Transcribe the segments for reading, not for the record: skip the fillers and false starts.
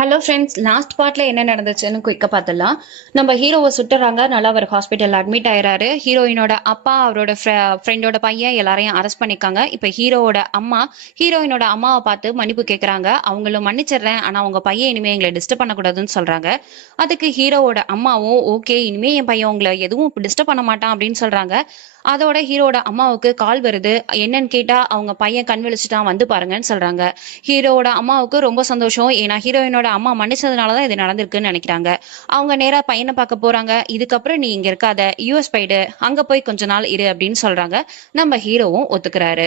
Hello friends, last பார்ட்ல என்ன நடந்துச்சுன்னு குயிக்கா பார்த்துடலாம். நம்ம ஹீரோவை சுட்டுறாங்க. நல்லா அவர் ஹாஸ்பிட்டல் அட்மிட் ஆயிராரு. ஹீரோயினோட அப்பா, அவரோட ஃப்ரெண்டோட பையன் எல்லாரையும் அரெஸ்ட் பண்ணிருக்காங்க. இப்ப ஹீரோயினோட அம்மாவை பார்த்து மன்னிப்பு கேட்கறாங்க. அவங்களும் மன்னிச்சிடுறேன், ஆனா உங்க பையன் இனிமே எங்களை டிஸ்டர்ப் பண்ணக்கூடாதுன்னு சொல்றாங்க. அதுக்கு ஹீரோவோட அம்மாவும் ஓகே, இனிமே என் பையன் உங்களை எதுவும் டிஸ்டர்ப் பண்ண மாட்டான் அப்படின்னு சொல்றாங்க. அதோட ஹீரோட அம்மாவுக்கு கால் வருது. என்னன்னு கேட்டா அவங்க பையன் கண் விழிச்சுட்டான், வந்து பாருங்கன்னு சொல்றாங்க. ஹீரோவோட அம்மாவுக்கு ரொம்ப சந்தோஷம். ஏன்னா ஹீரோயினோட அம்மா மன்னிச்சதுனாலதான் இது நடந்திருக்குன்னு நினைக்கிறாங்க. அவங்க நேரா பையனை பார்க்க போறாங்க. இதுக்கப்புறம் நீ இங்க இருக்காத, யூஎஸ் போயிடு, அங்க போய் கொஞ்ச நாள் இரு அப்படின்னு சொல்றாங்க. நம்ம ஹீரோவும் ஒத்துக்கிறாரு.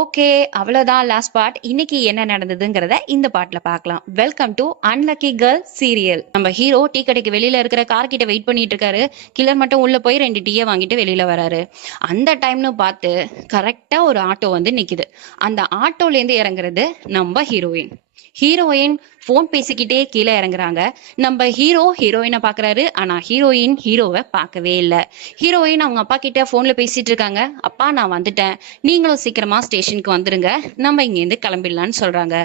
ஓகே, அவ்வளவுதான் லாஸ்ட் பார்ட். இன்னைக்கு என்ன நடந்ததுங்கிறத இந்த பாட்டுல பார்க்கலாம். Welcome to unlucky girl serial. நம்ம ஹீரோ டீ கடைக்கு வெளியில இருக்கிற கார் கிட்ட வெயிட் பண்ணிட்டு இருக்காரு. கில்லர் மட்டும் உள்ள போய் 2 டீயை வாங்கிட்டு வெளியில வராரு. அந்த டைம்னு பார்த்து கரெக்டா ஒரு ஆட்டோ வந்து நிக்குது. அந்த ஆட்டோல இருந்து இறங்குறது நம்ம ஹீரோயின் போன் பேசிக்கிட்டே கீழே இறங்குறாங்க. நம்ம ஹீரோயினை பாக்குறாரு. ஆனா ஹீரோயின் ஹீரோவை பார்க்கவே இல்லை. ஹீரோயின் அவங்க அப்பா கிட்ட போன்ல பேசிட்டு இருக்காங்க. அப்பா, நான் வந்துட்டேன், நீங்களும் சீக்கிரமா ஸ்டேஷனுக்கு வந்துருங்க, நம்ம இங்க இருந்து கிளம்பிடலான்னு சொல்றாங்க.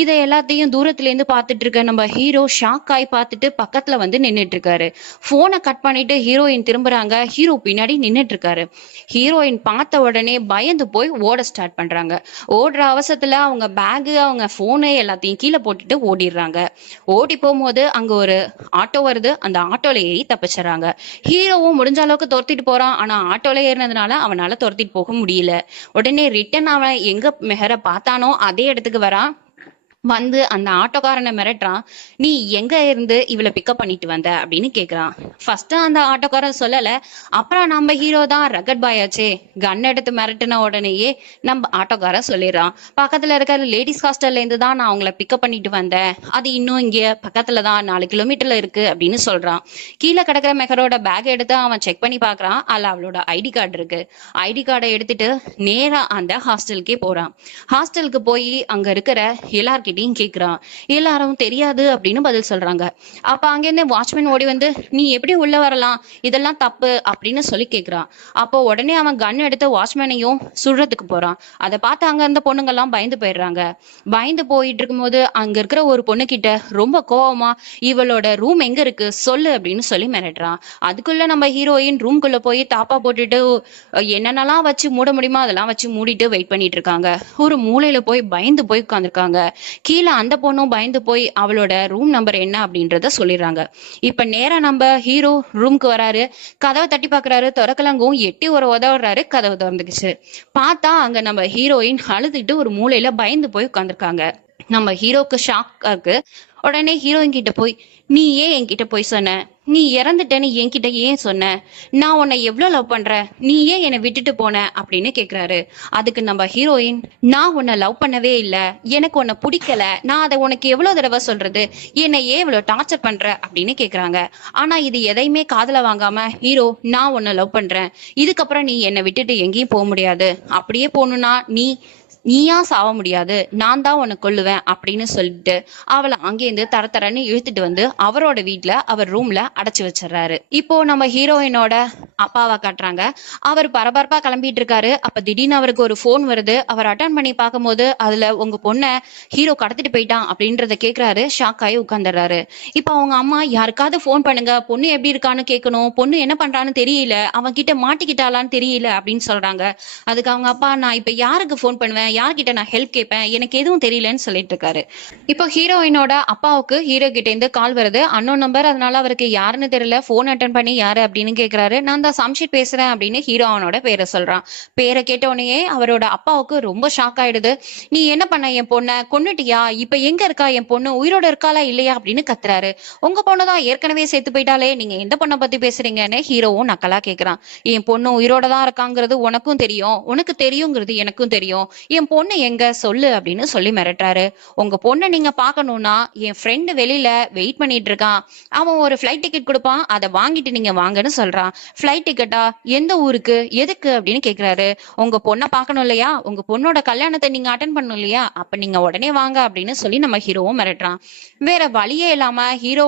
இதை எல்லாத்தையும் தூரத்துல இருந்து பார்த்துட்டு இருக்க நம்ம ஹீரோ ஷாக் ஆகி பார்த்துட்டு பக்கத்துல வந்து நின்றுட்டு இருக்காரு. போனை கட் பண்ணிட்டு ஹீரோயின் திரும்புறாங்க. ஹீரோ பின்னாடி நின்றுட்டு இருக்காரு. ஹீரோயின் பார்த்த உடனே பயந்து போய் ஓட ஸ்டார்ட் பண்றாங்க. ஓடுற அவசரத்துல அவங்க பேகு, அவங்க போனு எல்லாத்தையும் கீழே போட்டுட்டு ஓடிடுறாங்க. ஓடி போகும்போது அங்க ஒரு ஆட்டோ வருது. அந்த ஆட்டோல ஏறி தப்பிச்சுறாங்க. ஹீரோவும் முடிஞ்ச அளவுக்கு துரத்திட்டு போறான். ஆனா ஆட்டோல ஏறினதுனால அவனால துரத்திட்டு போக முடியல. உடனே ரிட்டன் அவன் எங்க மெஹரை பார்த்தானோ அதே இடத்துக்கு வரான். வந்து அந்த ஆட்டோக்காரனை மிரட்டுறான். நீ எங்க இருந்து இவளை பிக்கப் பண்ணிட்டு வந்த அப்படின்னு கேக்குறான். ஃபர்ஸ்ட் அந்த ஆட்டோக்காரன் சொல்லல. அப்புறம் நம்ம ஹீரோ தான் ரகட் பாய் ஆச்சே, கன் எடுத்து மிரட்டின உடனேயே நம்ம ஆட்டோக்காரன் சொல்லிடுறான். பக்கத்துல இருக்கிற லேடிஸ் ஹாஸ்டல்ல இருந்து தான் நான் அவங்கள பிக்கப் பண்ணிட்டு வந்தேன். அது இன்னும் இங்க பக்கத்துல தான் 4 கிலோமீட்டர்ல இருக்கு அப்படின்னு சொல்றான். கீழே கிடக்கிற மெஹரோட பேக் எடுத்து அவன் செக் பண்ணி பாக்குறான். அதுல அவளோட ஐடி கார்டு இருக்கு. ஐடி கார்டை எடுத்துட்டு நேரா அந்த ஹாஸ்டலுக்கே போறான். ஹாஸ்டலுக்கு போய் அங்க இருக்கிற எல்லார்கிட்டையும் கேக்குறான். எல்லாரும் தெரியாது அப்படின்னு பதில் சொல்றாங்க. அப்ப அங்கிருந்து வாட்ச்மேன் ஓடி வந்து, நீ எப்படி உள்ள வரலாம், இதெல்லாம் தப்பு அப்படின்னு சொல்லி கேக்குறான். அப்போ உடனே அவன் கன் எடுத்து வாட்ச்மேனையும் சுடுறதுக்கு போறான். அதை பார்த்து அங்க இருந்த பொண்ணுங்க எல்லாம் பயந்து போயிடுறாங்க. பயந்து போயிட்டு இருக்கும்போது அங்க இருக்கிற ஒரு பொண்ணு கிட்ட ரொம்ப கோவமா, இவளோட ரூம் எங்க இருக்கு சொல்லு அப்படின்னு சொல்லி மிரட்டுறான். அதுக்குள்ள நம்ம ஹீரோயின் ரூம்குள்ள போய் தாப்பா போட்டுட்டு என்னென்னலாம் வச்சு மூட முடியுமோ அதெல்லாம் வச்சு மூடிட்டு வெயிட் பண்ணிட்டு இருக்காங்க. ஒரு மூலையில போய் பயந்து போய் உட்காந்துருக்காங்க. கீழே அந்த பொண்ணும் பயந்து போய் அவளோட ரூம் நம்பர் என்ன அப்படின்றத சொல்லிடுறாங்க. இப்ப நேரா நம்ம ஹீரோ ரூம்க்கு வராரு. கதவை தட்டி பாக்குறாரு. திறக்கலங்கும் எட்டி ஒரு உதவுறாரு. கதவை திறந்துக்குச்சு. பார்த்தா அங்க நம்ம ஹீரோயின் அழுதுட்டு ஒரு மூலையில பயந்து போய் உட்காந்துருக்காங்க. நம்ம ஹீரோக்கு ஷாக் ஆக்கு. உடனே ஹீரோயின் கிட்ட போய், நீ ஏன் என்கிட்ட போய் சொன்ன, நீ இறந்துட்டேன்னு என்கிட்ட ஏன் சொன்ன, நான் உன்னை எவ்வளவு லவ் பண்றேன், நீ ஏன் என்னை விட்டுட்டு போன அப்படின்னு கேக்குறாரு. அதுக்கு நம்ம ஹீரோயின், நான் உன்னை லவ் பண்ணவே இல்லை, எனக்கு உன்னை பிடிக்கல, நான் அதை உனக்கு எவ்வளவு தடவை சொல்றது, என்னை ஏன் இவ்வளவு டார்ச்சர் பண்ற அப்படின்னு கேக்குறாங்க. ஆனா இது எதையுமே காதுல வாங்காம ஹீரோ, நான் உன்னை லவ் பண்றேன், இதுக்கப்புறம் நீ என்னை விட்டுட்டு எங்கேயும் போக முடியாது, அப்படியே போகணும்னா நீயா சாவ முடியாது, நான் தான் உன்னை கொல்லுவேன் அப்படின்னு சொல்லிட்டு அவளை அங்கேருந்து தரன்னு இழுத்துட்டு வந்து அவரோட வீட்டுல அவர் ரூம்ல அடைச்சு வச்சிடறாரு. இப்போ நம்ம ஹீரோயினோட அப்பாவை காட்டுறாங்க. அவர் பரபரப்பா கிளம்பிட்டு இருக்காரு. அப்ப திடீர்னு அவருக்கு ஒரு போன் வருது. அவர் அட்டன் பண்ணி பார்க்கும்போது அதுல உங்க பொண்ணை ஹீரோ கடத்திட்டு போயிட்டான் அப்படின்றத கேக்குறாரு. ஷாக் ஆகி உட்கார்ந்துடுறாரு. இப்ப அவங்க அம்மா, யாருக்காவது போன் பண்ணுங்க, பொண்ணு எப்படி இருக்கான்னு கேட்கணும், பொண்ணு என்ன பண்றான்னு தெரியல, அவன் கிட்ட மாட்டிக்கிட்டாலான்னு தெரியல அப்படின்னு சொல்றாங்க. அதுக்கு அவங்க அப்பா, நான் இப்ப யாருக்கு போன் பண்ணுவேன், யார்கிட்ட நான் ஹெல்ப் கேட்பேன், எனக்கு எதுவும் தெரியலன்னு சொல்லிட்டு இருக்காரு. இப்போ ஹீரோயினோட அப்பாவுக்கு ஹீரோ கிட்ட இருந்து கால் வருது. அன்னோன் நம்பர், அதனால அவருக்கு யாருன்னு தெரியல. போன் அட்டன் பண்ணி யாரு அப்படின்னு கேக்குறாரு. நான் தான் சம்ஷித் பேசுறேன் அப்படின்னு ஹீரோ அவனோட பேரை சொல்றான். பேரை கேட்ட உடனே அவரோட அப்பாவுக்கு ரொம்ப ஷாக் ஆயிடுது. நீ என்ன பண்ண, என் பொண்ணை கொன்னுட்டியா, இப்ப எங்க இருக்கா, என் பொண்ணு உயிரோட இருக்காளா இல்லையா அப்படின்னு கத்துறாரு. உங்க பொண்ணுதான் ஏற்கனவே செத்து போயிட்டாலே, நீங்க எந்த பொண்ணை பத்தி பேசுறீங்கன்னு ஹீரோவும் நக்கலா கேக்குறான். என் பொண்ணு உயிரோட தான் இருக்காங்கிறது உனக்கும் தெரியும், உனக்கு தெரியுங்கிறது எனக்கும் தெரியும், என் பொண்ணு எங்க சொல்லு அப்படின்னு சொல்லி மிரட்டுறாரு. உங்க பொண்ணை நீங்க பாக்கணும்னா என் ஃப்ரெண்டு வெளியில வெயிட் பண்ணிட்டு இருக்கான், அவன் ஒரு ஃபிளைட் டிக்கெட் கொடுப்பான், அதை வாங்கிட்டு நீங்க வாங்கன்னு சொல்றான். ஃபிளைட் டிக்கெட்டா, எந்த ஊருக்கு, எதுக்கு அப்படின்னு கேக்குறாரு. உங்க பொண்ணை பாக்கணும் இல்லையா, உங்க பொண்ணோட கல்யாணத்தை நீங்க அட்டன் பண்ணணும் இல்லையா, அப்ப நீங்க உடனே வாங்க அப்படின்னு சொல்லி நம்ம ஹீரோவும் மிரட்டுறான். வேற வழியே இல்லாம ஹீரோ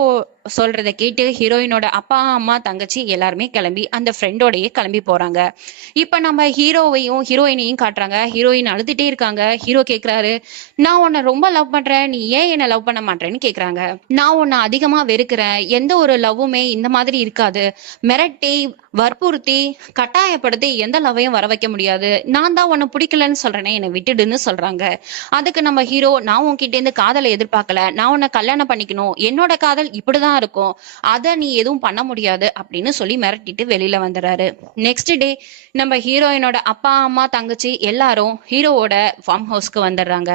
சொல்றதை கேட்டு ஹீரோயினோட அப்பா அம்மா தங்கச்சி எல்லாருமே கிளம்பி அந்த ஃப்ரெண்டோடயே கிளம்பி போறாங்க. இப்ப நம்ம ஹீரோவையும் ஹீரோயினையும் காட்டுறாங்க. ஹீரோயின் அழுதுட்டே இருக்காங்க. ஹீரோ கேக்குறாரு, நான் உன்னை ரொம்ப லவ் பண்றேன், நீ ஏன் என்ன லவ் பண்ண மாட்டேன்னு கேக்குறாங்க. நான் உன்னை அதிகமா வெறுக்கிறேன், எந்த ஒரு லவ்வுமே இந்த மாதிரி இருக்காது, மிரட்டி வற்புறுத்தி கட்டாயப்படுத்தி எந்த லவ்வையும் வர வைக்க முடியாது, நான் தான் உன்னை பிடிக்கலன்னு சொல்றேனே, என்னை விட்டுடுன்னு சொல்றாங்க. அதுக்கு நம்ம ஹீரோ, நான் உன்கிட்ட இருந்து காதலை எதிர்பார்க்கல, நான் உன்னை கல்யாணம் பண்ணிக்கணும், என்னோட காதல் இப்படிதான் இருக்கும், அதை நீ எதுவும் பண்ண முடியாது அப்படின்னு சொல்லி மிரட்டிட்டு வெளியில வந்துடுறாரு. நெக்ஸ்ட் டே நம்ம ஹீரோயினோட அப்பா அம்மா தங்கச்சி எல்லாரும் ஹீரோவோட ஃபார்ம் ஹவுஸ்க்கு வந்துடுறாங்க.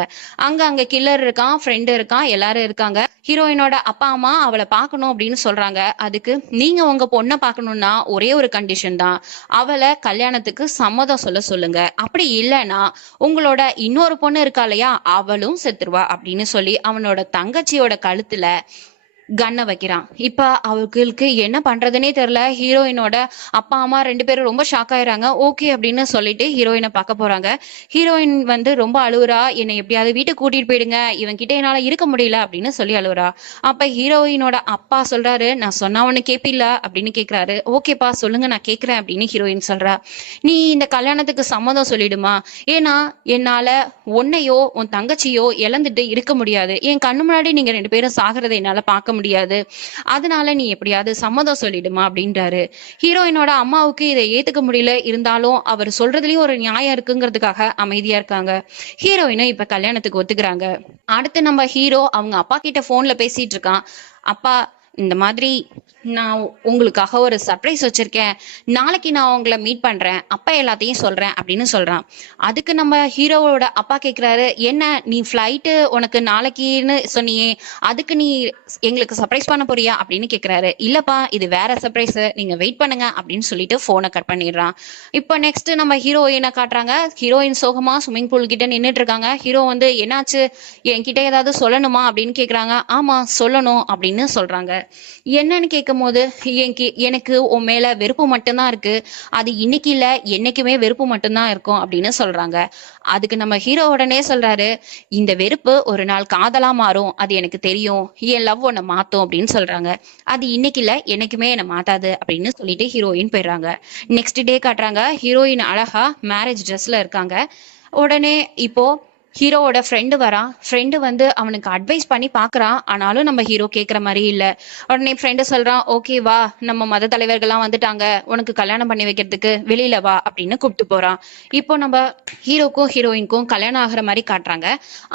அங்க கில்லர் இருக்கான், ஃப்ரெண்டு இருக்கான், எல்லாரும் இருக்காங்க. ஹீரோயினோட அப்பா அம்மா அவளை பார்க்கணும் அப்படின்னு சொல்றாங்க. அதுக்கு, நீங்க உங்க பொண்ணை பார்க்கணும்னா ஒரே ஒரு கண்டிஷன் தான், அவளை கல்யாணத்துக்கு சம்மதம் சொல்லுங்க, அப்படி இல்லைன்னா உங்களோட இன்னொரு பொண்ணு இருக்கா இல்லையா, அவளும் செத்துருவா அப்படின்னு சொல்லி அவனோட தங்கச்சியோட கழுத்துல கண்ணை வைக்கிறான். இப்ப அவங்களுக்கு என்ன பண்றதுன்னே தெரியல. ஹீரோயினோட அப்பா அம்மா ரெண்டு பேரும் ரொம்ப ஷாக் ஆயிடுறாங்க. ஓகே அப்படின்னு சொல்லிட்டு ஹீரோயினை பார்க்க போறாங்க. ஹீரோயின் ரொம்ப அழுவுறா, என்னை எப்படியாவது வீட்டுக்கு கூட்டிட்டு போயிடுங்க, இவன் கிட்ட என்னால இருக்க முடியல அப்படின்னு சொல்லி அழுவுறா. அப்ப ஹீரோயினோட அப்பா சொல்றாரு, நான் சொன்னா ஒண்ணு கேப்பில்ல அப்படின்னு கேக்குறாரு. ஓகேப்பா சொல்லுங்க, நான் கேக்குறேன் அப்படின்னு ஹீரோயின் சொல்றா. நீ இந்த கல்யாணத்துக்கு சம்மதம் சொல்லிடுமா, ஏன்னா என்னால உன்னையோ உன் தங்கச்சியோ இழந்துட்டு இருக்க முடியாது, என் கண்ணு முன்னாடி நீங்க ரெண்டு பேரும் சாகிறதை என்னால பார்க்க முடியாது, அதனால நீ எப்படியாவது சம்மதம் சொல்லிடுமா அப்படின்றாரு. ஹீரோயினோட அம்மாவுக்கு இதை ஏத்துக்க முடியல, இருந்தாலும் அவர் சொல்றதுலயும் ஒரு நியாயம் இருக்குங்கிறதுக்காக அமைதியா இருக்காங்க. ஹீரோயினும் இப்ப கல்யாணத்துக்கு ஒத்துக்கிறாங்க. அடுத்து நம்ம ஹீரோ அவங்க அப்பா கிட்ட போன்ல பேசிட்டு இருக்கான். அப்பா, இந்த மாதிரி நான் உங்களுக்காக ஒரு சர்ப்ரைஸ் வச்சிருக்கேன், நாளைக்கு நான் உங்களை மீட் பண்றேன், அப்பா எல்லாத்தையும் சொல்றேன் அப்படின்னு சொல்றான். அதுக்கு நம்ம ஹீரோவோட அப்பா கேக்குறாரு, என்ன நீ ஃபிளைட்டு உனக்கு நாளைக்குன்னு சொன்னியே, அதுக்கு நீ எங்களுக்கு சர்ப்ரைஸ் பண்ண போறியா அப்படின்னு கேக்குறாரு. இல்லப்பா, இது வேற சர்ப்ரைஸ், நீங்க வெயிட் பண்ணுங்க அப்படின்னு சொல்லிட்டு போனை கட் பண்ணிடுறான். இப்போ நெக்ஸ்ட் நம்ம ஹீரோயினை காட்டுறாங்க. ஹீரோயின் சோகமா ஸ்விம்மிங் பூல் கிட்ட நின்றுட்டு இருக்காங்க. ஹீரோ என்னாச்சு, என்கிட்ட ஏதாவது சொல்லணுமா அப்படின்னு கேக்குறாங்க. ஆமா சொல்லணும் அப்படின்னு சொல்றாங்க. என்னன்னு கேட்கும் போது, எனக்கு உன் மேல வெறுப்பு மட்டும்தான் இருக்கு, அது இன்னைக்கு இல்ல என்னைக்குமே வெறுப்பு மட்டும்தான் இருக்கும் அப்படின்னு சொல்றாங்க. அதுக்கு நம்ம ஹீரோ உடனே சொல்றாரு, இந்த வெறுப்பு ஒரு நாள் காதலா மாறும், அது எனக்கு தெரியும், என் லவ் உன்னை மாத்தும் அப்படின்னு சொல்றாங்க. அது இன்னைக்கு இல்ல என்னைக்குமே என்னை மாத்தாது அப்படின்னு சொல்லிட்டு ஹீரோயின் போயிடுறாங்க. நெக்ஸ்ட் டே காட்டுறாங்க. ஹீரோயின் அழகா மேரேஜ் ட்ரெஸ்ல இருக்காங்க. உடனே இப்போ ஹீரோவோட ஃப்ரெண்டு வரான். ஃப்ரெண்டு அவனுக்கு அட்வைஸ் பண்ணி பாக்குறான். ஆனாலும் நம்ம ஹீரோ கேட்குற மாதிரி இல்லை. உடனே ஃப்ரெண்டு சொல்றான், ஓகே வா, நம்ம மத தலைவர்கள்லாம் வந்துட்டாங்க, உனக்கு கல்யாணம் பண்ணி வைக்கிறதுக்கு வெளியில வா அப்படின்னு கூப்பிட்டு போறான். இப்போ நம்ம ஹீரோக்கும் ஹீரோயினுக்கும் கல்யாணம் ஆகுற மாதிரி காட்டுறாங்க.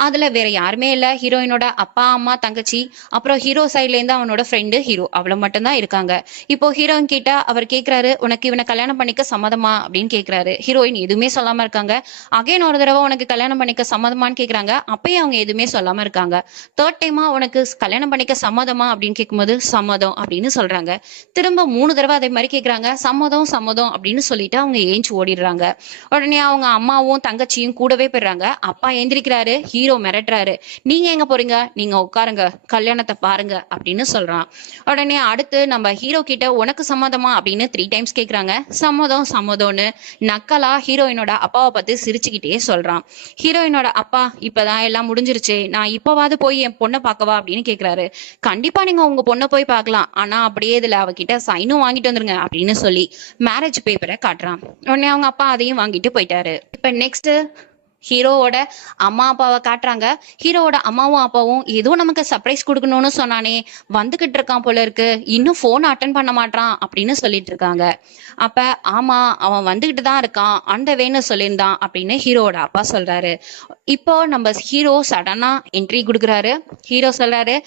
அதுல வேற யாருமே இல்லை, ஹீரோயினோட அப்பா அம்மா தங்கச்சி, அப்புறம் ஹீரோ சைட்ல இருந்து அவனோட ஃப்ரெண்டு ஹீரோ, அவ்வளவு மட்டும்தான் இருக்காங்க. இப்போ ஹீரோயின் கிட்ட அவர் கேட்கிறாரு, உனக்கு இவனை கல்யாணம் பண்ணிக்க சம்மதமா அப்படின்னு கேட்கிறாரு. ஹீரோயின் எதுவுமே சொல்லாம இருக்காங்க. அகைன் ஒரு தடவை உனக்கு கல்யாணம் பண்ணிக்க சம்மதமான்னு கேக்குறாங்க. அப்பயே அவங்க எதுவுமே சொல்லாம இருக்காங்க. தேர்ட் டைமா உனக்கு கல்யாணம் பண்ணிக்க சம்மதமா அப்படின்னு கேட்கும்போது சம்மதம் அப்படின்னு சொல்றாங்க. திரும்ப 3 தடவை அதே மாதிரி கேக்குறாங்க. சம்மதம் சம்மதம் அப்படின்னு சொல்லிட்டு அவங்க ஏஞ்சி ஓடிடுறாங்க. உடனே அவங்க அம்மாவும் தங்கச்சியும் கூடவே போயிடுறாங்க. அப்பா எந்திரிக்கிறாரு. ஹீரோ மிரட்டுறாரு, நீங்க எங்க போறீங்க, நீங்க உட்காருங்க, கல்யாணத்தை பாருங்க அப்படின்னு சொல்றான். உடனே அடுத்து நம்ம ஹீரோ கிட்ட உனக்கு சம்மதமா அப்படின்னு 3 டைம்ஸ் கேக்குறாங்க. சம்மதம் சம்மதம்னு நக்கலா ஹீரோயினோட அப்பாவை பார்த்து சிரிச்சுக்கிட்டே சொல்றான். ஹீரோயினோட அப்பா, இப்பதான் எல்லாம் முடிஞ்சிருச்சு, நான் இப்பவாது போய் என் பொண்ணை பார்க்கவா அப்படின்னு கேக்குறாரு. கண்டிப்பா நீங்க உங்க பொண்ணை போய் பார்க்கலாம், ஆனா அப்படியே இதுல அவகிட்ட சைனும் வாங்கிட்டு வந்துருங்க அப்படின்னு சொல்லி மேரேஜ் பேப்பரை காட்டுறான். உடனே அவங்க அப்பா அதையும் வாங்கிட்டு போயிட்டாரு. இப்ப நெக்ஸ்ட் ஹீரோவோட அம்மா அப்பாவை காட்டுறாங்க. ஹீரோவோட அம்மாவும் அப்பாவும் ஏதோ நமக்கு சர்ப்ரைஸ் கொடுக்கணும்னு சொன்னானே, வந்துகிட்டு இருக்கான் போல இருக்கு, இன்னும் போன் அட்டன் பண்ண மாட்டான் அப்படின்னு சொல்லிட்டு இருக்காங்க. அப்ப ஆமா, அவன் வந்துகிட்டு தான் இருக்கான், அந்த வேன்னு சொல்லியிருந்தான் அப்படின்னு ஹீரோவோட அப்பா சொல்றாரு. இப்போ நம்ம ஹீரோ சடனா என்ட்ரி கொடுக்குறாரு. ஹீரோ சொல்றாரு,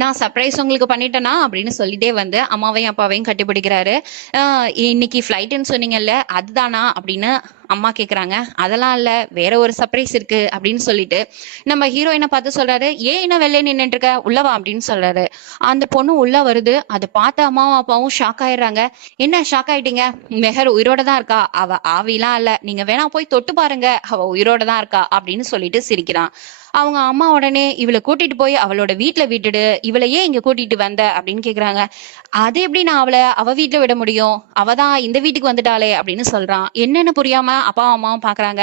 நான் சர்ப்ரைஸ் உங்களுக்கு பண்ணிட்டேனா அப்படின்னு சொல்லிட்டே அம்மாவையும் அப்பாவையும் கட்டிப்பிடிக்கிறாரு. இன்னைக்கு ஃபிளைட்டுன்னு சொன்னீங்கல்ல, அதுதானா அப்படின்னு அம்மா கேக்குறாங்க. அதெல்லாம் இல்ல, வேற ஒரு சர்ப்ரைஸ் இருக்கு அப்படின்னு சொல்லிட்டு நம்ம ஹீரோயினை பார்த்து சொல்றாரு, ஏன் என்ன வெளியே நின்னுட்டு இருக்க, உள்ளவா அப்படின்னு சொல்றாரு. அந்த பொண்ணு உள்ள வருது. அதை பார்த்து அம்மாவும் அப்பாவும் ஷாக் ஆயிடுறாங்க. என்ன ஷாக் ஆயிட்டீங்க, மெஹர் உயிரோட தான் இருக்கா, அவ ஆவிலாம் இல்ல, நீங்க வேணா போய் தொட்டு பாருங்க, அவ உயிரோட தான் இருக்கா அப்படின்னு சொல்லிட்டு சிரிக்கிறான். அவங்க அம்மா உடனே, இவளை கூட்டிட்டு போய் அவளோட வீட்டுல விட்டுடு, இவளை ஏன் இங்க கூட்டிட்டு வந்த அப்படின்னு கேக்குறாங்க. அது எப்படி நான் அவ வீட்டுல விட முடியும், அவதான் இந்த வீட்டுக்கு வந்துட்டாளே அப்படின்னு சொல்றான். என்னன்னு புரியாம அப்பா அம்மாவும் பாக்குறாங்க.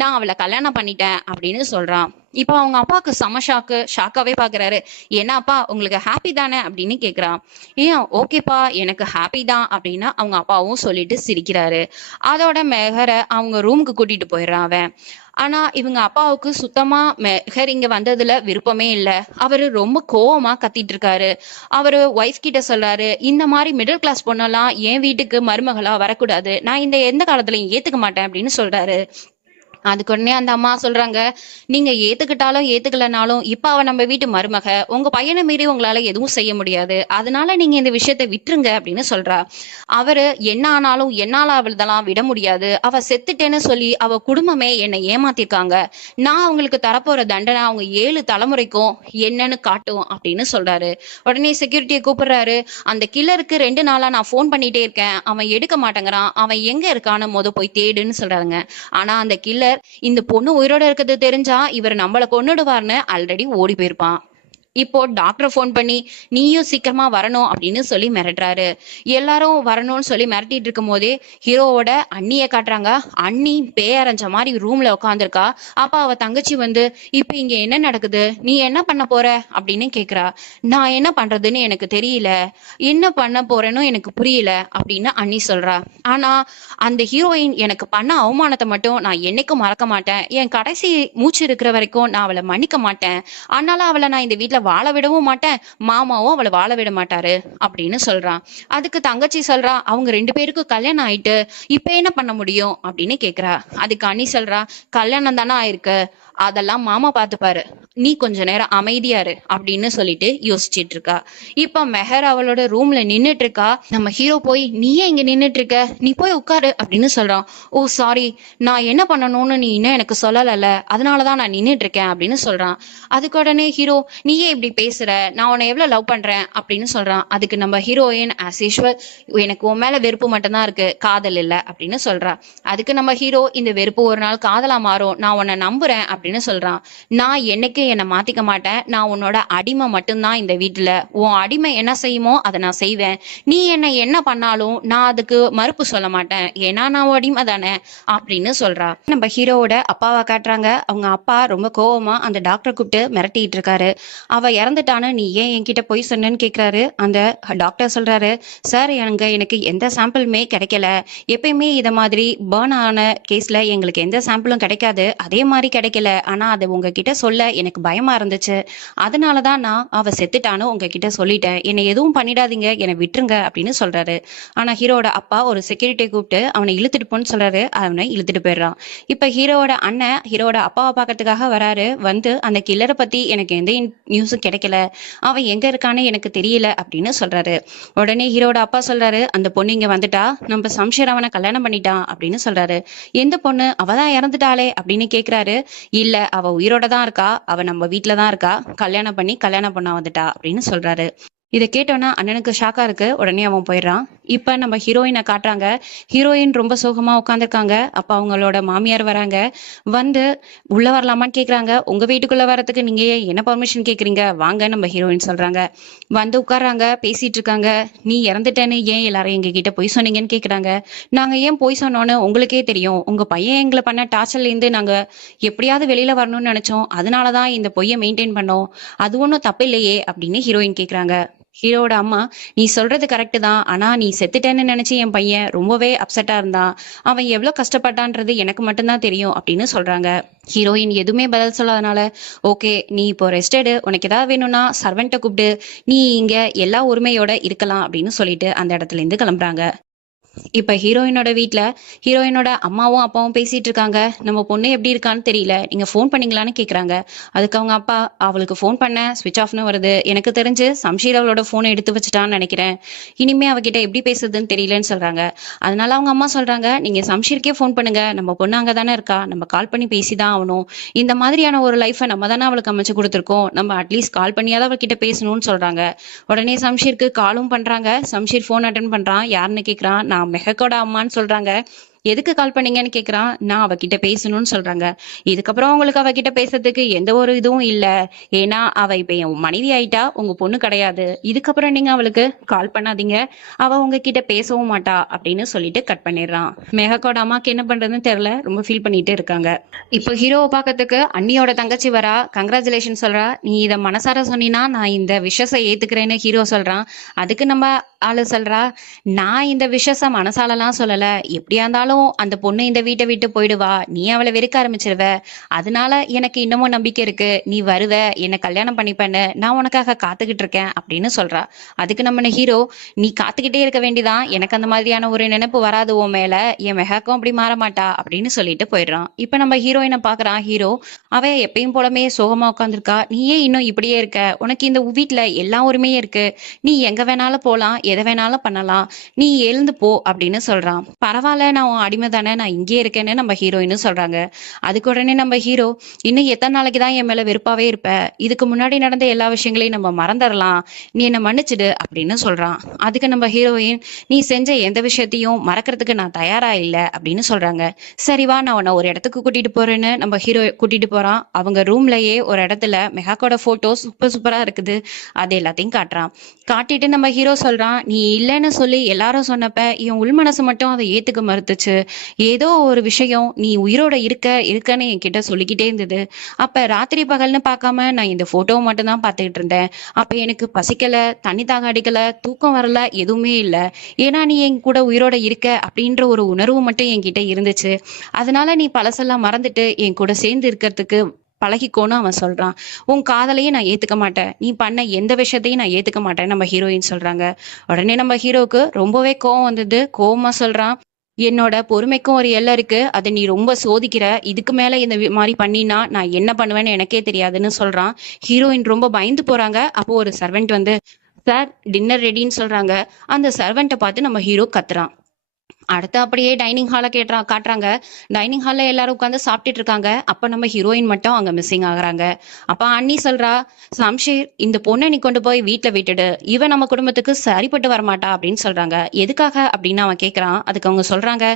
நான் அவளை கல்யாணம் பண்ணிட்டேன் அப்படின்னு சொல்றான். இப்போ அவங்க அப்பாவுக்கு செம ஷாக்காவே பாக்குறாரு. என்ன அப்பா உங்களுக்கு ஹாப்பி தானே அப்படின்னு கேக்குறான். ஏன் ஓகேப்பா எனக்கு ஹாப்பி தான் அப்படின்னு அவங்க அப்பாவும் சொல்லிட்டு சிரிக்கிறாரு. அதோட மெஹரை அவங்க ரூமுக்கு கூட்டிட்டு போயிடுறான் அவன். ஆனா இவங்க அப்பாவுக்கு சுத்தமா மெஹர் இங்க வந்ததுல விருப்பமே இல்ல. அவரு ரொம்ப கோவமா கத்திட்டு இருக்காரு. அவரு ஒய்ஃப் கிட்ட சொல்றாரு, இந்த மாதிரி மிடில் கிளாஸ் பொண்ணெல்லாம் என் வீட்டுக்கு மருமகளா வரக்கூடாது, நான் இந்த எந்த காலத்துலயும் ஏத்துக்க மாட்டேன் அப்படின்னு சொல்றாரு. அதுக்கு உடனே அந்த அம்மா சொல்றாங்க, நீங்க ஏத்துக்கிட்டாலும் ஏத்துக்கலனாலும் இப்ப அவ நம்ம வீட்டு மருமக, உங்க பையனை மீறி உங்களால எதுவும் செய்ய முடியாது, அதனால நீங்க இந்த விஷயத்த விட்டுருங்க அப்படின்னு சொல்றா. அவரு என்ன ஆனாலும் என்னால அவள்தெல்லாம் விட முடியாது, அவ செத்துட்டேன்னு சொல்லி அவ குடும்பமே என்னை ஏமாத்திருக்காங்க, நான் அவங்களுக்கு தரப்போற தண்டனை அவங்க 7 தலைமுறைக்கும் என்னன்னு காட்டும் அப்படின்னு சொல்றாரு. உடனே செக்யூரிட்டியை கூப்பிடுறாரு. அந்த கில்லருக்கு 2 நாளா நான் போன் பண்ணிட்டே இருக்கேன், அவன் எடுக்க மாட்டேங்கிறான், அவன் எங்க இருக்கான்னு போய் தேடுன்னு சொல்றாங்க. ஆனா அந்த கில்லர் இந்த பொண்ணு உயிரோட இருக்கிறது தெரிஞ்சா இவர் நம்மள கொன்னுடுவார்னு ஆல்ரெடி ஓடி போயிருப்பான். இப்போ டாக்டர் ஃபோன் பண்ணி நீயும் சீக்கிரமா வரணும் அப்படின்னு சொல்லி மிரட்டுறாரு. எல்லாரும் வரணும்னு சொல்லி மிரட்டிட்டு இருக்கும் போதே ஹீரோவோட அண்ணிய காட்டுறாங்க. அண்ணி பேயரைஞ்ச மாதிரி ரூம்ல உட்காந்துருக்கா. அப்ப அவ தங்கச்சி வந்து, இப்ப இங்க என்ன நடக்குது, நீ என்ன பண்ண போற அப்படின்னு கேக்குறா. நான் என்ன பண்றதுன்னு எனக்கு தெரியல, என்ன பண்ண போறேன்னு எனக்கு புரியல அப்படின்னு அண்ணி சொல்றா. ஆனா அந்த ஹீரோயின் எனக்கு பண்ண அவமானத்தை மட்டும் நான் என்னைக்கும் மறக்க மாட்டேன், என் கடைசி மூச்சு இருக்கிற வரைக்கும் நான் அவளை மன்னிக்க மாட்டேன், அதனால அவளை நான் இந்த வீட்டுல வாழ விடவும் மாட்டேன், மாமாவும் அவளை வாழ விட மாட்டாரு அப்படின்னு சொல்றான். அதுக்கு தங்கச்சி சொல்றா, அவங்க 2 பேருக்கும் கல்யாணம் ஆயிட்டு இப்ப என்ன பண்ண முடியும் அப்படின்னு கேக்குறா. அதுக்கு அண்ணி சொல்றா, கல்யாணம் தானே ஆயிருக்கு, அதெல்லாம் மாமா பாத்துப்பாரு, நீ கொஞ்ச நேரம் அமைதியா இரு அப்படின்னு சொல்லிட்டு யோசிச்சுட்டு இருக்கா. இப்ப மெஹர் அவளோட ரூம்ல நின்னுட்டு இருக்கா. நம்ம ஹீரோ போய், நீ ஏன் இங்க நின்னுட்டு இருக்க, நீ போய் உட்காரு அப்படின்னு சொல்றான். ஓ சாரி, நான் என்ன பண்ணணும்னு நீ இன்னும் எனக்கு சொல்லல, அதனாலதான் நான் நின்னுட்டு இருக்கேன் அப்படின்னு சொல்றான். அதுக்கு உடனே ஹீரோ, நீ ஏன் இப்படி பேசுற, நான் உன்னை எவ்வளவு லவ் பண்றேன் அப்படின்னு சொல்றான். அதுக்கு நம்ம ஹீரோயின் ஆஸ் யூஷுவல், எனக்கு உன் மேல வெறுப்பு மட்டும்தான் இருக்கு, காதல் இல்ல அப்படின்னு சொல்றா. அதுக்கு நம்ம ஹீரோ, இந்த வெறுப்பு ஒரு நாள் காதலா மாறும், நான் உன்னை நம்புறேன் அப்படின்னு சொல்றான். நான் என்னைக்கு என்னை மாத்திக்க மாட்டேன், நான் உன்னோட அடிமை மட்டும்தான் இந்த வீட்டுல, உன் அடிமை என்ன செய்யுமோ அதை நான் செய்வேன், நீ என்ன பண்ணாலும் நான் அதுக்கு மறுப்பு சொல்ல மாட்டேன், ஏன்னா நான் அடிமை தானே அப்படின்னு சொல்றா. நம்ம ஹீரோவோட அப்பாவை காட்டுறாங்க. அவங்க அப்பா ரொம்ப கோவமா அந்த டாக்டர் கூப்பிட்டு மிரட்டிட்டு இருக்காரு. அவ இறந்துட்டான்னு நீ ஏன் என்கிட்ட போய் சொன்னேன்னு கேக்குறாரு. அந்த டாக்டர் சொல்றாரு, சார் எனக்கு எந்த சாம்பிளுமே கிடைக்கல, எப்பயுமே இத மாதிரி பேர்ன் ஆன கேஸ்ல எங்களுக்கு எந்த சாம்பிளும் கிடைக்காது, அதே மாதிரி கிடைக்கல, ஆனா அதை உங்ககிட்ட சொல்ல எனக்கு பயமா இருந்துச்சு, அதனாலதான் நான் அவ செத்துட்டான்னு உங்ககிட்ட சொல்லிட்டேன், என்னை எதுவும் பண்ணிடாதீங்க, என்னை விட்டுருங்க அப்படின்னு சொல்றாரு. ஆனா ஹீரோட அப்பா ஒரு செக்யூரிட்டியை கூப்பிட்டு அவனை இழுத்துட்டு போன்னு சொல்றாரு. அவனை இழுத்துட்டு போயிடுறான். இப்ப ஹீரோட அண்ணன் ஹீரோட அப்பாவை பார்க்கறதுக்காக வராரு. வந்து அந்த கில்லரை பத்தி எனக்கு எந்த நியூஸும் கிடைக்கல, அவன் எங்க இருக்கான்னு எனக்கு தெரியல அப்படின்னு சொல்றாரு. உடனே ஹீரோட அப்பா சொல்றாரு, அந்த பொண்ணு இங்க வந்துட்டா, நம்ம சம்ஷர் அவனை கல்யாணம் பண்ணிட்டான் அப்படின்னு சொல்றாரு. எந்த பொண்ணு, அவதான் இறந்துட்டாளே அப்படின்னு கேக்குறாரு. இல்ல, அவ உயிரோட தான் இருக்கா, அவ நம்ம வீட்டுல தான் இருக்கா, கல்யாணம் பண்ணி கல்யாணம் பண்ண வந்துட்டா அப்படின்னு சொல்றாரு. இதை கேட்டோன்னா அண்ணனுக்கு ஷாக்கா இருக்கு. உடனே அவன் போயிடுறான். இப்ப நம்ம ஹீரோயினை காட்டுறாங்க. ஹீரோயின் ரொம்ப சோகமா உட்காந்துருக்காங்க. அப்ப அவங்களோட மாமியார் வராங்க. வந்து உள்ள வரலாமான்னு கேக்குறாங்க. உங்க வீட்டுக்குள்ள வரதுக்கு நீங்க என்ன பர்மிஷன் கேக்குறீங்க, வாங்க நம்ம ஹீரோயின் சொல்றாங்க. வந்து உட்கார்றாங்க, பேசிட்டு இருக்காங்க. நீ இறந்துட்டேன்னு ஏன் எல்லாரும் எங்க கிட்ட பொய் சொன்னீங்கன்னு கேக்குறாங்க. நாங்க ஏன் பொய் சொன்னோன்னு உங்களுக்கே தெரியும், உங்க பையன் எங்களை பண்ண டார்ச்சர்ல இருந்து நாங்க எப்படியாவது வெளியில வரணும்னு நினைச்சோம், அதனாலதான் இந்த பொய்யை மெயின்டைன் பண்ணோம், அது ஒன்றும் தப்பு இல்லையே அப்படின்னு ஹீரோயின் கேக்குறாங்க. ஹீரோட அம்மா, நீ சொல்றது கரெக்ட் தான், ஆனா நீ செத்துட்டேன்னு நினைச்சு என் பையன் ரொம்பவே அப்செட்டா இருந்தான், அவன் எவ்வளவு கஷ்டப்பட்டான்றது எனக்கு மட்டும்தான் தெரியும் அப்படின்னு சொல்றாங்க. ஹீரோயின் எதுவுமே பதில் சொல்லாதனால, ஓகே நீ இப்போ ரெஸ்ட் எடு, உனக்கு ஏதாவது வேணும்னா சர்வெண்ட்டை கூப்பிட்டு நீ இங்க எல்லா உரிமையோட இருக்கலாம் அப்படின்னு சொல்லிட்டு அந்த இடத்துல இருந்து கிளம்புறாங்க. இப்ப ஹீரோயினோட வீட்டுல ஹீரோயினோட அம்மாவும் அப்பாவும் பேசிட்டு இருக்காங்க. நம்ம பொண்ணு எப்படி இருக்கான்னு தெரியல, நீங்க போன் பண்ணீங்களான்னு கேக்குறாங்க. அதுக்கு அவங்க அப்பா, அவளுக்கு போன் பண்ண ஸ்விட்ச் ஆஃப்னு வருது, எனக்கு தெரிஞ்சு சம்ஷீர் அவளோட போனை எடுத்து வச்சுட்டான்னு நினைக்கிறேன், இனிமே அவகிட்ட எப்படி பேசுறதுன்னு தெரியலன்னு சொல்றாங்க. அதனால அவங்க அம்மா சொல்றாங்க, நீங்க சம்ஷீருக்கே போன் பண்ணுங்க, நம்ம பொண்ணு அங்கதானே இருக்கா, நம்ம கால் பண்ணி பேசிதான் ஆகணும், இந்த மாதிரியான ஒரு லைஃபை நம்ம தானே அவளுக்கு அமைச்சு கொடுத்துருக்கோம், நம்ம அட்லீஸ்ட் கால் பண்ணியாவது அவகிட்ட பேசணும்னு சொல்றாங்க. உடனே சம்ஷீருக்கு காலும் பண்றாங்க. சம்ஷீர் போன் அட்டன் பண்றான். யாருன்னு கேக்குறான். நான் மெஹக்கோட அம்மான்னு சொல்றாங்க. எதுக்கு கால் பண்ணீங்கன்னு கேக்குறான். நான் அவகிட்ட பேசணும்னு சொல்றாங்க. இதுக்கப்புறம் உங்களுக்கு அவகிட்ட பேசுறதுக்கு எந்த ஒரு இதுவும் இல்ல. ஏன்னா அவ இப்ப என் மனைவி ஆயிட்டா, உங்க பொண்ணு கிடையாது. இதுக்கப்புறம் நீங்க அவளுக்கு கால் பண்ணாதீங்க. அவ உங்ககிட்ட பேசவும் மாட்டா அப்படின்னு சொல்லிட்டு கட் பண்ணிடுறான். மேகக்கோட அம்மாக்கு என்ன பண்றதுன்னு தெரியல. ரொம்ப ஃபீல் பண்ணிட்டு இருக்காங்க. இப்போ ஹீரோவை பார்க்கறதுக்கு அண்ணியோட தங்கச்சி வரா. கங்க்ராச்சுலேஷன் சொல்றா. நீ இத மனசார சொன்னீனா நான் இந்த விஷஸை ஏத்துக்கிறேன்னு ஹீரோ சொல்றான். அதுக்கு நம்ம ஆளு சொல்றா, நான் இந்த விஷஸ மனசாலலாம் சொல்லல. எப்படியா இருந்தாலும் அந்த பொண்ணு இந்த வீட்டை விட்டு போயிடுவா. நீ அவளை வெறுக்க ஆரம்பிச்சிருவ. அதனால எனக்கு இன்னமும் நம்பிக்கை இருக்கு. நீ வருவ, என்ன கல்யாணம் பண்ணிப்பேன்னு நான் உனக்காக காத்துக்கிட்டு இருக்கேன் அப்படின்னு சொல்றா. அதுக்கு நம்ம ஹீரோ, நீ காத்துக்கிட்டே இருக்க வேண்டிதான். எனக்கு அந்த மாதிரியான ஒரு நினைப்பு வராது உன் மேல. என் மெஹாக்கும் அப்படி மாற மாட்டா அப்படின்னு சொல்லிட்டு போயிடுறான். இப்ப நம்ம ஹீரோயினை பாக்குறான். ஹீரோ அவ எப்பயும் போலமே சோகமா உட்காந்துருக்கா. நீ ஏன் இன்னும் இப்படியே இருக்க? உனக்கு இந்த வீட்டுல எல்லா உரிமையும் இருக்கு. நீ எங்க வேணாலும் போலாம், எதை வேணாலும் பண்ணலாம். நீ எழுந்து போ அப்படின்னு சொல்றான். பரவாயில்ல, நான் உன் அடிமை தானே, நான் இங்கே இருக்கேன்னு நம்ம ஹீரோயின்னு சொல்றாங்க. அதுக்கு உடனே நம்ம ஹீரோ, இன்னும் எத்தனை நாளைக்கு தான் என் மேல வெறுப்பாவே இருப்ப? இதுக்கு முன்னாடி நடந்த எல்லா விஷயங்களையும் நம்ம மறந்துடலாம். நீ என்ன மன்னிச்சிடு அப்படின்னு சொல்றான். அதுக்கு நம்ம ஹீரோயின், நீ செஞ்ச எந்த விஷயத்தையும் மறக்கிறதுக்கு நான் தயாரா இல்ல அப்படின்னு சொல்றாங்க. சரிவா, நான் உன்னை ஒரு இடத்துக்கு கூட்டிட்டு போறேன்னு நம்ம ஹீரோ கூட்டிட்டு போறான். அவங்க ரூம்லயே ஒரு இடத்துல மெஹாக்கோட போட்டோ சூப்பர் சூப்பரா இருக்குது. அது எல்லாத்தையும் காட்டுறான். காட்டிட்டு நம்ம ஹீரோ சொல்றான், நீ இல்லைன்னு சொல்லி எல்லாரும் சொன்னப்ப என் உள் மனசு மட்டும் அதை ஏத்துக்க மறுத்துச்சு. ஏதோ ஒரு விஷயம் நீ உயிரோட இருக்கன்னு என்கிட்ட சொல்லிக்கிட்டே இருந்தது. அப்ப ராத்திரி பகல்னு பார்க்காம நான் இந்த போட்டோவை மட்டும் தான் பார்த்துக்கிட்டு இருந்தேன். அப்ப எனக்கு பசிக்கல, தண்ணி தாக அடிக்கல, தூக்கம் வரல, எதுவுமே இல்லை. ஏன்னா நீ என் கூட உயிரோட இருக்க அப்படின்ற ஒரு உணர்வு மட்டும் என்கிட்ட இருந்துச்சு. அதனால நீ பழசெல்லாம் மறந்துட்டு என் கூட சேர்ந்து இருக்கிறதுக்கு பழகிக்கோன்னு அவன் சொல்றான். உன் காதலையும் நான் ஏத்துக்க மாட்டேன். நீ பண்ண எந்த விஷயத்தையும் நான் ஏத்துக்க மாட்டேன் நம்ம ஹீரோயின் சொல்றாங்க. உடனே நம்ம ஹீரோக்கு ரொம்பவே கோவம் வந்தது. கோவமா சொல்றான், என்னோட பொறுமைக்கும் ஒரு எல்லை இருக்கு. அதை நீ ரொம்ப சோதிக்கிற. இதுக்கு மேல இந்த மாதிரி பண்ணினா நான் என்ன பண்ணுவேன்னு எனக்கே தெரியாதுன்னு சொல்றான். ஹீரோயின் ரொம்ப பயந்து போறாங்க. அப்போ ஒரு சர்வெண்ட் வந்து, சார் டின்னர் ரெடின்னு சொல்றாங்க. அந்த சர்வெண்ட்டை பார்த்து நம்ம ஹீரோ கத்துறான். அடுத்து அப்படியே டைனிங் ஹாலை காட்டுறாங்க. டைனிங் ஹால்ல எல்லாரும் உட்காந்து சாப்பிட்டுட்டு இருக்காங்க. அப்ப நம்ம ஹீரோயின் மட்டும் அங்க மிஸ்ஸிங் ஆகுறாங்க. அப்ப அண்ணி சொல்றா, சம்ஷீர் இந்த பொண்ணை நீ கொண்டு போய் வீட்டுல விட்டுடு. இவன் நம்ம குடும்பத்துக்கு சரிப்பட்டு வரமாட்டா அப்படின்னு சொல்றாங்க. எதுக்காக அப்படின்னு அவன் கேட்கறான். அதுக்கு அவங்க சொல்றாங்க,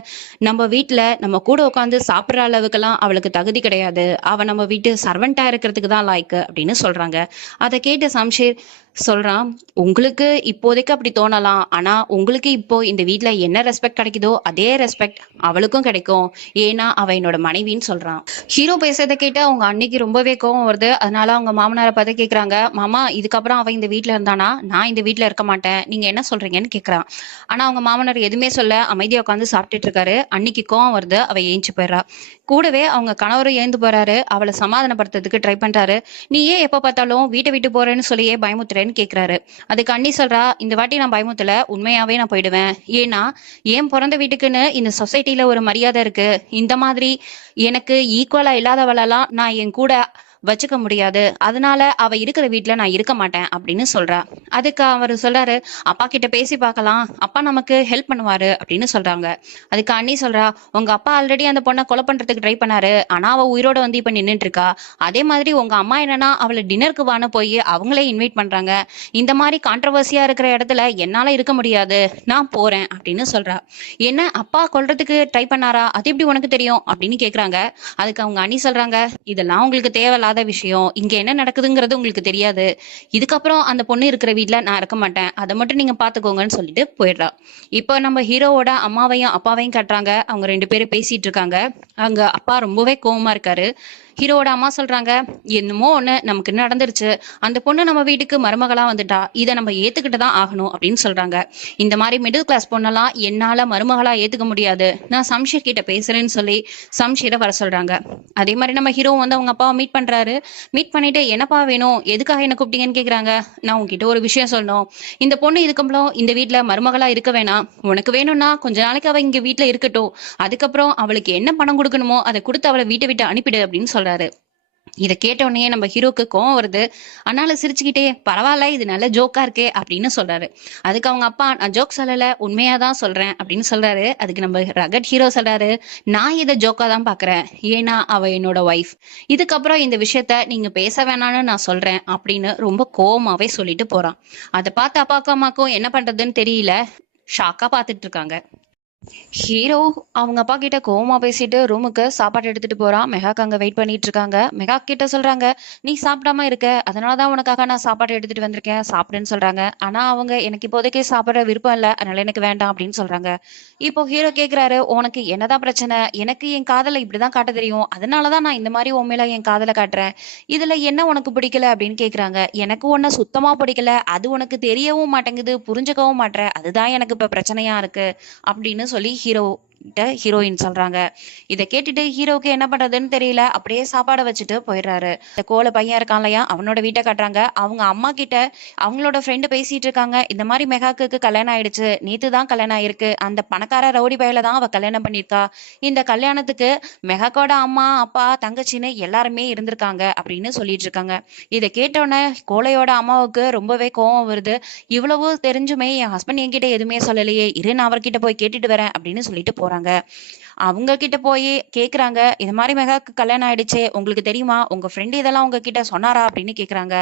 நம்ம வீட்டுல நம்ம கூட உட்காந்து சாப்பிடுற அளவுக்கெல்லாம் அவளுக்கு தகுதி கிடையாது. அவ நம்ம வீட்டு சர்வெண்டா இருக்கிறதுக்கு தான் லாய்க்கு அப்படின்னு சொல்றாங்க. அதை கேட்டு சம்ஷீர் சொல்றான், உங்களுக்கு இப்போதைக்கு அப்படி தோணலாம். ஆனா உங்களுக்கு இப்போ இந்த வீட்டுல என்ன ரெஸ்பெக்ட் கிடைக்குதோ அதே ரெஸ்பெக்ட் அவளுக்கும் கிடைக்கும். ஏன்னா அவ என்னோட மனைவின்னு சொல்றான். ஹீரோ பேசுறதை கேட்டு அவங்க அன்னைக்கு ரொம்பவே கோவம் வருது. அதனால அவங்க மாமனாரை பார்த்து கேக்குறாங்க, மாமா இதுக்கப்புறம் அவ இந்த வீட்டுல இருந்தானா நான் இந்த வீட்டுல இருக்க மாட்டேன், நீங்க என்ன சொல்றீங்கன்னு கேக்குறான். ஆனா அவங்க மாமனார் எதுவுமே சொல்ல அமைதியா உட்காந்து சாப்பிட்டுட்டு இருக்காரு. அன்னைக்கு கோவம் வருது. அவ ஏஞ்சி போயிடுறா. கூடவே அவங்க கணவரும் ஏந்து போறாரு. அவளை சமாதானப்படுத்துறதுக்கு ட்ரை பண்றாரு. நீ ஏன் எப்ப பார்த்தாலும் வீட்டை விட்டு போறேன்னு சொல்லியே பயமுத்துறேன்னு கேக்குறாரு. அதுக்கு அண்ணி சொல்றா, இந்த வாட்டி நான் பயமுத்துல, உண்மையாவே நான் போயிடுவேன். ஏன்னா ஏன் பிறந்த வீட்டுக்குன்னு இந்த சொசைட்டில ஒரு மரியாதை இருக்கு. இந்த மாதிரி எனக்கு ஈக்குவலா இல்லாதவளெல்லாம் நான் என் கூட வச்சுக்க முடியாது. அதனால அவ இருக்கிற வீட்டுல நான் இருக்க மாட்டேன் அப்படின்னு சொல்றா. அதுக்கு அவர் சொல்றாரு, அப்பா கிட்ட பேசி பார்க்கலாம், அப்பா நமக்கு ஹெல்ப் பண்ணுவாரு அப்படின்னு சொல்றாங்க. அதுக்கு அண்ணி சொல்றா, உங்க அப்பா ஆல்ரெடி அந்த பொண்ணை கொலை பண்றதுக்கு ட்ரை பண்ணாரு. ஆனா அவ உயிரோட வந்து இப்ப நின்னுட்டு இருக்கா. அதே மாதிரி உங்க அம்மா என்னன்னா அவளை டின்னருக்கு வான்னு போய் அவங்களே இன்வைட் பண்றாங்க. இந்த மாதிரி கான்ட்ரவர்சியா இருக்கிற இடத்துல என்னால இருக்க முடியாது, நான் போறேன் அப்படின்னு சொல்றா. என்ன அப்பா கொல்றதுக்கு ட்ரை பண்ணாரா? அது எப்படி உனக்கு தெரியும் அப்படின்னு கேக்குறாங்க. அதுக்கு அவங்க அண்ணி சொல்றாங்க, இதெல்லாம் உங்களுக்கு தேவையில்லாத விஷயம். இங்க என்ன நடக்குதுங்கிறது உங்களுக்கு தெரியாது. இதுக்கப்புறம் அந்த பொண்ணு இருக்கிற வீட்டுல நான் இருக்க மாட்டேன். அதை மட்டும் நீங்க பாத்துக்கோங்கன்னு சொல்லிட்டு போயிடுறா. இப்போ நம்ம ஹீரோவோட அம்மாவையும் அப்பாவையும் காட்டுறாங்க. அவங்க ரெண்டு பேரும் பேசிட்டு இருக்காங்க. அங்க அப்பா ரொம்பவே கோவமா இருக்காரு. ஹீரோவோட அம்மா சொல்றாங்க, என்னமோ ஒண்ணு நமக்கு நடந்துருச்சு. அந்த பொண்ணு நம்ம வீட்டுக்கு மருமகளா வந்துட்டா. இதை நம்ம ஏத்துக்கிட்டு தான் ஆகணும் அப்படின்னு சொல்றாங்க. இந்த மாதிரி மிடில் கிளாஸ் பொண்ணெல்லாம் என்னால மருமகளா ஏத்துக்க முடியாது. நான் சம்ஷீர் கிட்ட பேசுறேன்னு சொல்லி சம்ஷீரை வர சொல்றாங்க. அதே மாதிரி நம்ம ஹீரோ வந்து அவங்க அப்பாவை மீட் பண்றாரு. மீட் பண்ணிட்டு, என்னப்பா வேணும், எதுக்காக என்ன கூப்பிட்டீங்கன்னு கேக்குறாங்க. நான் உங்ககிட்ட ஒரு விஷயம் சொல்லணும். இந்த பொண்ணு இதுக்கப்புறம் இந்த வீட்டுல மருமகளா இருக்க வேணாம். உனக்கு வேணும்னா கொஞ்ச நாளைக்கு அவ இங்க வீட்டுல இருக்கட்டும். அதுக்கப்புறம் அவளுக்கு என்ன பணம் கொடுக்கணுமோ அதை கொடுத்து அவளை வீட்டை விட்டு அனுப்பிடு அப்படின்னு சொல்றாரு. இதை கேட்ட உடனே நம்ம ஹீரோக்கு கோவம் வருது. அதனால சிரிச்சுக்கிட்டே, பரவாயில்ல இது நல்ல ஜோக்கா இருக்கே அப்படின்னு சொல்றாரு. அதுக்கு அவங்க அப்பா, நான் ஜோக் சொல்லல, உண்மையாதான் சொல்றேன் அப்படின்னு சொல்றாரு. அதுக்கு நம்ம ரகட் ஹீரோ சொல்றாரு, நான் இதை ஜோக்கா தான் பாக்குறேன். ஏன்னா அவ என்னோட ஒய்ஃப். இதுக்கப்புறம் இந்த விஷயத்த நீங்க பேச வேணாம்னு நான் சொல்றேன் அப்படின்னு ரொம்ப கோவமாவே சொல்லிட்டு போறான். அதை பார்த்து அப்பாக்கும் அம்மாக்கும் என்ன பண்றதுன்னு தெரியல. ஷாக்கா பாத்துட்டு இருக்காங்க. ஹீரோ அவங்க அப்பா கிட்ட கோவமா பேசிட்டு ரூமுக்கு சாப்பாடு எடுத்துட்டு போறான். மெகாக்கு அங்க வெயிட் பண்ணிட்டு இருக்காங்க. மெகா கிட்ட சொல்றாங்க, நீ சாப்பிடாம இருக்க, அதனாலதான் உனக்காக நான் சாப்பாடு எடுத்துட்டு வந்திருக்கேன், சாப்பிடுன்னு சொல்றாங்க. ஆனா அவங்க எனக்கு இப்போதைக்கு சாப்பிட விருப்பம் இல்ல, அதனால எனக்கு வேண்டாம் அப்படின்னு சொல்றாங்க. இப்போ ஹீரோ கேக்குறாரு, உனக்கு என்னதான் பிரச்சனை? எனக்கு என் காதலை இப்படிதான் காட்ட தெரியும், அதனாலதான் நான் இந்த மாதிரி உன் மேல என் காதலை காட்டுறேன். இதுல என்ன உனக்கு பிடிக்கல அப்படின்னு கேக்குறாங்க. எனக்கு உன்னை சுத்தமா பிடிக்கல, அது உனக்கு தெரியவும் மாட்டேங்குது, புரிஞ்சுக்கவும் மாட்ற, அதுதான் எனக்கு இப்ப பிரச்சனையா இருக்கு அப்படின்னு சொல்லி ஹீரோயின் சொல்றாங்க. இதை கேட்டுட்டு ஹீரோவுக்கு என்ன பண்றதுன்னு தெரியல. அப்படியே சாப்பாடை வச்சுட்டு போயிடுறாரு. இந்த கோல பையன் இருக்கான் இல்லையா, அவனோட வீட்டை காட்டுறாங்க. அவங்க அம்மா கிட்ட அவங்களோட ஃப்ரெண்டு பேசிட்டு இருக்காங்க. இந்த மாதிரி மெகாக்கு கல்யாணம் ஆயிடுச்சு, நேத்து தான் கல்யாணம் ஆயிருக்கு, அந்த பணக்கார ரவுடி பையில தான் அவ கல்யாணம் பண்ணிருக்கா, இந்த கல்யாணத்துக்கு மெகாக்கோட அம்மா அப்பா தங்கச்சின்னு எல்லாருமே இருந்திருக்காங்க அப்படின்னு சொல்லிட்டு இருக்காங்க. இதை கேட்டோன்னே கோலையோட அம்மாவுக்கு ரொம்பவே கோவம் வருது. இவ்வளவு தெரிஞ்சுமே என் ஹஸ்பண்ட் என்கிட்ட எதுவுமே சொல்லலையே, இரு நான் அவர்கிட்ட போய் கேட்டுட்டு வரேன் அப்படின்னு சொல்லிட்டு போறாங்க. அவங்க கிட்ட போய் கேக்குறாங்க, இது மாதிரி மெகாக்கு கல்யாணம் ஆயிடுச்சே, உங்களுக்கு தெரியுமா, உங்க ஃப்ரெண்டு இதெல்லாம் உங்ககிட்ட சொன்னாரா அப்படின்னு கேக்குறாங்க.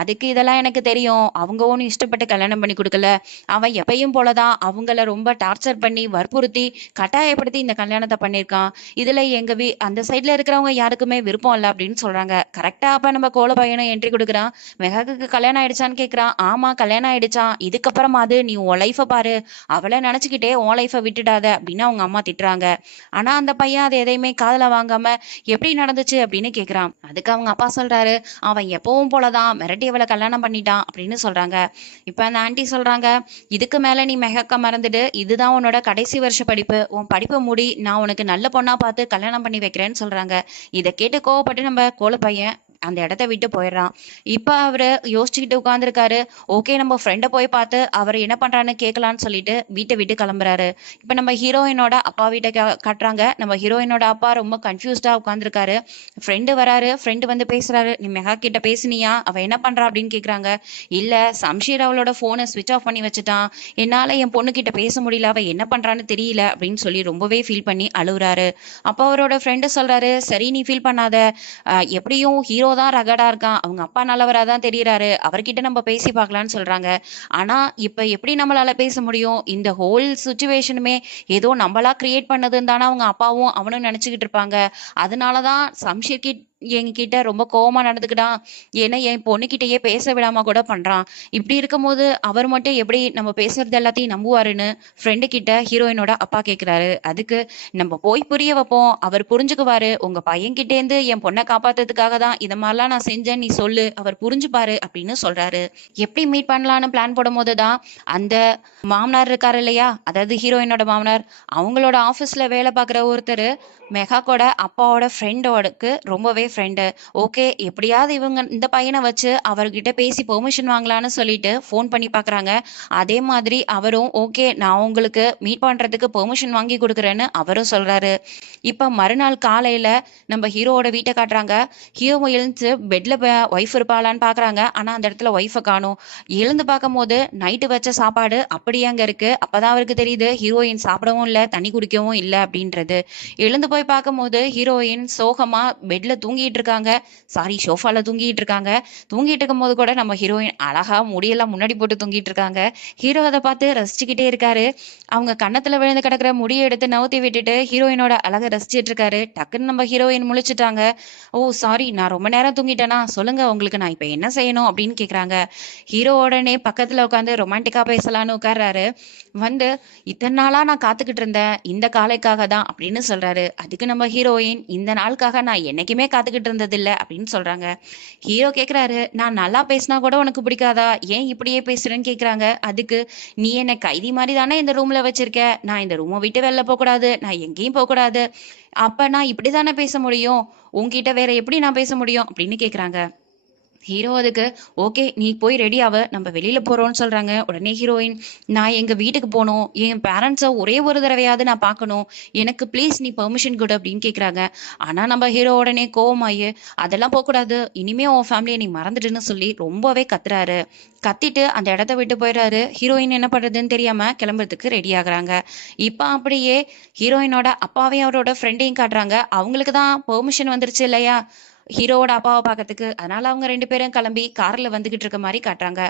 அதுக்கு இதெல்லாம் எனக்கு தெரியும், அவங்க ஒன்றும் இஷ்டப்பட்டு கல்யாணம் பண்ணி கொடுக்கல, அவன் எப்பயும் போலதான் அவங்கள ரொம்ப டார்ச்சர் பண்ணி வற்புறுத்தி கட்டாயப்படுத்தி இந்த கல்யாணத்தை பண்ணியிருக்கான். இதுல எங்க அந்த சைட்ல இருக்கிறவங்க யாருக்குமே விருப்பம் இல்லை அப்படின்னு சொல்றாங்க. கரெக்டா அப்ப நம்ம கோல பையனும் என்ட்ரி கொடுக்குறான். மெகாக்கு கல்யாணம் ஆயிடுச்சான்னு கேக்குறான். ஆமா கல்யாணம் ஆயிடுச்சான், இதுக்கப்புறமா அது நீ உன் லைஃப பாரு, அவளை நினைச்சுக்கிட்டே உன் லைஃப விட்டுடாத அப்படின்னு அவங்க அம்மா திட்டுறாங்க. ஆனா அந்த பையன் அதை எதையுமே காதுல வாங்காம எப்படி நடந்துச்சு அப்படின்னு கேக்குறான். அதுக்கு அவங்க அப்பா சொல்றாரு, அவன் எப்பவும் போலதான் மிரட்டி அவளை கல்யாணம் பண்ணிட்டான் அப்படின்னு சொல்றாங்க. இப்ப அந்த ஆன்ட்டி சொல்றாங்க, இதுக்கு மேல நீ மெஹக்க மறந்துடு, இதுதான் உன்னோட கடைசி வருஷ படிப்பு, உன் படிப்பை முடி, நான் உனக்கு நல்ல பொண்ணா பார்த்து கல்யாணம் பண்ணி வைக்கிறேன்னு சொல்றாங்க. இதை கேட்டு கோவப்பட்டு நம்ம கோல பையன் அந்த இடத்த விட்டு போயிடுறான். இப்ப அவரு யோசிச்சுக்கிட்டு உட்கார்ந்துருக்காரு. ஓகே, நம்ம ஃப்ரெண்டை போய் பார்த்து அவர் என்ன பண்றான்னு கேட்கலான்னு சொல்லிட்டு வீட்டை விட்டு கிளம்புறாரு. இப்ப நம்ம ஹீரோயினோட அப்பா வீட்டை காட்டுறாங்க. நம்ம ஹீரோயினோட அப்பா ரொம்ப கன்ஃபியூஸ்டா உட்காந்துருக்காரு. ஃப்ரெண்டு வராரு. ஃப்ரெண்டு வந்து பேசுறாரு, நீ மெகா கிட்ட பேசுனியா, அவ என்ன பண்றா அப்படின்னு கேக்குறாங்க. இல்ல, சம்ஷீர் அவளோட போனை ஸ்விட்ச் ஆஃப் பண்ணி வச்சுட்டான், என்னால என் பொண்ணு கிட்ட பேச முடியல, அவ என்ன பண்றான்னு தெரியல அப்படின்னு சொல்லி ரொம்பவே ஃபீல் பண்ணி அழுகுறாரு. அப்ப அவரோட ஃப்ரெண்டு சொல்றாரு, சரி நீ ஃபீல் பண்ணாத, எப்படியும் ஹீரோ தான் ரகடா இருக்கான், அவங்க அப்பா நல்லவரா தான் தெரியறாரு, அவர்கிட்ட நம்ம பேசி பார்க்கலாம்னு சொல்றாங்க. ஆனா இப்ப எப்படி நம்மளால பேச முடியும், இந்த ஹோல் சுச்சுவேஷனுமே ஏதோ நம்மளா கிரியேட் பண்ணதுன்னு தானே அவங்க அப்பாவும் அவனும் நினைச்சுக்கிட்டு இருப்பாங்க. அதனாலதான் சம்ஷீர் என்கிட்ட ரொம்ப கோவமா நடந்துக்கிட்டான், ஏன்னா என் பொண்ணுகிட்டயே பேச விடாம கூட பண்றான். இப்படி இருக்கும்போது அவர் மட்டும் எப்படி நம்ம பேசுறது எல்லாத்தையும் நம்புவாருன்னு ஃப்ரெண்டு கிட்ட ஹீரோயினோட அப்பா கேக்குறாரு. அதுக்கு நம்ம போய் புரிய வைப்போம், அவர் புரிஞ்சுக்குவாரு, உங்க பையன்கிட்ட இருந்து என் பொண்ணை காப்பாத்துறதுக்காக தான் இத மாதிரிலாம் நான் செஞ்சேன், நீ சொல்லு, அவர் புரிஞ்சுப்பாரு அப்படின்னு சொல்றாரு. எப்படி மீட் பண்ணலான்னு பிளான் போடும் போதுதான் அந்த மாமனார் இருக்காரு இல்லையா, அதாவது ஹீரோயினோட மாமனார், அவங்களோட ஆபீஸ்ல வேலை பார்க்குற ஒருத்தர் மெகாக்கோட அப்பாவோட ஃப்ரெண்டோடுக்கு ரொம்பவே ஃப்ரெண்டு. ஓகே, எப்படியாவது இவங்க இந்த பையனை வச்சு அவர்கிட்ட பேசி பெர்மிஷன் வாங்கலான்னு சொல்லிட்டு ஃபோன் பண்ணி பார்க்குறாங்க. அதே மாதிரி அவரும் ஓகே, நான் உங்களுக்கு மீட் பண்ணுறதுக்கு பெர்மிஷன் வாங்கி கொடுக்குறேன்னு அவரும் சொல்கிறாரு. இப்போ மறுநாள் காலையில் நம்ம ஹீரோவோட வீட்டை காட்டுறாங்க. ஹீரோ எழுந்து பெட்டில் ஒய்ஃப் இருப்பாளான்னு பார்க்குறாங்க. ஆனால் அந்த இடத்துல ஒய்ஃபை காணும். எழுந்து பார்க்கும்போது நைட்டு வச்ச சாப்பாடு அப்படியே அங்கே இருக்குது. அப்போ தான் அவருக்கு தெரியுது ஹீரோயின் சாப்பிடவும் இல்லை, தண்ணி குடிக்கவும் இல்லை அப்படின்றது. எழுந்து போய் பார்க்கும்போது ஹீரோயின் சோகமா பெட்ல தூங்கிட்டு இருக்காங்க. சாரி, சோஃபால தூங்கிட்டு இருக்காங்க. தூங்கிட்டு இருக்கும் போது கூட நம்ம ஹீரோயின் அழகா முடியெல்லாம் முன்னாடி போட்டு தூங்கிட்டு இருக்காங்க. ஹீரோ அதை பார்த்து ரசிச்சுக்கிட்டே இருக்காரு. அவங்க கன்னத்துல விழுந்து கிடக்குற முடியை எடுத்து நவுத்தி விட்டுட்டு ஹீரோயினோட அழகை ரசிச்சிட்டு இருக்காரு. டக்குன்னு நம்ம ஹீரோயின் முழிச்சிட்டாங்க. ஓ சாரி, நான் ரொம்ப நேரம் தூங்கிட்டேனா, சொல்லுங்க உங்களுக்கு நான் இப்ப என்ன செய்யணும் அப்படின்னு கேக்குறாங்க. ஹீரோ உடனே பக்கத்துல உட்காந்து ரொமான்டிக்கா பேசலான்னு உட்கார்றாரு. வந்து, இத்தனை நாளா நான் காத்துக்கிட்டு இருந்தேன் இந்த காலைக்காக தான் அப்படின்னு சொல்றாரு. அதுக்கு நம்ம ஹீரோயின், இந்த நாளுக்காக நான் என்னைக்குமே காத்துக்கிட்டு இருந்ததில்லை அப்படின்னு சொல்றாங்க. ஹீரோ கேக்குறாரு, நான் நல்லா பேசினா கூட உனக்கு பிடிக்காதா, ஏன் இப்படியே பேசுறேன்னு கேக்குறாங்க. அதுக்கு, நீ என்ன கைதி மாதிரி தானே இந்த ரூம்ல வச்சிருக்க, நான் இந்த ரூமை விட்டு வெளில போக கூடாது, நான் எங்கேயும் போக கூடாது, அப்ப நான் இப்படிதானே பேச முடியும், உன்கிட்ட வேற எப்படி நான் பேச முடியும் அப்படின்னு கேக்குறாங்க. ஹீரோ அதுக்கு ஓகே, நீ போய் ரெடி ஆவ, நம்ம வெளியில போறோம்னு சொல்றாங்க. உடனே ஹீரோயின், நான் எங்க வீட்டுக்கு போகணும், என் பேரண்ட்ஸை ஒரே ஒரு தடவையாவது நான் பார்க்கணும், எனக்கு ப்ளீஸ் நீ பெர்மிஷன் கொடு அப்படின்னு கேட்குறாங்க. ஆனா நம்ம ஹீரோ உடனே கோவமாயி, அதெல்லாம் போகக்கூடாது, இனிமே உன் ஃபேமிலியை நீ மறந்துடுன்னு சொல்லி ரொம்பவே கத்துறாரு. கத்திட்டு அந்த இடத்த விட்டு போயிடுறாரு. ஹீரோயின் என்ன பண்றதுன்னு தெரியாம கிளம்புறதுக்கு ரெடி ஆகுறாங்க. இப்ப அப்படியே ஹீரோயினோட அப்பாவையும் அவரோட ஃப்ரெண்டையும் காட்டுறாங்க. அவங்களுக்கு தான் பெர்மிஷன் வந்துருச்சு இல்லையா, ஹீரோவோட அப்பாவை பார்க்கறதுக்கு. அதனால அவங்க 2 பேரும் கிளம்பி கார்ல வந்துகிட்டு இருக்க மாதிரி காட்டுறாங்க.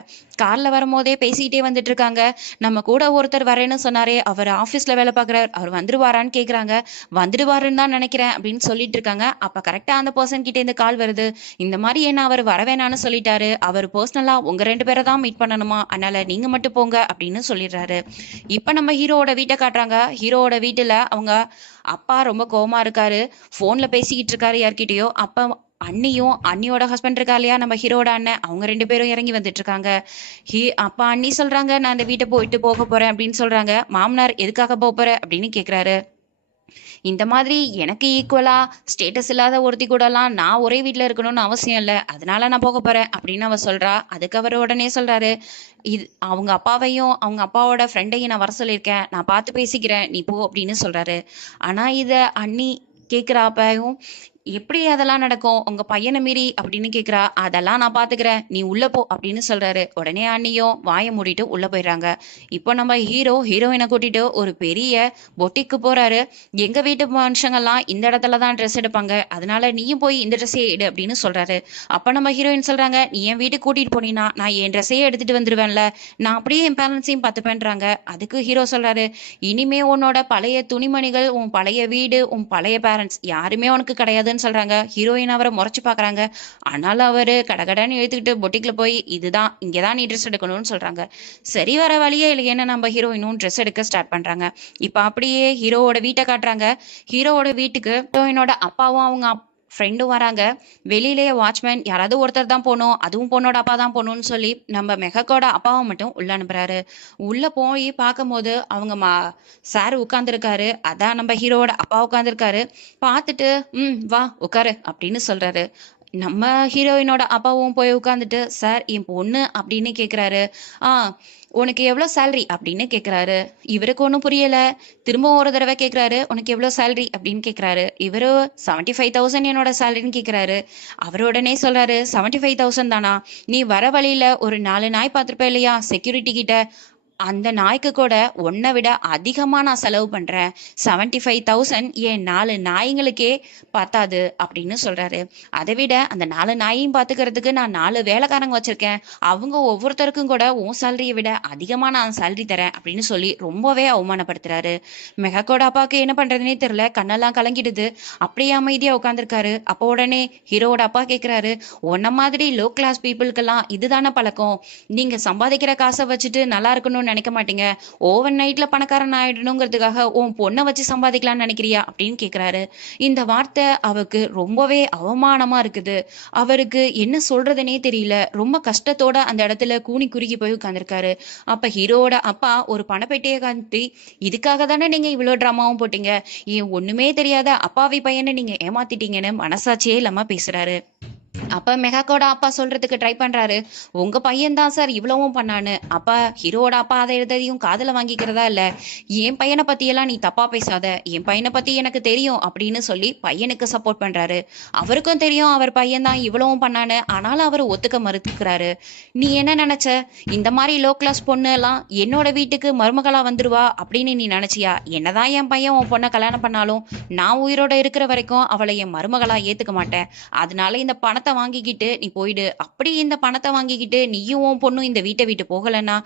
கார்ல வரும்போதே பேசிக்கிட்டே வந்துட்டு இருக்காங்க. நம்ம கூட ஒருத்தர் வரேன்னு சொன்னாரே, அவர் ஆபீஸ்ல வேலை பார்க்குறார், அவர் வந்துடுவாரான்னு கேக்குறாங்க. வந்துடுவாருன்னு தான் நினைக்கிறேன் அப்படின்னு சொல்லிட்டு இருக்காங்க. அப்ப கரெக்டா அந்த பர்சன் கிட்ட இருந்து கால் வருது. இந்த மாதிரி என்ன அவர் வரவேணான்னு சொல்லிட்டாரு, அவர் பர்சனலா உங்க 2 பேரை தான் மீட் பண்ணணுமா, அதனால நீங்க மட்டும் போங்க அப்படின்னு சொல்லிடுறாரு. இப்ப நம்ம ஹீரோவோட வீட்டை காட்டுறாங்க. ஹீரோவோட வீட்டுல அவங்க அப்பா ரொம்ப கோவமா இருக்காரு. போன்ல பேசிக்கிட்டு இருக்காரு யார்கிட்டயோ. அப்ப அண்ணியும் அண்ணியோட ஹஸ்பண்ட் இருக்கா இல்லையா நம்ம ஹீரோட அண்ணன், அவங்க 2 பேரும் இறங்கி வந்துட்டு இருக்காங்க. அப்பா அண்ணி சொல்றாங்க, நான் அந்த வீட்டை போயிட்டு போக போறேன் அப்படின்னு சொல்றாங்க. மாமனார் எதுக்காக போக போற அப்படின்னு கேக்குறாரு. இந்த மாதிரி எனக்கு ஈக்குவலா ஸ்டேட்டஸ் இல்லாத ஒருத்தி கூடலாம் நான் ஒரே வீட்டில் இருக்கணும்னு அவசியம் இல்லை, அதனால நான் போக போறேன் அப்படின்னு அவ சொல்றா. அதுக்கு அவர் உடனே சொல்றாரு, இது அவங்க அப்பாவையும் அவங்க அப்பாவோட ஃப்ரெண்டையும் நான் வர சொல்லியிருக்கேன், நான் பார்த்து பேசிக்கிறேன், நீ போ அப்படின்னு சொல்றாரு. ஆனா இத அண்ணி கேட்குறாப்பையும், எப்படி அதெல்லாம் நடக்கும் உங்க பையனை மீறி அப்படின்னு கேக்குறா. அதெல்லாம் நான் பாத்துக்கிறேன், நீ உள்ள போ அப்படின்னு சொல்றாரு. உடனே அண்ணியும் வாயை மூடிட்டு உள்ள போயிடுறாங்க. இப்போ நம்ம ஹீரோயினை கூட்டிட்டு ஒரு பெரிய பொட்டிக்கு போறாரு. எங்க வீட்டு மனுஷங்கள்லாம் இந்த இடத்துல தான் ட்ரெஸ் எடுப்பாங்க, அதனால நீயும் போய் இந்த ட்ரெஸ்ஸே எடு அப்படின்னு சொல்றாரு. அப்ப நம்ம ஹீரோயின் சொல்றாங்க, நீ என் வீட்டுக்கு கூட்டிட்டு போனீங்கன்னா நான் என் ட்ரெஸ்ஸையே எடுத்துட்டு வந்துருவேன்ல, நான் அப்படியே என் பேரண்ட்ஸையும் பார்த்துப்பேன்றாங்க. அதுக்கு ஹீரோ சொல்றாரு, இனிமே உன்னோட பழைய துணிமணிகள், உன் பழைய வீடு, உன் பழைய பேரண்ட்ஸ் யாருமே உனக்கு கிடையாதுன்னு சொல்றாங்க. ஹீரோயின் அவரை முறைச்சு பாக்குறாங்க. ஆனாலும் அவரு கடகடன்னு எழுத்துக்கிட்டு பொட்டிக்ல போய், இதுதான் இங்கதான் நீ ட்ரெஸ் எடுக்கணும்னு சொல்றாங்க. சரி, வர வழியே இல்லையேன்னு நம்ம ஹீரோயினும் ட்ரெஸ் எடுக்க ஸ்டார்ட் பண்றாங்க. இப்ப அப்படியே ஹீரோவோட வீட்டை காட்டுறாங்க. ஹீரோவோட வீட்டுக்கு ஹீரோயினோட அப்பாவும் அவங்க ஃப்ரெண்டும் வராங்க. வெளியிலேயே வாட்ச்மேன் யாராவது ஒருத்தர் தான் போகணும், அதுவும் பொண்ணோட அப்பா தான் போகணும்னு சொல்லி நம்ம மெஹக்கோட அப்பாவை மட்டும் உள்ள அனுப்புறாரு. உள்ள போய் பார்க்கும்போது அவங்க சார் உட்காந்துருக்காரு. அதான் நம்ம ஹீரோவோட அப்பா உட்காந்துருக்காரு. பார்த்துட்டு வா உட்காரு அப்படின்னு சொல்றாரு. நம்ம ஹீரோயினோட அப்பாவும் போய் உட்காந்துட்டு, சார் என் பொண்ணு அப்படின்னு கேக்குறாரு. ஆ, உனக்கு எவ்வளோ சேலரி அப்படின்னு கேட்குறாரு. இவருக்கு ஒன்றும் புரியல. திரும்ப ஒரு தடவை கேட்குறாரு, உனக்கு எவ்வளோ சேலரி அப்படின்னு கேட்குறாரு. இவரு 75,000 என்னோட சேலரின்னு கேட்குறாரு. அவர் உடனே சொல்றாரு, 75,000 தானா, நீ வர வழியில ஒரு 4 நாய் பார்த்துருப்ப இல்லையா செக்யூரிட்டி கிட்ட, அந்த நாய்க்கு கூட உன்னை விட அதிகமா நான் செலவு பண்றேன். 75,000 என் 4 நாய்ங்களுக்கே பத்தாது அப்படின்னு சொல்றாரு. அதை விட அந்த 4 நாயையும் பாத்துக்கிறதுக்கு நான் 4 வேலைக்காரங்க வச்சிருக்கேன், அவங்க ஒவ்வொருத்தருக்கும் கூட உன் சேலரியை விட அதிகமா நான் சேலரி தரேன் அப்படின்னு சொல்லி ரொம்பவே அவமானப்படுத்துறாரு. மெஹக்கோட அப்பாவுக்கு என்ன பண்றதுன்னே தெரியல, கண்ணெல்லாம் கலங்கிடுது. அப்படியே அமைதியா உட்காந்துருக்காரு. அப்போ உடனே ஹீரோவோட அப்பா கேட்கிறாரு, உன்ன மாதிரி லோ கிளாஸ் பீப்புளுக்கெல்லாம் இதுதானே பழக்கம், நீங்க சம்பாதிக்கிற காசை வச்சுட்டு நல்லா இருக்கணும்னு நினைக்க மாட்டீங்க, ஓவர் நைட்ல பணக்காரன் ஆயிடணுங்கிறதுக்காக உன் பொண்ணை வச்சு சம்பாதிக்கலாம்னு நினைக்கிறியா அப்படின்னு கேக்குறாரு. இந்த வார்த்தை அவருக்கு ரொம்பவே அவமானமா இருக்குது. அவருக்கு என்ன சொல்றதுனே தெரியல. ரொம்ப கஷ்டத்தோட அந்த இடத்துல கூனி குறுகி போய் உட்கார்ந்துருக்காரு. அப்ப ஹீரோவோட அப்பா ஒரு பணப்பெட்டியை காட்டி, இதுக்காக தானே நீங்க இவ்வளவு டிராமாவும் போட்டீங்க, ஏன் ஒண்ணுமே தெரியாத அப்பாவி பையனை நீங்க ஏமாத்திட்டீங்கன்னு மனசாட்சியே இல்லாம பேசுறாரு. அப்ப மெகாக்கோட அப்பா சொல்றதுக்கு ட்ரை பண்றாரு, உங்க பையன் தான் சார் இவ்வளவும் பண்ணான்னு. அப்ப ஹீரோட அப்பா அதை எதையும் காதுல வாங்கிக்கிறதா இல்ல, என் பையனை பத்தி எல்லாம் நீ தப்பா பேசாத, என் பையனை பத்தி எனக்கு தெரியும் அப்படின்னு சொல்லி பையனுக்கு சப்போர்ட் பண்றாரு. அவருக்கும் தெரியும் அவர் பையன் தான் இவ்வளவும் பண்ணான்னு, ஆனாலும் அவர் ஒத்துக்க மறுத்துக்கிறாரு. நீ என்ன நினைச்ச, இந்த மாதிரி லோ கிளாஸ் பொண்ணு எல்லாம் என்னோட வீட்டுக்கு மருமகளா வந்துருவா அப்படின்னு நீ நினைச்சியா? என்னதான் என் பையன் உன் பொண்ணை கல்யாணம் பண்ணாலும் நான் உயிரோட இருக்கிற வரைக்கும் அவளை என் மருமகளா ஏத்துக்க மாட்டேன். அதனால இந்த பணத்தை வாங்கிக்கிட்டு நீ போயிடு. அப்படி இந்த பணத்தை வாங்கிக்கிட்டு நீயும் உன் பொண்ணும் இந்த வீட்டை விட்டு போகலன்னா,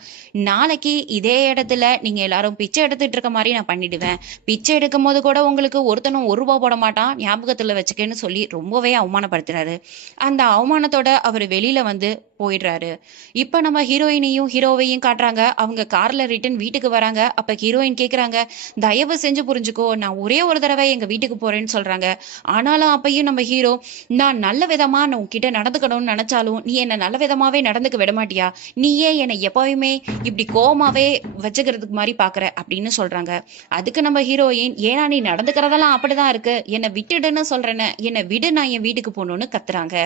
நாளைக்கு இதே இடத்துல நீங்க எல்லாரும் பிச்சை எடுத்துட்டு இருக்க மாதிரி நான் பண்ணிடுவேன். பிச்சை எடுக்கும் போது கூட உங்களுக்கு ஒருத்தனும் 1 ரூபா போட மாட்டான், ஞாபகத்துல வச்சுக்கன்னு சொல்லி ரொம்பவே அவமானப்படுத்துறாரு. அந்த அவமானத்தோட அவர் வெளியில வந்து போயிடுறாரு. இப்ப நம்ம ஹீரோயினையும் ஹீரோவையும் காட்டுறாங்க. அவங்க கார்ல ரிட்டர்ன் வீட்டுக்கு வராங்க. அப்ப ஹீரோயின் கேக்குறாங்க, தயவு செஞ்சு புரிஞ்சுக்கோ, நான் ஒரே ஒரு தடவை எங்க வீட்டுக்கு போறேன்னு சொல்றாங்க. ஆனாலும் அப்பயும் நம்ம ஹீரோ, நான் நல்ல விதமா நான் உன்கிட்ட நடந்துக்கணும்னு நினைச்சாலும் நீ என்ன நல்ல விதமாவே நடந்துக்க விட மாட்டியா, நீயே என்னை எப்பவுமே இப்படி கோமாவே வச்சுக்கிறதுக்கு மாதிரி பாக்குற அப்படின்னு சொல்றாங்க. அதுக்கு நம்ம ஹீரோயின், ஏன்னா நீ நடந்துக்கிறதெல்லாம் அப்படிதான் இருக்கு, என்னை விட்டுடுன்னு சொல்றேன்னு, என்னை விடு, நான் என் வீட்டுக்கு போகணும்னு கத்துறாங்க.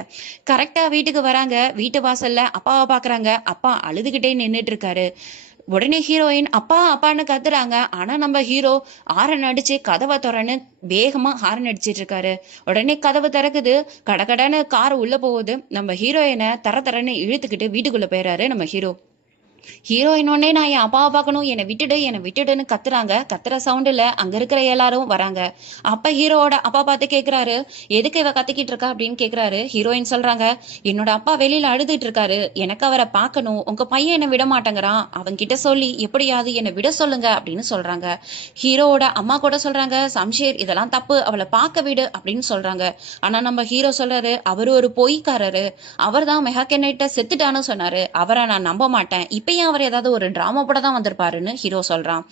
கரெக்டா வீட்டுக்கு வராங்க. வீட்டு வாசல்ல அப்பாவை பாக்குறாங்க. அப்பா அழுதுகிட்டே நின்னுட்டு இருக்காரு. உடனே ஹீரோயின் அப்பா அப்பான்னு கத்துறாங்க. ஆனா நம்ம ஹீரோ ஹாரன் அடிச்சு கதவை திறன்னு வேகமா ஹாரன் அடிச்சிட்டு இருக்காரு. உடனே கதவு திறக்குது. கடகடன்னு கார் உள்ள போகுது. நம்ம ஹீரோயினை தர தரன்னு இழுத்துக்கிட்டு வீட்டுக்குள்ள போயிறாரு நம்ம ஹீரோ. ஹீரோயினோடனே நான் என் அப்பாவை பார்க்கணும், என்னை விட்டுடுன்னு கத்துறாங்க. கத்துற சவுண்டுல அங்க இருக்கிற எல்லாரும் வராங்க. அப்ப ஹீரோவோட அப்பா பார்த்து கேக்குறாரு, எதுக்கு இவ கத்திக்கிட்டு இருக்கா அப்படின்னு கேக்குறாரு. ஹீரோயின் சொல்றாங்க, என்னோட அப்பா வெளியில அழுதுட்டு இருக்காரு, எனக்கு அவரை பார்க்கணும், உங்க பையன் என்ன விட மாட்டேங்கிறான், அவங்க கிட்ட சொல்லி எப்படியாவது என்னை விட சொல்லுங்க அப்படின்னு சொல்றாங்க. ஹீரோவோட அம்மா கூட சொல்றாங்க, சம்ஷேர் இதெல்லாம் தப்பு, அவளை பார்க்க விடு அப்படின்னு சொல்றாங்க. ஆனா நம்ம ஹீரோ சொல்றாரு, அவரு ஒரு பொய்க்காரரு, அவர் தான் மெஹாக்கெனைட்ட செத்துட்டான்னு சொன்னாரு, அவரை நான் நம்ப மாட்டேன், இப்பயும் அவர் ஏதாவது ஒரு டிராமா போட தான் வந்திருப்பாருன்னு ஹீரோ சொல்றான்.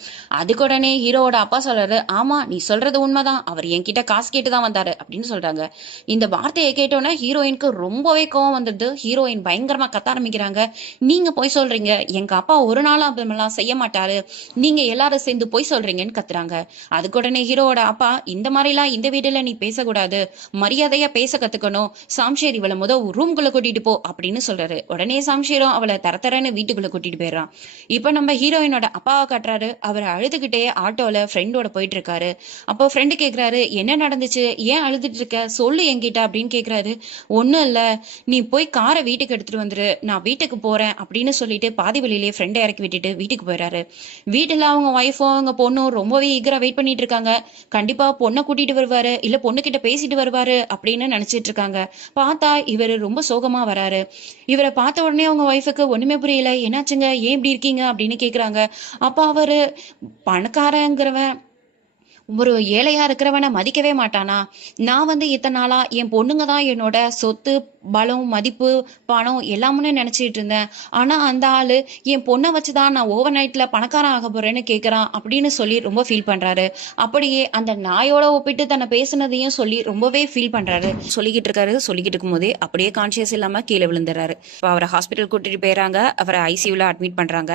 அதுக்கு உடனே ஹீரோவோட அப்பா சொல்றாரு, ஆமா நீ சொல்றது உண்மைதான், அவர் என்கிட்ட காசு கேட்டு தான் வந்தாரு அப்படின்னு சொல்றாங்க. இந்த வார்த்தையை கேட்டோன்னே ஹீரோயினுக்கு ரொம்பவே கோவம் வந்துடுது. ஹீரோயின் பயங்கரமா கத்த ஆரம்பிக்கிறாங்க, நீங்க பொய் சொல்றீங்க, எங்க அப்பா ஒரு நாளும் அப்படிலாம் செய்ய மாட்டாரு, நீங்க எல்லாரும் சேர்ந்து பொய் சொல்றீங்கன்னு கத்துறாங்க. அதுக்கு உடனே ஹீரோவோட அப்பா, இந்த மாதிரிலாம் இந்த வீடுல நீ பேசக்கூடாது, மரியாதையா பேச கத்துக்கணும், சாம்ஷேர் இவளை ரூம்குள்ள கூட்டிட்டு போ அப்படின்னு சொல்றாரு. உடனே சாம்ஷேரும் அவளை தரன்னு வீட்டுக்குள்ள கூட்டிட்டு போயிடுறான். இப்ப நம்ம ஹீரோயினோட அப்பாவை காட்டுறாரு. அவர் அழுதுகிட்டே ஆட்டோல ஃப்ரெண்டோட போயிட்டு இருக்காரு. அப்போ ஃப்ரெண்டு கேக்குறாரு, என்ன நடந்துச்சு, ஏன் அழுதுட்டு இருக்க, சொல்லு என்கிட்ட அப்படின்னு கேக்குறாரு. ஒண்ணும் இல்ல, நீ போய் காரை வீட்டுக்கு எடுத்துட்டு வந்துரு, நான் வீட்டுக்கு போறேன் அப்படின்னு சொல்லிட்டு பாதி வழியிலேயே ஃப்ரெண்டை இறக்கி விட்டுட்டு வீட்டுக்கு போயிடுறாரு. வீட்டுல அவங்க ஒய்ஃபும் அவங்க பொண்ணும் ரொம்பவே ஈகரா வெயிட் பண்ணிட்டு இருக்காங்க. கண்டிப்பா பொண்ணை கூட்டிட்டு வருவாரு, இல்ல பொண்ணு கிட்ட பேசிட்டு வருவாரு அப்படின்னு நினைச்சிட்டு இருக்காங்க. பார்த்தா இவரு ரொம்ப சோகமா வராரு. இவரை பார்த்த உடனே அவங்க ஒய்ஃபுக்கு ஒண்ணுமே புரியல, என்னாச்சுங்க, ஏன் இப்படி இருக்கீங்க அப்படின்னு கேக்குறாங்க. அப்ப அவரு, பணக்காரங்கிறவன் ஒரு ஏழையா இருக்கிறவனை மதிக்கவே மாட்டானா, நான் இத்தனை நாளா என் பொண்ணுங்க தான் என்னோட சொத்து, பலம், மதிப்பு, பணம் எல்லாமே நினைச்சிட்டு இருந்தேன், ஆனா அந்த ஆளு என் பொண்ணை வச்சுதான் நான் ஓவர் நைட்ல பணக்காரன் ஆக போறேன்னு கேக்குறான் அப்படின்னு சொல்லி ரொம்ப ஃபீல் பண்றாரு. அப்படியே அந்த நாயோட ஒப்பிட்டு தன்னை பேசுனதையும் சொல்லி ரொம்பவே ஃபீல் பண்றாரு. சொல்லிக்கிட்டு இருக்கும் போதே அப்படியே கான்சியஸ் இல்லாம கீழே விழுந்துறாரு. இப்போ அவரை ஹாஸ்பிட்டல் கூட்டிட்டு போயிடறாங்க. அவரை ஐசியூல அட்மிட் பண்றாங்க.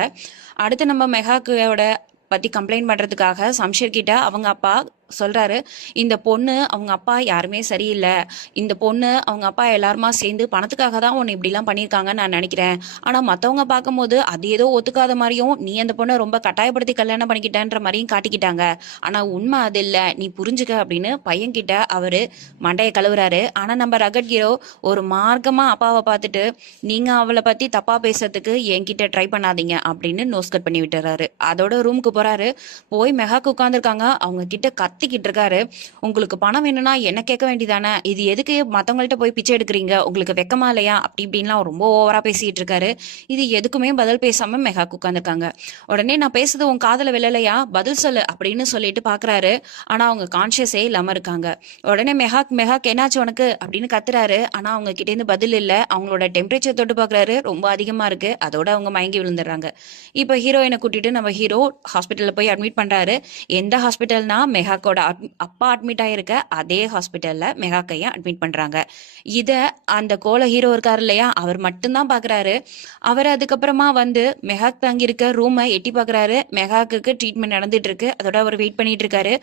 அடுத்து நம்ம மெஹாக்கோட பத்தி கம்ப்ளைண்ட் பண்றதுக்காக சம்ஷேர் கிட்ட அவங்க அப்பா சொல்றாரு, இந்த பொண்ணு அவங்க அப்பா யாருமே சரியில்லை, இந்த பொண்ணு அவங்க அப்பா எல்லாருமா சேர்ந்து பணத்துக்காக தான் உன்னை இப்படிலாம் பண்ணியிருக்காங்கன்னு நான் நினைக்கிறேன், ஆனா மற்றவங்க பார்க்கும்போது அது ஏதோ ஒத்துக்காத மாதிரியும் நீ அந்த பொண்ணை ரொம்ப கட்டாயப்படுத்தி கல்யாணம் பண்ணிக்கிட்டேன்ற மாதிரியும் காட்டிக்கிட்டாங்க, ஆனா உண்மை அது இல்லை, நீ புரிஞ்சுக்க அப்படின்னு பையன்கிட்ட அவரு மண்டையை கழுவுறாரு. ஆனா நம்ம ரகட் ஹீரோ ஒரு மார்க்கமா அப்பாவை பார்த்துட்டு, நீங்க அவளை பத்தி தப்பா பேசுறதுக்கு என்கிட்ட ட்ரை பண்ணாதீங்க அப்படின்னு நோஸ் கட் பண்ணி விட்டுறாரு. அதோட ரூமுக்கு போறாரு. போய் மெஹாக்கு உட்காந்துருக்காங்க, அவங்க கிட்ட கத்திக்கிட்டு இருக்காரு, உங்களுக்கு பணம் வேணும்னா என்ன கேட்க வேண்டியதானே, இது எதுக்கு மத்தவங்கள்ட்ட போய் பிச்சை எடுக்கிறீங்க, உங்களுக்கு வெக்கமா இல்லையா அப்படி இப்படின்லாம் ரொம்ப ஓவரா பேசிட்டு இருக்காரு. இது எதுக்குமே பதில் பேசாம மெஹாக்கு உட்காந்துருக்காங்க. உடனே நான் பேசுறது உன் காதல விழலையா, பதில் சொல்லு அப்படின்னு சொல்லிட்டு பாக்குறாரு. ஆனா அவங்க கான்சியஸே இல்லாம இருக்காங்க. உடனே மெஹாக் என்னாச்சு உனக்கு அப்படின்னு கத்துறாரு. ஆனா அவங்க கிட்ட இருந்து பதில் இல்ல. அவங்களோட டெம்பரேச்சர் தொட்டு பாக்குறாரு, ரொம்ப அதிகமா இருக்கு. அதோட அவங்க மயங்கி விழுந்துடுறாங்க. இப்ப ஹீரோயினை கூட்டிட்டு நம்ம ஹீரோ ஹாஸ்பிட்டல்ல போய் அட்மிட் பண்றாரு. எந்த ஹாஸ்பிட்டல்னா மெஹாக்கோட அப்பா அட்மிட் ஆயிருக்க அதே ஹாஸ்பிட்டல்ல மெஹாக்கையும் அட்மிட் பண்றாங்க. இத அந்த கோல ஹீரோ இருக்காரு இல்லையா, அவர் மட்டும்தான் பாக்குறாரு. அவர் அதுக்கப்புறமா மெஹாக் தங்கியிருக்க ரூமை எட்டி பாக்குறாரு. மெஹாக்கு ட்ரீட்மெண்ட் நடந்துட்டு இருக்கு. அதோட அவர் வெயிட் பண்ணிட்டு இருக்காரு.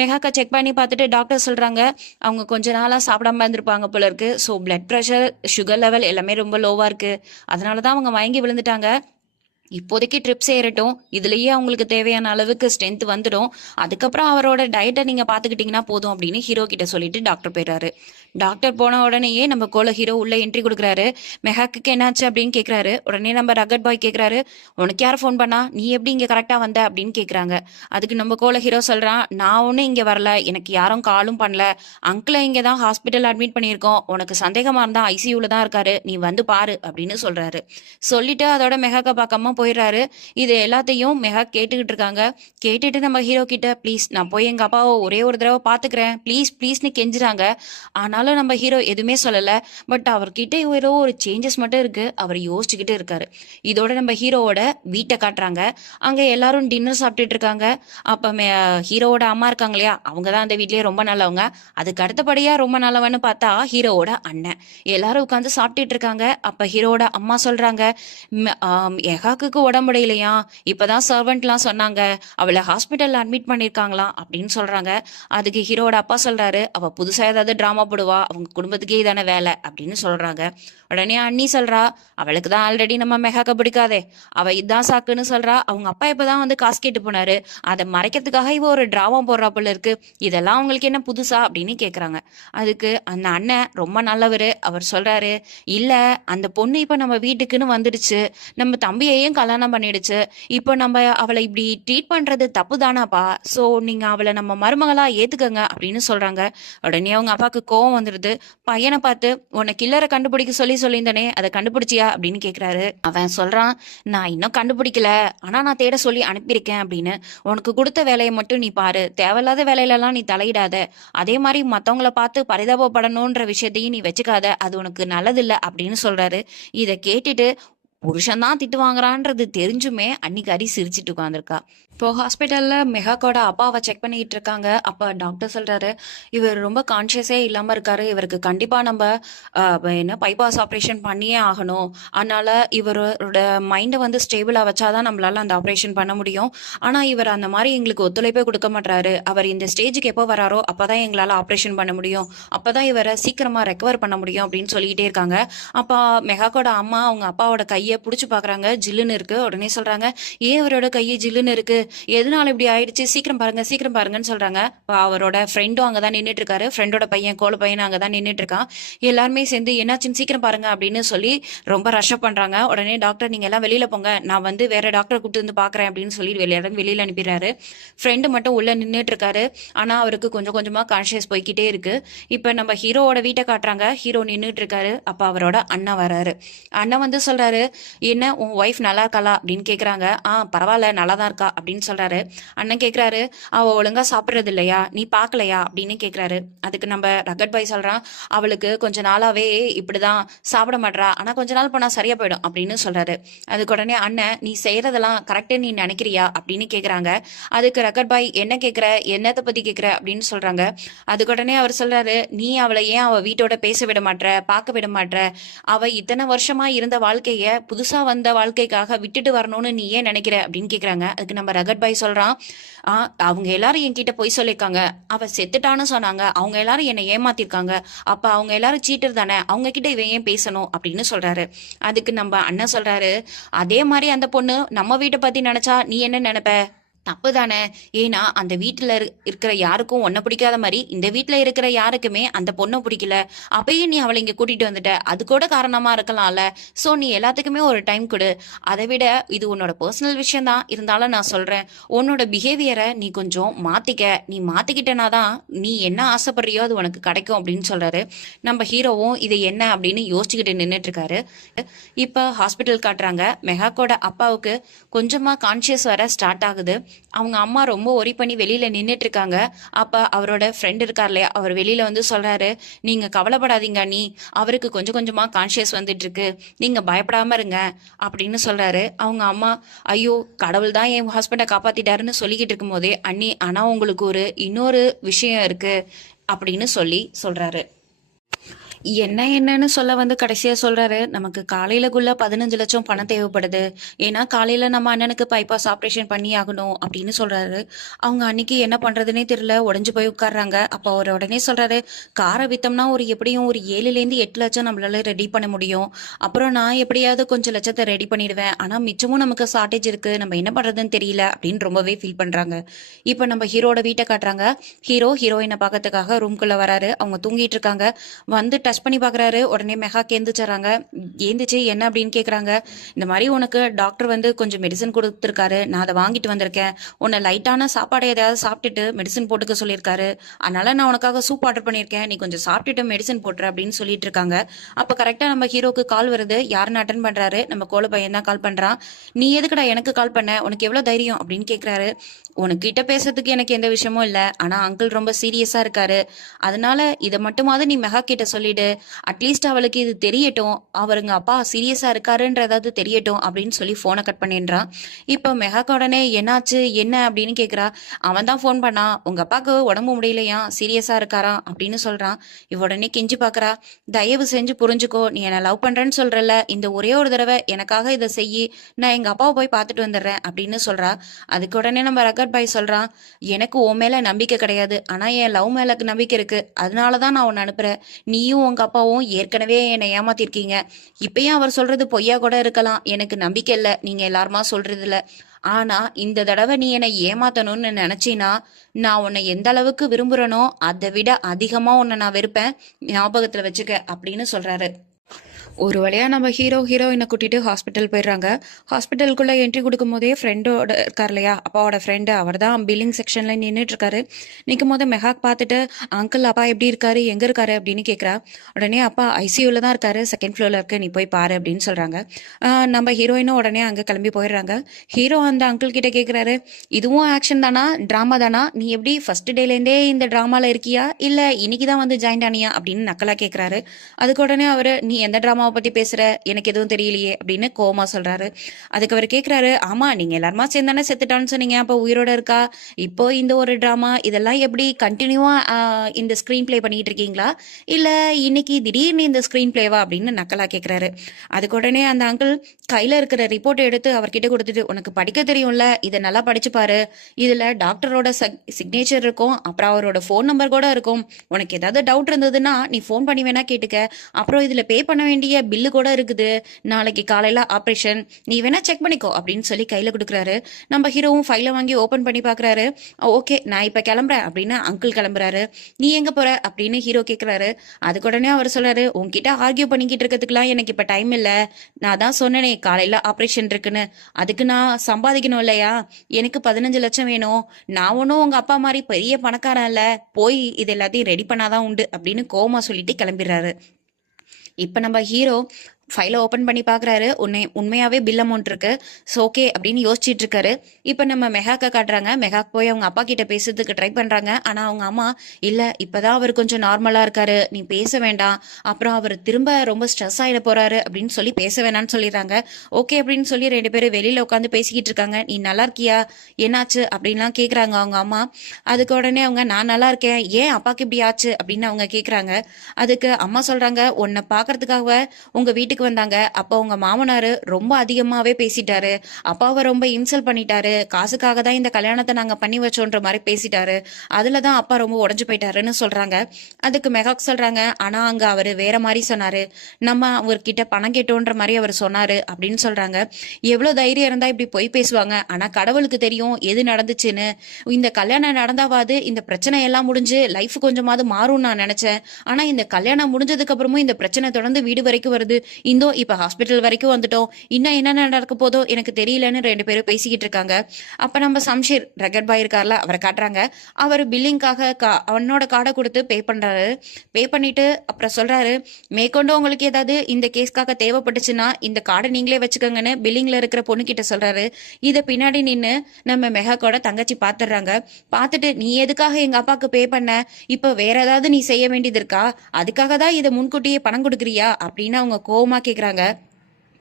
மெஹாக்கை செக் பண்ணி பார்த்துட்டு டாக்டர் சொல்றாங்க, அவங்க கொஞ்ச நாளா சாப்பிடாம இருந்திருப்பாங்க போல இருக்கு. So blood pressure, sugar level எல்லாமே ரொம்ப லோவா இருக்கு. அதனாலதான் அவங்க மயங்கி விழுந்துட்டாங்க. இப்போதைக்கு ட்ரிப்ஸ் ஏறட்டும், இதுலயே அவங்களுக்கு தேவையான அளவுக்கு ஸ்ட்ரென்த் வந்துடும். அதுக்கப்புறம் அவரோட டயட்டை நீங்க பாத்துக்கிட்டீங்கன்னா போதும் அப்படின்னு ஹீரோ கிட்ட சொல்லிட்டு டாக்டர் போயிடுறாரு. டாக்டர் போன உடனேயே நம்ம கோல ஹீரோ உள்ள என்ட்ரி கொடுக்குறாரு. மெஹாக்கு என்னாச்சு அப்படின்னு கேக்குறாரு. உடனே நம்ம ரகட் பாய் கேக்குறாரு, உனக்கு யார் ஃபோன் பண்ணா, நீ எப்படி இங்க கரெக்டா வந்த அப்படின்னு கேக்குறாங்க. அதுக்கு நம்ம கோல ஹீரோ சொல்றான், நான் ஒன்னும் இங்க வரல, எனக்கு யாரும் காலும் பண்ணல, அங்கிளை இங்க தான் ஹாஸ்பிட்டல் அட்மிட் பண்ணியிருக்கோம், உனக்கு சந்தேகமா இருந்தா ஐசியூல தான் இருக்காரு, நீ பாரு அப்படின்னு சொல்றாரு. சொல்லிட்டு அதோட மெஹாக்க பார்க்காம போயிடுறாரு. இது எல்லாத்தையும் மெஹா கேட்டுக்கிட்டு இருக்காங்க. கேட்டுட்டு நம்ம ஹீரோ கிட்ட, ப்ளீஸ் நான் போய் எங்க அப்பாவை ஒரே ஒரு தடவை பாத்துக்கிறேன் ப்ளீஸ் ப்ளீஸ்னு கெஞ்சுறாங்க. ஆனாலும் நம்ம ஹீரோ எதுவுமே சொல்லல. பட் அவர்கிட்ட ஏதோ ஒரு சேஞ்சஸ் மட்டும் இருக்கு. அவர் யோசிச்சுக்கிட்டு இருக்காரு. இதோட நம்ம ஹீரோவோட வீட்டை காட்டுறாங்க. அங்க எல்லாரும் டின்னர் சாப்பிட்டுட்டு இருக்காங்க. அப்ப ஹீரோவோட அம்மா இருக்காங்க இல்லையா, அவங்கதான் அந்த வீட்லயே ரொம்ப நல்லவங்க. அதுக்கு அடுத்தபடியா ரொம்ப நல்லவன்னு பார்த்தா ஹீரோவோட அண்ணன். எல்லாரும் உட்காந்து சாப்பிட்டுட்டு இருக்காங்க. அப்ப ஹீரோவோட அம்மா சொல்றாங்க, எஹாக்கு உடம்புடையிலையா, இப்பதான் சர்வெண்ட்லாம் சொன்னாங்க அவளை ஹாஸ்பிட்டல்ல அட்மிட் பண்ணிருக்காங்களாம் அப்படின்னு சொல்றாங்க. அதுக்கு ஹீரோட அப்பா சொல்றாரு, அவ புதுசா ஏதாவது டிராமா போடுவா, அவங்க குடும்பத்துக்கே இதான வேலை அப்படின்னு சொல்றாங்க. உடனே அண்ணி சொல்றா, அவளுக்கு தான் ஆல்ரெடி நம்ம மெஹாக்க பிடிக்காதே, அவ இதான் சாக்குன்னு சொல்றா, அவங்க அப்பா இப்பதான் காசு கேட்டு போனாரு, அதை மறைக்கிறதுக்காக இவ ஒரு டிராமா போடுறா போல இருக்கு, இதெல்லாம் அவங்களுக்கு என்ன புதுசா அப்படின்னு கேக்குறாங்க. அதுக்கு அந்த அண்ணன் ரொம்ப நல்லவரு. அவர் சொல்றாரு, இல்ல அந்த பொண்ணு இப்ப நம்ம வீட்டுக்குன்னு வந்துடுச்சு, நம்ம தம்பியையும் அவளையும் கல்யாணம் பண்ணிடுச்சு. இப்போ நம்ம அவளை இப்படி ட்ரீட் பண்றது தப்பு தானாப்பா. ஸோ நீங்க அவளை நம்ம மருமகளா ஏத்துக்கங்க அப்படின்னு சொல்றாங்க. உடனே அவங்க அப்பாவுக்கு கோவம் வந்துடுது. பையனை பார்த்து, உன்னை கில்லரை கண்டுபிடிக்க சொல்லி சொல்லியிருந்தனே, அதை கண்டுபிடிச்சியா அப்படின்னு கேக்குறாரு. அவன் சொல்றான், நான் இன்னும் கண்டுபிடிக்கல, ஆனா நான் தேட சொல்லி அனுப்பியிருக்கேன் அப்படின்னு. உனக்கு கொடுத்த வேலையை மட்டும் நீ பாரு, தேவையில்லாத வேலையிலலாம் நீ தலையிடாத, அதே மாதிரி மத்தவங்கள பார்த்து பரிதாபப்படணும்ன்ற விஷயத்தையும் நீ வச்சுக்காத, அது உனக்கு நல்லதில்ல அப்படின்னு சொல்றாரு. இதை கேட்டுட்டு புருஷன் தான் திட்டு வாங்குறான்றது தெரிஞ்சுமே அன்னைக்கு ஹரி சிரிச்சிட்டு உட்காந்துருக்கா. இப்போ ஹாஸ்பிட்டல்ல மெஹாக்கோட அப்பாவை செக் பண்ணிட்டு இருக்காங்க. அப்ப டாக்டர் சொல்றாரு, இவர் ரொம்ப கான்சியஸே இல்லாம இருக்காரு, இவருக்கு கண்டிப்பா நம்ம என்ன பைபாஸ் ஆப்ரேஷன் பண்ணியே ஆகணும், அதனால இவரோட மைண்டை வந்து ஸ்டேபிளா வச்சாதான் நம்மளால அந்த ஆப்ரேஷன் பண்ண முடியும். ஆனா இவர் அந்த மாதிரி எங்களுக்கு ஒத்துழைப்பே கொடுக்க மாட்டாரு. அவர் இந்த ஸ்டேஜுக்கு எப்போ வராரோ அப்பதான் எங்களால ஆப்ரேஷன் பண்ண முடியும், அப்பதான் இவரை சீக்கிரமா ரெக்கவர் பண்ண முடியும் அப்படின்னு சொல்லிக்கிட்டே இருக்காங்க. அப்ப மெஹாக்கோட அம்மா அவங்க அப்பாவோட கையை புடிச்சு பாக்குறாங்க, ஜில்லுன்னு இருக்கு. உடனே சொல்றாங்க, ஏன் அவரோட கையை ஜில்லுன்னு இருக்கு, எதனால இப்படி ஆயிடுச்சு, சீக்கிரம் பாருங்க சீக்கிரம் பாருங்கன்னு சொல்றாங்க. அவரோட ஃப்ரெண்டும் அங்கதான் நின்றுட்டு இருக்காரு, ஃப்ரெண்டோட பையன் கோல பையன் அங்கதான் நின்றுட்டு இருக்கான். எல்லாருமே சேர்ந்து என்னாச்சுன்னு சீக்கிரம் பாருங்க அப்படின்னு சொல்லி ரொம்ப ரஷ் பண்றாங்க. உடனே டாக்டர், நீங்க எல்லாம் வெளியில போங்க, நான் வந்து வேற டாக்டரை கூப்பிட்டு வந்து பாக்குறேன் அப்படின்னு சொல்லி வெளியில அனுப்பிடுறாரு. ஃப்ரெண்டு மட்டும் உள்ள நின்றுட்டு இருக்காரு. ஆனா அவருக்கு கொஞ்சம் கொஞ்சமா கான்சியஸ் போய்கிட்டே இருக்கு. இப்ப நம்ம ஹீரோவோட வீட்டை காட்டுறாங்க. ஹீரோ நின்றுட்டு இருக்காரு. அப்ப அவரோட அண்ணன் வராரு. அண்ணன் வந்து சொல்றாரு, என்ன உன் ஒய்ஃப் நல்லா இருக்காளா அப்படின்னு கேக்குறாங்க. பரவாயில்ல, நல்லா தான் இருக்கா அப்படின்னு சொல்றாரு. அண்ணன் கேக்குறாரு, அவ ஒழுங்கா சாப்பிடுறது இல்லையா, நீ பாக்கலையா அப்படின்னு கேக்குறாரு. அதுக்கு நம்ம ரகட் பாய் சொல்றான், அவளுக்கு கொஞ்ச நாளாவே இப்படிதான் சாப்பிட மாட்றா, ஆனா கொஞ்ச நாள் போனா சரியா போயிடும் அப்படின்னு சொல்றாரு. அதுக்கு உடனே அண்ணன், நீ செய்யறதெல்லாம் கரெக்டு நீ நினைக்கிறியா அப்படின்னு கேக்குறாங்க. அதுக்கு ரகட் பாய், என்ன கேக்குற, என்னத்தை பத்தி கேக்குற அப்படின்னு சொல்றாங்க. அதுக்கு உடனே அவர் சொல்றாரு, நீ அவளை ஏன் அவ வீட்டோட பேச விட மாட்ற, பார்க்க விட மாட்ற, அவ இத்தனை வருஷமா இருந்த வாழ்க்கைய புதுசா வந்த வாழ்க்கைக்காக விட்டுட்டு வரணும்னு நீ ஏன் நினைக்கிற அப்படின்னு கேக்குறாங்க. அதுக்கு நம்ம ரகட் பாய் சொல்றான், அவங்க எல்லாரும் என்கிட்ட பொய் சொல்லியிருக்காங்க, அவ செத்துட்டான்னு சொன்னாங்க, அவங்க எல்லாரும் என்னை ஏமாத்திருக்காங்க, அப்ப அவங்க எல்லாரும் சீட்டர் தானே, அவங்க கிட்ட இவன் ஏன் பேசணும் அப்படின்னு சொல்றாரு. அதுக்கு நம்ம அண்ணன் சொல்றாரு, அதே மாதிரி அந்த பொண்ணு நம்ம வீட்டை பத்தி நினைச்சா நீ என்ன நினைப்ப, தப்பு தானே, ஏன்னா அந்த வீட்டுல இருக்கிற யாருக்கும் ஒன்ன பிடிக்காத மாதிரி இந்த வீட்டுல இருக்கிற யாருக்குமே அந்த பொண்ணை பிடிக்கல, அப்பயே நீ அவளை இங்க கூட்டிட்டு வந்துட்ட, அது கூட காரணமா இருக்கலாம்ல. சோ நீ எல்லாத்துக்குமே ஒரு டைம் கொடு, அதை விட இது உன்னோட பர்சனல் விஷயம் தான், இருந்தாலும் நான் சொல்றேன், உன்னோட பிஹேவியரை நீ கொஞ்சம் மாத்திக்க, நீ மாத்திக்கிட்டனாதான் நீ என்ன ஆசைப்படுறியோ அது உனக்கு கிடைக்கும் அப்படின்னு சொல்றாரு. நம்ம ஹீரோவும் இது என்ன அப்படின்னு யோசிச்சுக்கிட்டு நின்றுட்டு இருக்காரு. இப்ப ஹாஸ்பிட்டல் காட்டுறாங்க. மெஹாக்கோட அப்பாவுக்கு கொஞ்சமா கான்சியஸ் வர ஸ்டார்ட் ஆகுது. அவங்க அம்மா ரொம்ப ஒரி பண்ணி வெளியில நின்றுட்டு இருக்காங்க. அப்ப அவரோட ஃப்ரெண்ட் இருக்கார் இல்லையா, அவர் வெளியில வந்து சொல்றாரு, நீங்க கவலைப்படாதீங்க அண்ணி, அவருக்கு கொஞ்சம் கொஞ்சமா கான்சியஸ் வந்துட்டு இருக்கு, நீங்க பயப்படாம இருங்க அப்படின்னு சொல்றாரு. அவங்க அம்மா, ஐயோ கடவுள் தான் என் ஹஸ்பண்டை காப்பாத்திட்டாருன்னு சொல்லிக்கிட்டு இருக்கும் போதே, அண்ணி ஆனா உங்களுக்கு ஒரு இன்னொரு விஷயம் இருக்கு அப்படின்னு சொல்றாரு. என்னன்னு சொல்ல வந்து கடைசியா சொல்றாரு, நமக்கு காலையிலக்குள்ள 15 லட்சம் பணம் தேவைப்படுது, ஏன்னா காலையில நம்ம அண்ணனுக்கு பைபாஸ் ஆப்ரேஷன் பண்ணி ஆகணும் அப்படின்னு சொல்றாரு. அவங்க அன்னைக்கு என்ன பண்றதுன்னே தெரியல, உடஞ்சு போய் உட்கார்றாங்க. அப்போ அவர் உடனே சொல்றாரு, காரை வித்தோம்னா எப்படியும் ஒரு 7 to 8 லட்சம் நம்மளால ரெடி பண்ண முடியும், அப்புறம் நான் எப்படியாவது கொஞ்சம் லட்சத்தை ரெடி பண்ணிடுவேன், ஆனா மிச்சமும் நமக்கு ஷார்டேஜ் இருக்கு, நம்ம என்ன பண்றதுன்னு தெரியல அப்படின்னு ரொம்பவே ஃபீல் பண்றாங்க. இப்போ நம்ம ஹீரோட வீட்டை காட்டுறாங்க. ஹீரோயினை பார்க்கறதுக்காக ரூம்குள்ள வராரு. அவங்க தூங்கிட்டு இருக்காங்க. வந்து டச் பண்ணி பாக்குறாரு. உடனே மெகா கேந்துச்சாங்க. ஏந்திச்சு என்ன அப்படின்னு கேக்குறாங்க. இந்த மாதிரி உனக்கு டாக்டர் வந்து கொஞ்சம் மெடிசன் கொடுத்துருக்காரு, நான் அதை வாங்கிட்டு வந்திருக்கேன், உன்னை லைட்டான சாப்பாடு ஏதாவது சாப்பிட்டுட்டு மெடிசன் போட்டுக்க சொல்லியிருக்காரு, அதனால நான் உனக்காக சூப் ஆர்டர் பண்ணியிருக்கேன், நீ கொஞ்சம் சாப்பிட்டுட்டு மெடிசன் போட்டுரு அப்படின்னு சொல்லிட்டு இருக்காங்க. அப்ப கரெக்டா நம்ம ஹீரோக்கு கால் வருது. யாருன்னு அட்டன் பண்றாரு, நம்ம கோல பையன் தான் கால் பண்றான். நீ எதுக்குடா எனக்கு கால் பண்ண, உனக்கு எவ்வளவு தைரியம் அப்படின்னு கேக்குறாரு. உனக்கிட்ட பேசுறதுக்கு எனக்கு எந்த விஷயமும் இல்ல, ஆனா அங்கிள் ரொம்ப சீரியஸா இருக்காரு, அதனால இதை மட்டுமாவது நீ மெகா கிட்ட சொல்லிடு, அட்லீஸ்ட் அவளுக்கு இது தெரியட்டும், அவருங்க அப்பா சீரியஸா இருக்காருன்றதாவது தெரியட்டும் அப்படின்னு சொல்லி போனை கட் பண்ணிடுறான். இப்போ மெகாக்கு உடனே என்னாச்சு என்ன அப்படின்னு கேக்குறா. அவன் தான் ஃபோன் பண்ணா, உங்க அப்பாவுக்கு உடம்பு முடியலையா, சீரியஸா இருக்காரா அப்படின்னு சொல்றான். இவ உடனே கெஞ்சி பாக்குறா, தயவு செஞ்சு புரிஞ்சுக்கோ, நீ என்ன லவ் பண்றேன்னு சொல்றல, இந்த ஒரே ஒரு தடவை எனக்காக இதை செய்யி, நான் எங்க அப்பாவை போய் பார்த்துட்டு வந்துடுறேன் அப்படின்னு சொல்றா. அதுக்கு உடனே நம்ம ரகட் பாய் சொல்றான், எனக்கு உன் மேல நம்பிக்கை கிடையாது, ஆனா என் லவ் மேல நம்பிக்கை இருக்கு, அதனாலதான் நான் உன்னை அனுப்புறேன், நீயும் உங்க அப்பாவும் ஏற்கனவே என்னை ஏமாத்திருக்கீங்க, இப்பயும் அவர் சொல்றது பொய்யா கூட இருக்கலாம், எனக்கு நம்பிக்கை இல்லை நீங்க எல்லாருமா சொல்றதுல, ஆனா இந்த தடவை நீ என்னை ஏமாத்தணும்னு நினைச்சினா நான் உன்னை எந்த அளவுக்கு விரும்புறனோ அதை விட அதிகமா உன்னை நான் வெறுப்பேன், ஞாபகத்துல வச்சுக்க அப்படின்னு சொல்றாரு. ஒரு வழியா நம்ம ஹீரோயினை கூட்டிட்டு ஹாஸ்பிட்டல் போயிடுறாங்க. ஹாஸ்பிட்டலுக்குள்ள என்ட்ரி கொடுக்கும் போதே ஃப்ரெண்டோட இருக்கார் இல்லையா, அப்பாவோட ஃப்ரெண்டு, அவர் தான் பில்லிங் செக்ஷன்ல நின்றுட்டு இருக்காரு. நிற்கும் போது மெஹாக் பார்த்துட்டு, அங்கிள் அப்பா எப்படி இருக்காரு, எங்க இருக்காரு அப்படின்னு கேட்குறா. உடனே அப்பா ஐசியூல தான் இருக்காரு, செகண்ட் ஃப்ளோர்ல இருக்கு, நீ போய் பாரு அப்படின்னு சொல்றாங்க. நம்ம ஹீரோயினும் உடனே அங்கே கிளம்பி போயிடுறாங்க. ஹீரோ அந்த அங்கிள் கிட்ட கேட்குறாரு, இதுவும் ஆக்ஷன் தானா, ட்ராமா தானா, நீ எப்படி ஃபர்ஸ்ட் டேலேருந்தே இந்த ட்ராமால இருக்கியா, இல்ல இன்னைக்கு தான் வந்து ஜாயின் ஆனியா அப்படின்னு நக்கலா கேட்குறாரு. அதுக்கு உடனே அவரு, நீ எந்த ட்ராமாவை பத்தி பேசுற, எனக்கு எதுவும் தெரியலையே அப்படின்னு கோவமா சொல்றாரு. அதுக்கு அவர் கேட்கிறாரு, ஆமா நீங்க எல்லாருமா சேர்ந்தானே செத்துட்டான்னு சொன்னீங்க, அப்ப உயிரோட இருக்கா, இப்போ இந்த ஒரு டிராமா இதெல்லாம் எப்படி கண்டினியூவா இந்த ஸ்கிரீன் பிளே பண்ணிட்டு இருக்கீங்களா, இல்ல இன்னைக்கு திடீர்னு இந்த ஸ்கிரீன் பிளேவா அப்படின்னு நக்கலா கேட்கிறாரு. அதுக்கு உடனே அந்த அங்கிள் கையில இருக்கிற ரிப்போர்ட்டை எடுத்து அவர்கிட்ட கொடுத்துட்டு, உனக்கு படிக்க தெரியும்ல, இதை நல்லா படிச்சு பாரு, இதுல டாக்டரோட சிக்னேச்சர் இருக்கும், அப்புறம் அவரோட ஃபோன் நம்பர் கூட இருக்கும், உனக்கு ஏதாவது டவுட் இருந்ததுன்னா நீ ஃபோன் பண்ணி வேணா கேட்டுக்க, அப்புறம் இதுல பே பண்ண வேண்டிய பில்லு கூட இருக்குது, நாளைக்கு காலையில ஆப்ரேஷன், நீ வேணா செக் பண்ணிக்கோ அப்படின்னு சொல்லி கையில கொடுக்குறாரு. நம்ம ஹீரோவும் ஃபைலை வாங்கி ஓபன் பண்ணி பாக்குறாரு. ஓகே நான் இப்ப கிளம்புறேன் அப்படின்னு அங்கிள் கிளம்புறாரு. நீ எங்க போற அப்படின்னு ஹீரோ கேக்குறாரு. அதுக்கு உடனே அவர் சொல்றாரு, உன்கிட்ட ஆர்கியூ பண்ணிக்கிட்டு இருக்கிறதுக்குலாம் எனக்கு இப்ப டைம் இல்ல, நான் தான் சொன்னனே காலையில ஆப்ரேஷன் இருக்குன்னு, அதுக்கு நான் சம்பாதிக்கணும் இல்லையா, எனக்கு 15 லட்சம் வேணும், நான் ஒன்னும் உங்க அப்பா மாதிரி பெரிய பணக்காரன் இல்ல, போய் இது எல்லாத்தையும் ரெடி பண்ணாதான் உண்டு அப்படின்னு கோமா சொல்லிட்டு கிளம்பிடுறாரு. இப்ப நம்ம ஹீரோ ஃபைலை ஓப்பன் பண்ணி பார்க்குறாரு. உண்மையாகவே பில் அமௌண்ட் இருக்கு. ஸோ ஓகே அப்படின்னு யோசிச்சுட்டு இருக்காரு. இப்போ நம்ம மெஹாக்கை காட்டுறாங்க. மெஹாக் போய் அவங்க அப்பா கிட்ட பேசுறதுக்கு ட்ரை பண்ணுறாங்க. ஆனால் அவங்க அம்மா, இல்லை இப்போதான் அவர் கொஞ்சம் நார்மலாக இருக்காரு, நீ பேச வேண்டாம், அப்புறம் அவர் திரும்ப ரொம்ப ஸ்ட்ரெஸ் ஆகிட போறாரு அப்படின்னு சொல்லி பேச வேணாம்னு சொல்லிடுறாங்க. ஓகே அப்படின்னு சொல்லி 2 பேரும் வெளியில் உட்காந்து பேசிக்கிட்டு இருக்காங்க. நீ நல்லா இருக்கியா, என்னாச்சு அப்படின்லாம் கேட்குறாங்க அவங்க அம்மா. அதுக்கு உடனே அவங்க, நான் நல்லா இருக்கேன், ஏன் அப்பாவுக்கு இப்படி ஆச்சு அப்படின்னு அவங்க கேட்குறாங்க. அதுக்கு அம்மா சொல்கிறாங்க, உன்னை பார்க்கறதுக்காக உங்க வீட்டுக்கு வந்தாங்க, அப்போ உங்க மாமனாரு ரொம்ப அதிகமாவே பேசிட்டாரு, அப்பாவை ரொம்ப இன்சல்ட் பண்ணிட்டாரு, காசுக்காக தான் இந்த கல்யாணத்தை நாங்க பண்ணி வச்சோன்ற மாதிரி பேசிட்டாரு, அதுலதான் அப்பா ரொம்ப உடஞ்சு போயிட்டாருன்னு சொல்றாங்க. அதுக்கு மெஹாக் சொல்றாங்க, ஆனா அங்க அவரு வேற மாதிரி சொன்னாரு, நம்ம அவர்கிட்ட பணம் கேட்டோன்ற மாதிரி அவர் சொன்னாரு அப்படின்னு சொல்றாங்க. எவ்வளவு தைரியம் இருந்தா இப்படி பொய் பேசுவாங்க, ஆனா கடவுளுக்கு தெரியும் எது நடந்துச்சுன்னு, இந்த கல்யாணம் நடந்தாவாது இந்த பிரச்சனை எல்லாம் முடிஞ்சு லைஃப் கொஞ்சமாவது மாறும் நான் நினைச்சேன், ஆனா இந்த கல்யாணம் முடிஞ்சதுக்கு அப்புறமும் இந்த பிரச்சனை தொடர்ந்து வீடு வரைக்கும் வருது, இந்தோ இப்ப ஹாஸ்பிட்டல் வரைக்கும் வந்துட்டோம், இன்னும் என்ன நடக்க போதோ எனக்கு தெரியலன்னு 2 பேரும் பேசிக்கிட்டு இருக்காங்க. அப்ப நம்ம சம்ஷீர் ரகட் பாய் இருக்கார்ல, அவரை காட்டுறாங்க. அவர் பில்லிங்காக அவனோட கார்டை கொடுத்து பே பண்றாரு. பே பண்ணிட்டு அப்புறம் சொல்றாரு, மேற்கொண்டு உங்களுக்கு ஏதாவது இந்த கேஸ்க்காக தேவைப்பட்டுச்சுன்னா இந்த கார்டை நீங்களே வச்சுக்கோங்கன்னு பில்லிங்ல இருக்கிற பொண்ணு கிட்ட சொல்றாரு. இதை பின்னாடி நின்று நம்ம மெஹாக்கோட தங்கச்சி பாத்துடுறாங்க. பார்த்துட்டு, நீ எதுக்காக எங்க அப்பாவுக்கு பே பண்ண, இப்ப வேற ஏதாவது நீ செய்ய வேண்டியது இருக்கா, அதுக்காக தான் இதை முன்கூட்டியே பணம் கொடுக்குறியா அப்படின்னு அவங்க கோவமா கேக்குறாங்க.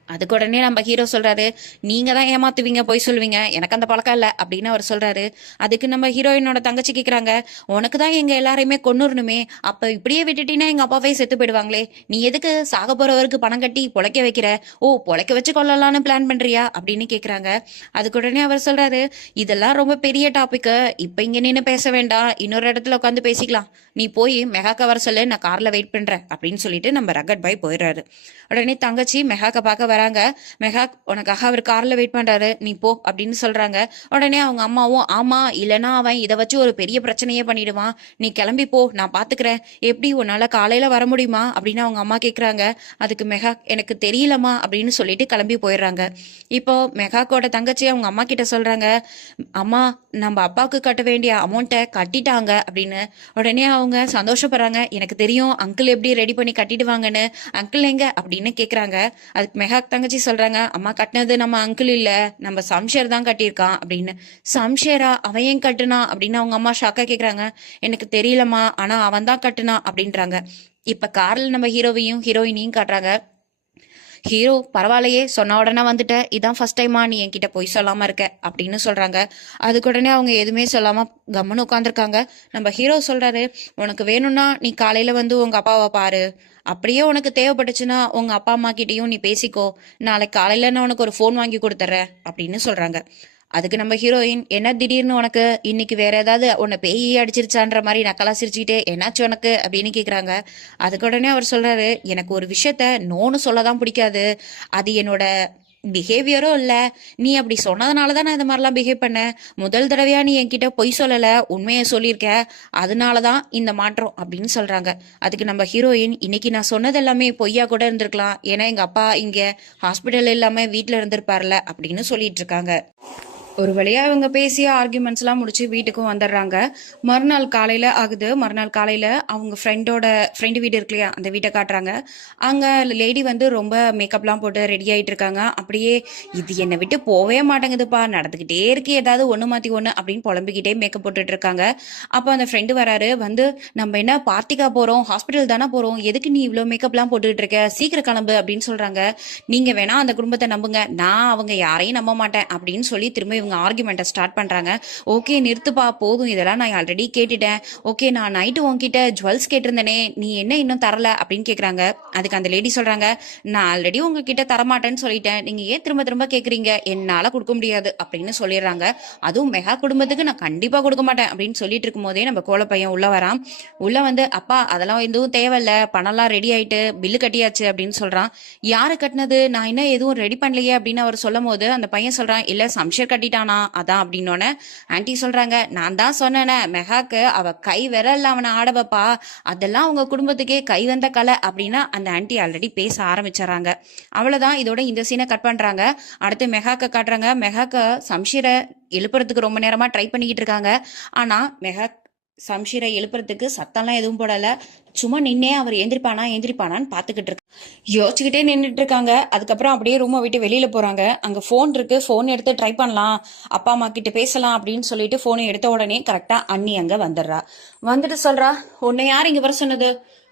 அதுக்கு உடனே நம்ம ஹீரோ சொல்றாரு, நீங்க தான் ஏமாத்துவீங்க, போய் சொல்லுவீங்க, எனக்கு அந்த பழக்கம் இல்ல அப்படின்னு அவர் சொல்றாரு. அதுக்கு நம்ம ஹீரோயினோட தங்கச்சி கேக்குறாங்க, உனக்கு தான் எங்க எல்லாரையுமே கொன்னுறணுமே, அப்ப இப்படியே விட்டுட்டீங்கன்னா எங்க அப்பாவே செத்து போயிடுவாங்களே, நீ எதுக்கு சாக போறவருக்கு பணம் கட்டி பொழைக்க வைக்கிற, ஓ பொழைக்க வச்சு கொள்ளலாம்னு பிளான் பண்றியா அப்படின்னு கேக்குறாங்க. அதுக்கு உடனே அவர் சொல்றாரு, இதெல்லாம் ரொம்ப பெரிய டாபிக், இப்ப இங்க நின்று பேச வேண்டாம், இன்னொரு இடத்துல உட்காந்து பேசிக்கலாம், நீ போய் மெஹாக்க வர சொல்லு, நான் கார்ல வெயிட் பண்றேன் அப்படின்னு சொல்லிட்டு நம்ம ரகட் பாய் போயிடுறாரு. உடனே தங்கச்சி மெஹாக்க பார்க்க வராங்க. மெஹாக், உனக்காக அவர் கார்ல வெயிட் பண்றாரு, நீ போ அப்படின்னு சொல்றாங்க. உடனே அவங்க அம்மாவும், ஆமா இல்லைன்னா அவன் இதை வச்சு ஒரு பெரிய பிரச்சனையே பண்ணிடுவான், நீ கிளம்பி போ, நான் பாத்துக்கிறேன், எப்படி உன்னால காலையில வர முடியுமா அப்படின்னு அவங்க அம்மா கேக்குறாங்க. அதுக்கு மெஹாக், எனக்கு தெரியலமா அப்படின்னு சொல்லிட்டு கிளம்பி போயிடுறாங்க. இப்போ மெஹாக்கோட தங்கச்சி அவங்க அம்மா கிட்ட சொல்றாங்க, அம்மா நம்ம அப்பாவுக்கு கட்ட வேண்டிய அமௌண்ட்டை கட்டிட்டாங்க அப்படின்னு. உடனே அவங்க சந்தோஷப்படுறாங்க, எனக்கு தெரியும் அங்கிள் எப்படி ரெடி பண்ணி கட்டிடுவாங்கன்னு, அங்கிள் எங்க அப்படின்னு கேக்குறாங்க. அதுக்கு மெஹாக் தங்கச்சி சொல்றாங்க, அம்மா கட்டினது நம்ம அங்கிள் இல்ல, நம்ம சம்ஷேர் தான் கட்டியிருக்கான் அப்படின்னு. சம்ஷேரா, அவன் ஏன் கட்டுனா அப்படின்னு அவங்க அம்மா ஷாக்கா கேக்குறாங்க. எனக்கு தெரியலம்மா, ஆனா அவன் தான் கட்டுனா அப்படின்றாங்க. இப்ப கார்ல நம்ம ஹீரோவையும் ஹீரோயினையும் காட்டுறாங்க. ஹீரோ, பரவாயில்லையே சொன்ன உடனே வந்துட்ட, இதான் ஃபர்ஸ்ட் டைமா நீ என்கிட்ட போய் சொல்லாம இருக்க அப்படின்னு சொல்றாங்க. அதுக்கு உடனே அவங்க எதுவுமே சொல்லாம கம்முன்னு உட்காந்துருக்காங்க. நம்ம ஹீரோ சொல்றாரு, உனக்கு வேணும்னா நீ காலையில வந்து உங்க அப்பாவை பாரு, அப்படியே உனக்கு தேவைப்பட்டுச்சுன்னா உங்க அப்பா அம்மா கிட்டயும் நீ பேசிக்கோ, நாளைக்கு காலையில நான் உனக்கு ஒரு ஃபோன் வாங்கி கொடுத்துட்றேன் அப்படின்னு சொல்றாங்க. அதுக்கு நம்ம ஹீரோயின், என்ன திடீர்னு உனக்கு, இன்னைக்கு வேற ஏதாவது உன்னை பேய் அடிச்சிருச்சான்ற மாதிரி நக்கலா சிரிச்சுக்கிட்டே, என்னாச்சு உனக்கு அப்படின்னு கேக்குறாங்க. அதுக்கு உடனே அவர் சொல்றாரு, எனக்கு ஒரு விஷயத்த நோன்னு சொல்லதான் பிடிக்காது, அது என்னோட பிஹேவியரும் இல்ல. நீ அப்படி சொன்னதுனால தான் நான் இந்த மாதிரிலாம் பிஹேவ் பண்ணேன். முதல் தடவையா நீ என்கிட்ட பொய் சொல்லல, உண்மையை சொல்லியிருக்க. அதனாலதான் இந்த மாற்றம் அப்படின்னு சொல்றாங்க. அதுக்கு நம்ம ஹீரோயின், இன்னைக்கு நான் சொன்னது எல்லாமே பொய்யா கூட இருந்திருக்கலாம். ஏன்னா எங்க அப்பா இங்க ஹாஸ்பிட்டல் இல்லாம வீட்டுல இருந்திருப்பார்ல அப்படின்னு சொல்லிட்டு இருக்காங்க. ஒரு வழியா இவங்க பேசிய ஆர்குமெண்ட்ஸ் எல்லாம் முடிச்சு வீட்டுக்கும் வந்துடுறாங்க. மறுநாள் காலையில ஆகுது. மறுநாள் காலையில அவங்க ஃப்ரெண்டு வீடு இருக்கு இல்லையா, அந்த வீட்டை காட்டுறாங்க. அங்க லேடி வந்து ரொம்ப மேக்கப்லாம் போட்டு ரெடி ஆயிட்டு இருக்காங்க. அப்படியே இது என்னை விட்டு போவே மாட்டேங்குதுப்பா, நடந்துகிட்டே இருக்கு ஏதாவது ஒண்ணு மாத்தி ஒண்ணு அப்படின்னு புலம்பிக்கிட்டே மேக்கப் போட்டுட்டு இருக்காங்க. அப்ப அந்த ஃப்ரெண்டு வராரு. வந்து நம்ம என்ன பார்ட்டிக்கா போறோம், ஹாஸ்பிட்டல் தானே போறோம், எதுக்கு நீ இவ்வளவு மேக்கப்லாம் போட்டுக்கிட்டு இருக்க, சீக்கிரம் கிளம்பு அப்படின்னு சொல்றாங்க. நீங்க வேணா அந்த குடும்பத்தை நம்புங்க, நான் அவங்க யாரையும் நம்ப மாட்டேன் அப்படின்னு சொல்லி திரும்ப இவங்க ஆர்குமெண்ட்டை ஸ்டார்ட் பண்றாங்க. ஓகே நிறுத்துப்பா, போதும், இதெல்லாம் நான் ஆல்ரெடி கேட்டுட்டேன். ஓகே, நான் நைட்டு உன்கிட்ட ஜுவல்ஸ் கேட்டிருந்தேனே, நீ என்ன இன்னும் தரல அப்படின்னு கேக்குறாங்க. அதுக்கு அந்த லேடி சொல்றாங்க, நான் ஆல்ரெடி உங்ககிட்ட தரமாட்டேன்னு சொல்லிட்டேன், நீங்க ஏன் திரும்ப திரும்ப கேக்குறீங்க, என்னால கொடுக்க முடியாது அப்படின்னு சொல்லிடுறாங்க. அதுவும் மெகா குடும்பத்துக்கு நான் கண்டிப்பா கொடுக்க மாட்டேன் அப்படின்னு சொல்லிட்டு இருக்கும் போதே நம்ம கோல பையன் உள்ள வரான். உள்ள வந்து, அப்பா அதெல்லாம் எதுவும் தேவையில்ல, பணம்லாம் ரெடி ஆயிட்டு பில்லு கட்டியாச்சு அப்படின்னு சொல்றான். யாரு கட்டினது, நான் இன்னும் எதுவும் ரெடி பண்ணலையே அப்படின்னு அவர் சொல்லும் போது அந்த பையன் சொல்றான், இல்ல சம்ஷர் கட்டிட்டானா அதான் அப்படின்னோடனே ஆன்டி சொல்றாங்க, நான் தான் சொன்னேனே மெகாக்கு அவ கை விரல்ல அவனை ஆட வைப்பா, அதெல்லாம் உங்க குடும்பத்துக்கே கை வந்த கலை அப்படின்னா அந்த ஆன்டி ஆல்ரெடி பேச ஆரம்பிச்சிடறாங்க. அவ்வளவுதான், இதோட இந்த சீனை கட் பண்றாங்க. அடுத்து மெகாக்க காட்டுறாங்க. மெகாக்க சம்ஷீரை எழுப்புறதுக்கு ரொம்ப நேரமா ட்ரை பண்ணிக்கிட்டு இருக்காங்க. ஆனா மெகா சம்ஷீரை எழுப்புறதுக்கு சத்தம்லாம் எதுவும் போடல. சும்மா நின்னே அவர் எந்திரிப்பானான்னு பாத்துக்கிட்டு இருக்கு. யோசிச்சுக்கிட்டே நின்றுட்டு இருக்காங்க. அதுக்கப்புறம் அப்படியே ரூமை விட்டு வெளியில போறாங்க. அங்க போன் இருக்கு, போன் எடுத்து ட்ரை பண்ணலாம், அப்பா அம்மா கிட்ட பேசலாம் அப்படின்னு சொல்லிட்டு போனை எடுத்த உடனே கரெக்டா அண்ணி அங்க வந்துடுறா. வந்துட்டு சொல்றா, உன்னை யார் இங்க வர சொன்னது,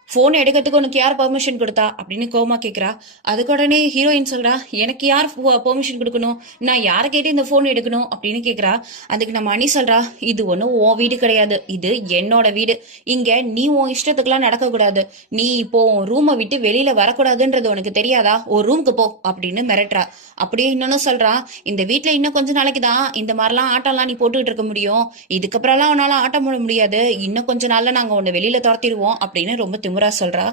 போன் எடுக்கிறதுக்கு உனக்கு யார் பெர்மிஷன் கொடுத்தா அப்படின்னு கோமா கேக்குறா. அதுக்கு உடனே ஹீரோயின் சொல்றா, எனக்கு யார் பெர்மிஷன் கொடுக்கணும், நான் யாரை கேட்டு இந்த போன் எடுக்கணும் அப்படின்னு கேக்குறா. அதுக்கு நம்ம அண்ணி சொல்றா, இது ஒன்னும் உன் வீடு கிடையாது, இது என்னோட வீடு, இங்க நீ உன் இஷ்டத்துக்குலாம் நடக்க கூடாது, நீ இப்போ உன் ரூமை விட்டு வெளியில வரக்கூடாதுன்றது உனக்கு தெரியாதா, ஒரு ரூமுக்கு போ அப்படின்னு மிரட்டுறா. அப்படியே இன்னொன்னு சொல்றா, இந்த வீட்டுல இன்னும் கொஞ்ச நாளைக்கு தான் இந்த மாதிரிலாம் ஆட்டம்லாம் நீ போட்டுக்கிட்டு இருக்க முடியும், இதுக்கப்புறம்லாம் உன்னால ஆட்டம் போட முடியாது, இன்னும் கொஞ்ச நாள்ல நாங்க உன்னை வெளியில துரத்திடுவோம் அப்படின்னு ரொம்ப திமுறா சொல்றா.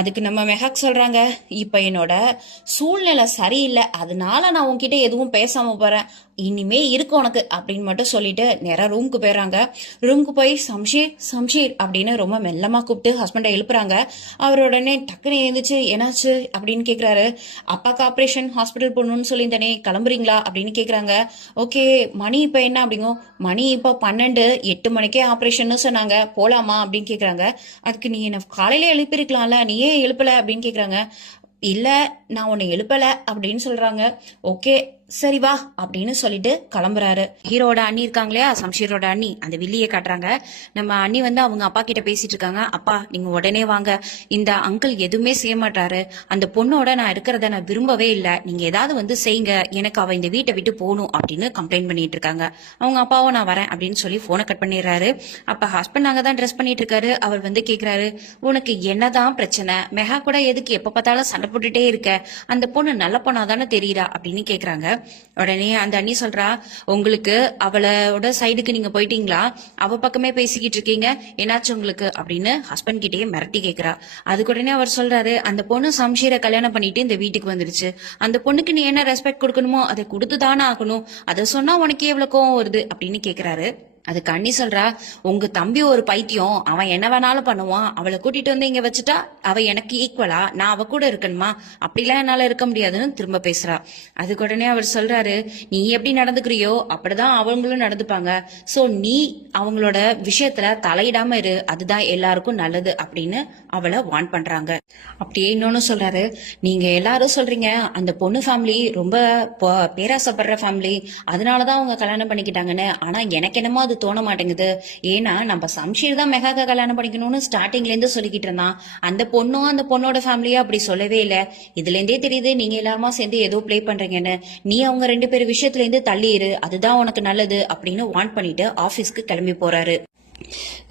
அதுக்கு நம்ம மெஹாக் சொல்றாங்க, இப்ப என்னோட சூழ்நிலை சரியில்லை, அதனால நான் உன்கிட்ட எதுவும் பேசாம போறேன், இனிமே இருக்கு உனக்கு அப்படின்னு மட்டும் சொல்லிட்டு நேரா ரூமுக்கு போயிடறாங்க. ரூமுக்கு போய் சம்ஷீர் அப்படின்னு ரொம்ப மெல்லமா கூப்பிட்டு ஹஸ்பண்டை எழுப்புறாங்க. அவர் உடனே டக்குன்னு எழுந்துச்சு, என்னாச்சு அப்படின்னு கேக்குறாரு. அப்பாக்கு ஆப்ரேஷன், ஹாஸ்பிட்டல் போகணும்னு சொல்லியிருந்தேனே, கிளம்புறீங்களா அப்படின்னு கேக்குறாங்க. ஓகே, மணி இப்ப என்ன அப்படிங்கும், மணி இப்ப 12, 8 மணிக்கே ஆப்ரேஷன் சொன்னாங்க, போலாமா அப்படின்னு கேக்குறாங்க. அதுக்கு நீ என்ன காலையில எழுப்பிருக்கலாம்ல, நீ ஏன் எழுப்பல அப்படின்னு கேக்குறாங்க. இல்ல, நான் உன்னை எழுப்பல அப்படின்னு சொல்றாங்க. ஓகே சரி வா அப்படின்னு சொல்லிட்டு கிளம்புறாரு. ஹீரோட அண்ணி இருக்காங்க இல்லையா, சம்ஷீரோட அண்ணி, அந்த வில்லியை காட்டுறாங்க. நம்ம அண்ணி வந்து அவங்க அப்பா கிட்ட பேசிட்டு இருக்காங்க. அப்பா நீங்க உடனே வாங்க, இந்த அங்கிள் எதுவுமே செய்ய மாட்டாரு, அந்த பொண்ணோட நான் இருக்கிறத நான் விரும்பவே இல்லை, நீங்க ஏதாவது வந்து செய்யுங்க, எனக்கு அவ இந்த வீட்டை விட்டு போகணும் அப்படின்னு கம்ப்ளைண்ட் பண்ணிட்டு இருக்காங்க. அவங்க அப்பாவும் நான் வரேன் அப்படின்னு சொல்லி போனை கட் பண்ணிடுறாரு. அப்ப ஹஸ்பண்ட் அங்க தான் ட்ரெஸ் பண்ணிட்டு இருக்காரு. அவர் வந்து கேக்குறாரு, உனக்கு என்னதான் பிரச்சனை, மெகா கூட எதுக்கு எப்ப பார்த்தாலும் சண்டை போட்டுட்டே இருக்க, அந்த பொண்ணு நல்ல பொண்ணா தானே தெரியுறா அப்படின்னு கேக்குறாங்க. உடனே அந்த அண்ணி சொல்றா, உங்களுக்கு அவளோட சைடுக்கு நீங்க போயிட்டீங்களா, அவ பக்கமே பேசிக்கிட்டு இருக்கீங்க, என்னாச்சு உங்களுக்கு அப்படின்னு ஹஸ்பண்ட் கிட்டயே மிரட்டி கேக்குறா. அதுக்கு உடனே அவர் சொல்றாரு, அந்த பொண்ணு சம்ஷீரை கல்யாணம் பண்ணிட்டு இந்த வீட்டுக்கு வந்துருச்சு, அந்த பொண்ணுக்கு நீ என்ன ரெஸ்பெக்ட் கொடுக்கணுமோ அதை கொடுத்துதானே ஆகணும், அதை சொன்னா உனக்கு எவ்வளவு கோவம் வருது அப்படின்னு கேக்குறாரு. அதுக்கு அண்ணி சொல்றா, உங்க தம்பி ஒரு பைத்தியம், அவன் என்ன வேணாலும் பண்ணுவான், அவளை கூட்டிட்டு வந்து இங்க வச்சுட்டா அவ எனக்கு ஈக்குவலா, நான் அவ கூட இருக்கணுமா, அப்படிலாம் என்னால இருக்க முடியாதுன்னு திரும்ப பேசுறா. அதுக்கு உடனே அவர் சொல்றாரு, நீ எப்படி நடந்துக்கிறியோ அப்படிதான் அவங்களும் நடந்துப்பாங்க, சோ நீ அவங்களோட விஷயத்துல தலையிடாம இரு, அதுதான் எல்லாருக்கும் நல்லது அப்படின்னு அவளை வார்ன் பண்றாங்க. அப்படியே இன்னொன்னு சொல்றாரு, நீங்க எல்லாரும் சொல்றீங்க அந்த பொண்ணு ஃபேமிலி ரொம்ப பேராசப்படுற ஃபேமிலி, அதனாலதான் அவங்க கல்யாணம் பண்ணிக்கிட்டாங்கன்னு, ஆனா எனக்கு என்னமோ அது தோண மாட்டேங்குது, ஏன்னா நம்ம சம்ஷீர் தான் மெகாக்க கல்யாணம் பண்ணிக்கணும்னு ஸ்டார்டிங்ல இருந்து சொல்லிக்கிட்டு இருந்தான், அந்த பொண்ணும் அந்த பொண்ணோட ஃபேமிலியா அப்படி சொல்லவே இல்லை, இதுல இருந்தே தெரியுது நீங்க எல்லாருமா சேர்ந்து ஏதோ பிளே பண்றீங்கன்னு, நீ அவங்க 2 பேர் விஷயத்துல இருந்து தள்ளிடு, அதுதான் உனக்கு நல்லது அப்படின்னு வார்ன் பண்ணிட்டு ஆபீஸ்க்கு கிளம்பி போறாரு.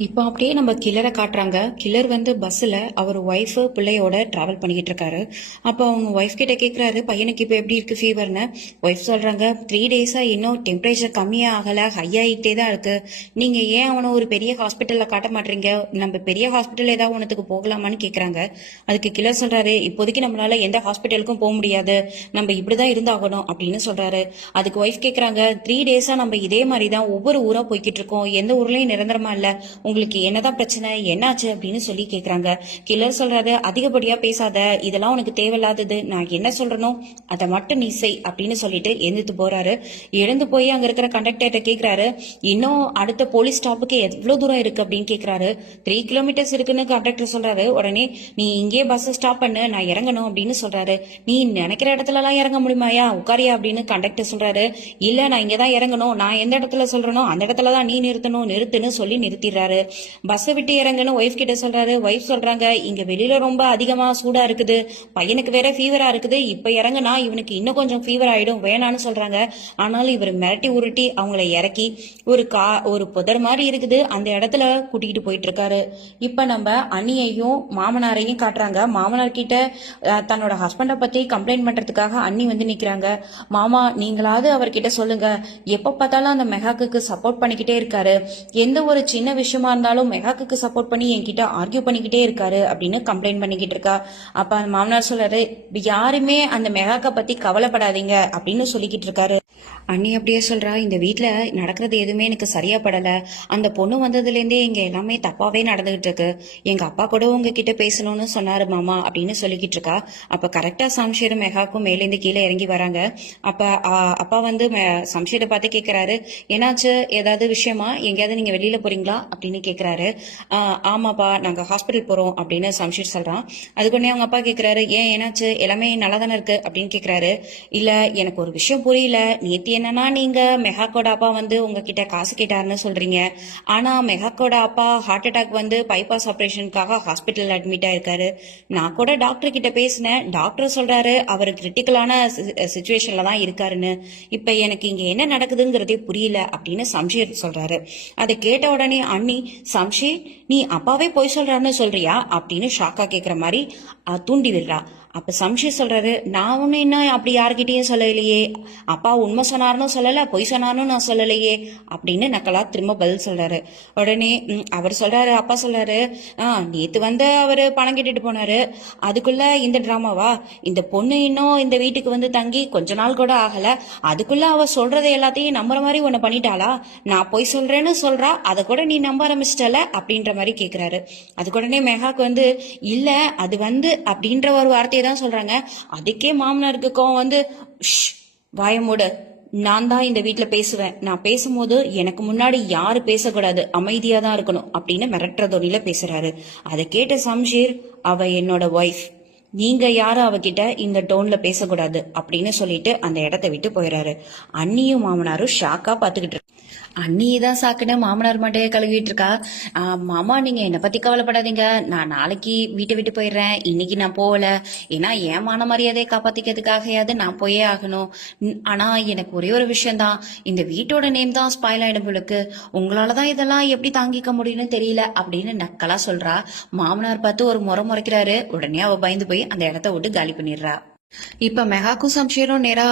இப்போ அப்படியே நம்ம கில்லரை காட்டுறாங்க. கில்லர் வந்து பஸ்ஸில் அவர் ஒய்ஃபு பிள்ளையோட ட்ராவல் பண்ணிக்கிட்டு இருக்காரு. அப்போ அவங்க ஒய்ஃப் கிட்ட கேட்குறாரு, பையனுக்கு இப்போ எப்படி இருக்குது ஃபீவர்னு. ஒய்ஃப் சொல்கிறாங்க, 3 டேஸாக இன்னும் டெம்பரேச்சர் கம்மியாக ஆகலை, ஹை ஆகிட்டே தான் இருக்குது. நீங்கள் ஏன் அவனை ஒரு பெரிய ஹாஸ்பிட்டலில் காட்ட மாட்டீங்க? நம்ம பெரிய ஹாஸ்பிட்டல் ஏதாவது ஒன்றுத்துக்கு போகலாமான்னு கேட்குறாங்க. அதுக்கு கில்லர் சொல்கிறாரு, இப்போதைக்கு நம்மளால எந்த ஹாஸ்பிட்டலுக்கும் போக முடியாது, நம்ம இப்படி தான் இருந்தாகணும் அப்படின்னு சொல்கிறாரு. அதுக்கு ஒய்ஃப் கேட்குறாங்க, 3 டேஸாக நம்ம இதே மாதிரி தான் ஒவ்வொரு ஊராக போய்கிட்டு இருக்கோம், எந்த ஊர்லேயும் நிரந்தரமா இல்லை, உங்களுக்கு என்னதான் பிரச்சனை, என்னாச்சு அப்படின்னு சொல்லி கேக்குறாங்க. கில்லர் சொல்றாரு, அதிகப்படியா பேசாத, இதெல்லாம் உனக்கு தேவையில்லாதது, நான் என்ன சொல்றனோ அதை மட்டும் நீ செய் அப்படின்னு சொல்லிட்டு எழுந்துட்டு போறாரு. எழுந்து போய் அங்க இருக்கிற கண்டக்டர்கிட்ட கேக்குறாரு, இன்னும் அடுத்த போலீஸ் ஸ்டாப்புக்கு எவ்வளவு தூரம் இருக்கு அப்படின்னு கேக்குறாரு. 3 கிலோமீட்டர்ஸ் இருக்குன்னு கண்டக்டர் சொல்றாரு. உடனே நீ இங்கே பஸ் ஸ்டாப் பண்ணு, நான் இறங்கணும் அப்படின்னு சொல்றாரு. நீ நினைக்கிற இடத்துல எல்லாம் இறங்க முடியுமாயா, உட்காரியா அப்படின்னு கண்டக்டர் சொல்றாரு. இல்ல, நான் இங்கதான் இறங்கணும், நான் எந்த இடத்துல சொல்றனோ அந்த இடத்துலதான் நீ நிறுத்தணும், நிறுத்துன்னு சொல்லி நிறுத்திடுறாரு. பஸ் விட்டு இறங்குன்னு ஒய்ஃப் கிட்ட சொல்றாரு. ஒய்ஃப் சொல்றாங்க, இங்க வெளியில ரொம்ப அதிகமா சூடா இருக்குது, பையனுக்கு வேற ஃபீவரா இருக்குது, இப்ப இறங்குனா இவனுக்கு இன்னும் கொஞ்சம் ஃபீவர் ஆயிடும், வேணான்னு சொல்றாங்க. ஆனாலும் இவர் மிரட்டி உருட்டி அவங்கள இறக்கி ஒரு புதர் மாதிரி இருக்குது அந்த இடத்துல கூட்டிகிட்டு போயிட்டு இருக்காரு. இப்ப நம்ம அண்ணியையும் மாமனாரையும் காட்டுறாங்க. மாமனார் கிட்ட தன்னோட ஹஸ்பண்டை பத்தி கம்ப்ளைண்ட் பண்றதுக்காக அண்ணி வந்து நிக்கிறாங்க. மாமா, நீங்களாவது அவர்கிட்ட சொல்லுங்க, எப்ப பார்த்தாலும் அந்த மெஹாக்கு சப்போர்ட் பண்ணிக்கிட்டே இருக்காரு, எந்த ஒரு சின்ன விஷயமா இருந்தாலும் மெஹாக்கு சப்போர்ட் பண்ணி என்கிட்ட ஆர்கியூ பண்ணிக்கிட்டே இருக்காரு அப்படின்னு கம்ப்ளைண்ட் பண்ணிக்கிட்டு இருக்கா. அப்ப மாமனார் சொல்றாரு, யாருமே அந்த மெஹாக்க பத்தி கவலைப்படாதீங்க அப்படின்னு சொல்லிக்கிட்டு இருக்காரு. அண்ணி அப்படியே சொல்றா, இந்த வீட்டுல நடக்கிறது எதுவுமே எனக்கு சரியா படல, அந்த பொண்ணு வந்ததுல இருந்தே இங்க எல்லாமே தப்பாவே நடந்துகிட்டு இருக்கு, எங்க அப்பா கூட உங்ககிட்ட பேசணும்னு சொன்னாரு மாமா அப்படின்னு சொல்லிக்கிட்டு இருக்கா. அப்ப கரெக்டா சம்ஷேரும் மெஹாக்கும் மேலேருந்து கீழே இறங்கி வராங்க. அப்ப அப்பா வந்து சம்ஷேரை பார்த்து கேட்கிறாரு, என்னாச்சு, ஏதாவது விஷயமா, எங்கேயாவது நீங்க வெளியில போறீங்களா அப்படின்னு கேட்கிறாரு. ஆமாப்பா, நாங்க ஹாஸ்பிட்டல் போறோம் அப்படின்னு சம்ஷேர் சொல்றான். அதுக்குன்னே அவங்க அப்பா கேட்கிறாரு, ஏன், என்னாச்சு, எல்லாமே நல்லா தானே இருக்கு அப்படின்னு கேட்கிறாரு. இல்ல, எனக்கு ஒரு விஷயம் புரியல, நேத்தி என்னன்னா நீங்க மெஹாக்கோட அப்பா வந்து உங்ககிட்ட காசு கேட்டாருன்னு சொல்றீங்க, ஆனா மெஹாக்கோட அப்பா ஹார்ட் அட்டாக் வந்து பைபாஸ் ஆபரேஷனுக்காக ஹாஸ்பிட்டல் அட்மிட் ஆயிருக்காரு. நான் கூட டாக்டர் கிட்ட பேசினேன், டாக்டர் சொல்றாரு அவர் கிரிட்டிக்கலான சிச்சுவேஷன்ல தான் இருக்காருன்னு. இப்ப எனக்கு இங்க என்ன நடக்குதுங்கிறதே புரியல அப்படின்னு சம்ஷேர் சொல்றாரு. அதை கேட்ட உடனே அண்ணி, சம்ஷேர், நீ அப்பாவே பொய் சொல்றான்னு சொல்றியா அப்படின்னு ஷாக்கா கேக்குற மாதிரி தூண்டி விடுறா. அப்ப சம்ஷேர் சொல்றாரு, நான் ஒண்ணு என்ன அப்படி யாருக்கிட்டயும் சொல்லலையே, அப்பா உண்மை சொன்னார்னு சொல்லல, பொய் சொன்னார்னு நான் சொல்லலையே அப்படின்னு நக்கலா திரும்ப பதில் சொல்றாரு. உடனே அவர் சொல்றாரு, அப்பா சொல்றாரு, நேத்து வந்து அவரு பணம் கேட்டுட்டு போனாரு, அதுக்குள்ள இந்த டிராமாவா, இந்த பொண்ணு இன்னும் இந்த வீட்டுக்கு வந்து தங்கி கொஞ்ச நாள் கூட ஆகல, அதுக்குள்ள அவ சொல்றதை எல்லாத்தையும் நம்புற மாதிரி ஒண்ணு பண்ணிட்டாளா, நான் பொய் சொல்றேன்னு சொல்றா, அதை கூட நீ நம்ப ஆரம்பிச்சிட்டல அப்படின்ற மாதிரி கேக்குறாரு. அதுக்கு உடனே மெஹாக்கு வந்து, இல்ல அது வந்து அப்படின்ற ஒரு வார்த்தையை தான் சொல்றாங்க. அதுக்கே மாமனாருக்கு கோவம் வந்து, வாய மூடு, நான் தான் இந்த வீட்டுல பேசுவேன், நான் பேசும்போது எனக்கு முன்னாடி யாரு பேசக்கூடாது, அமைதியா தான் இருக்கணும் அப்படின்னு மிரட்டுற தொனில பேசுறாரு. அதை கேட்ட சம்ஷீர், அவ என்னோட ஒய்ஃப், நீங்க யாரும் அவகிட்ட இந்த டோன்ல பேசக்கூடாது அப்படின்னு சொல்லிட்டு அந்த இடத்த விட்டு போயிடாரு. அண்ணியும் மாமனாரும் ஷாக்கா பாத்துக்கிட்டு அண்ணி தான் சாக்குன்னு மாமனார் மண்டையை கழுவிட்டு இருக்கா. மாமா, நீங்க என்னை பத்தி கவலைப்படாதீங்க, நான் நாளைக்கு வீட்டை விட்டு போயிடுறேன், இன்னைக்கு நான் போகல, ஏன்னா என் மான மரியாதையை காப்பாத்திக்கிறதுக்காகயாவது நான் போயே ஆகணும். ஆனா எனக்கு ஒரே ஒரு விஷயம்தான், இந்த வீட்டோட நேம் தான் ஸ்பாயில் ஆயிடும் உங்களுக்கு, உங்களாலதான் இதெல்லாம் எப்படி தாங்கிக்க முடியும்னு தெரியல அப்படின்னு நக்கலா சொல்றா. மாமனார் பார்த்து ஒரு முறை முறைக்கிறாரு. உடனே அவ பயந்து போய் அந்த இடத்த விட்டு காலி பண்ணிடுறா. இப்ப மெஹாக்கும் சம்ஷேரும் நேரா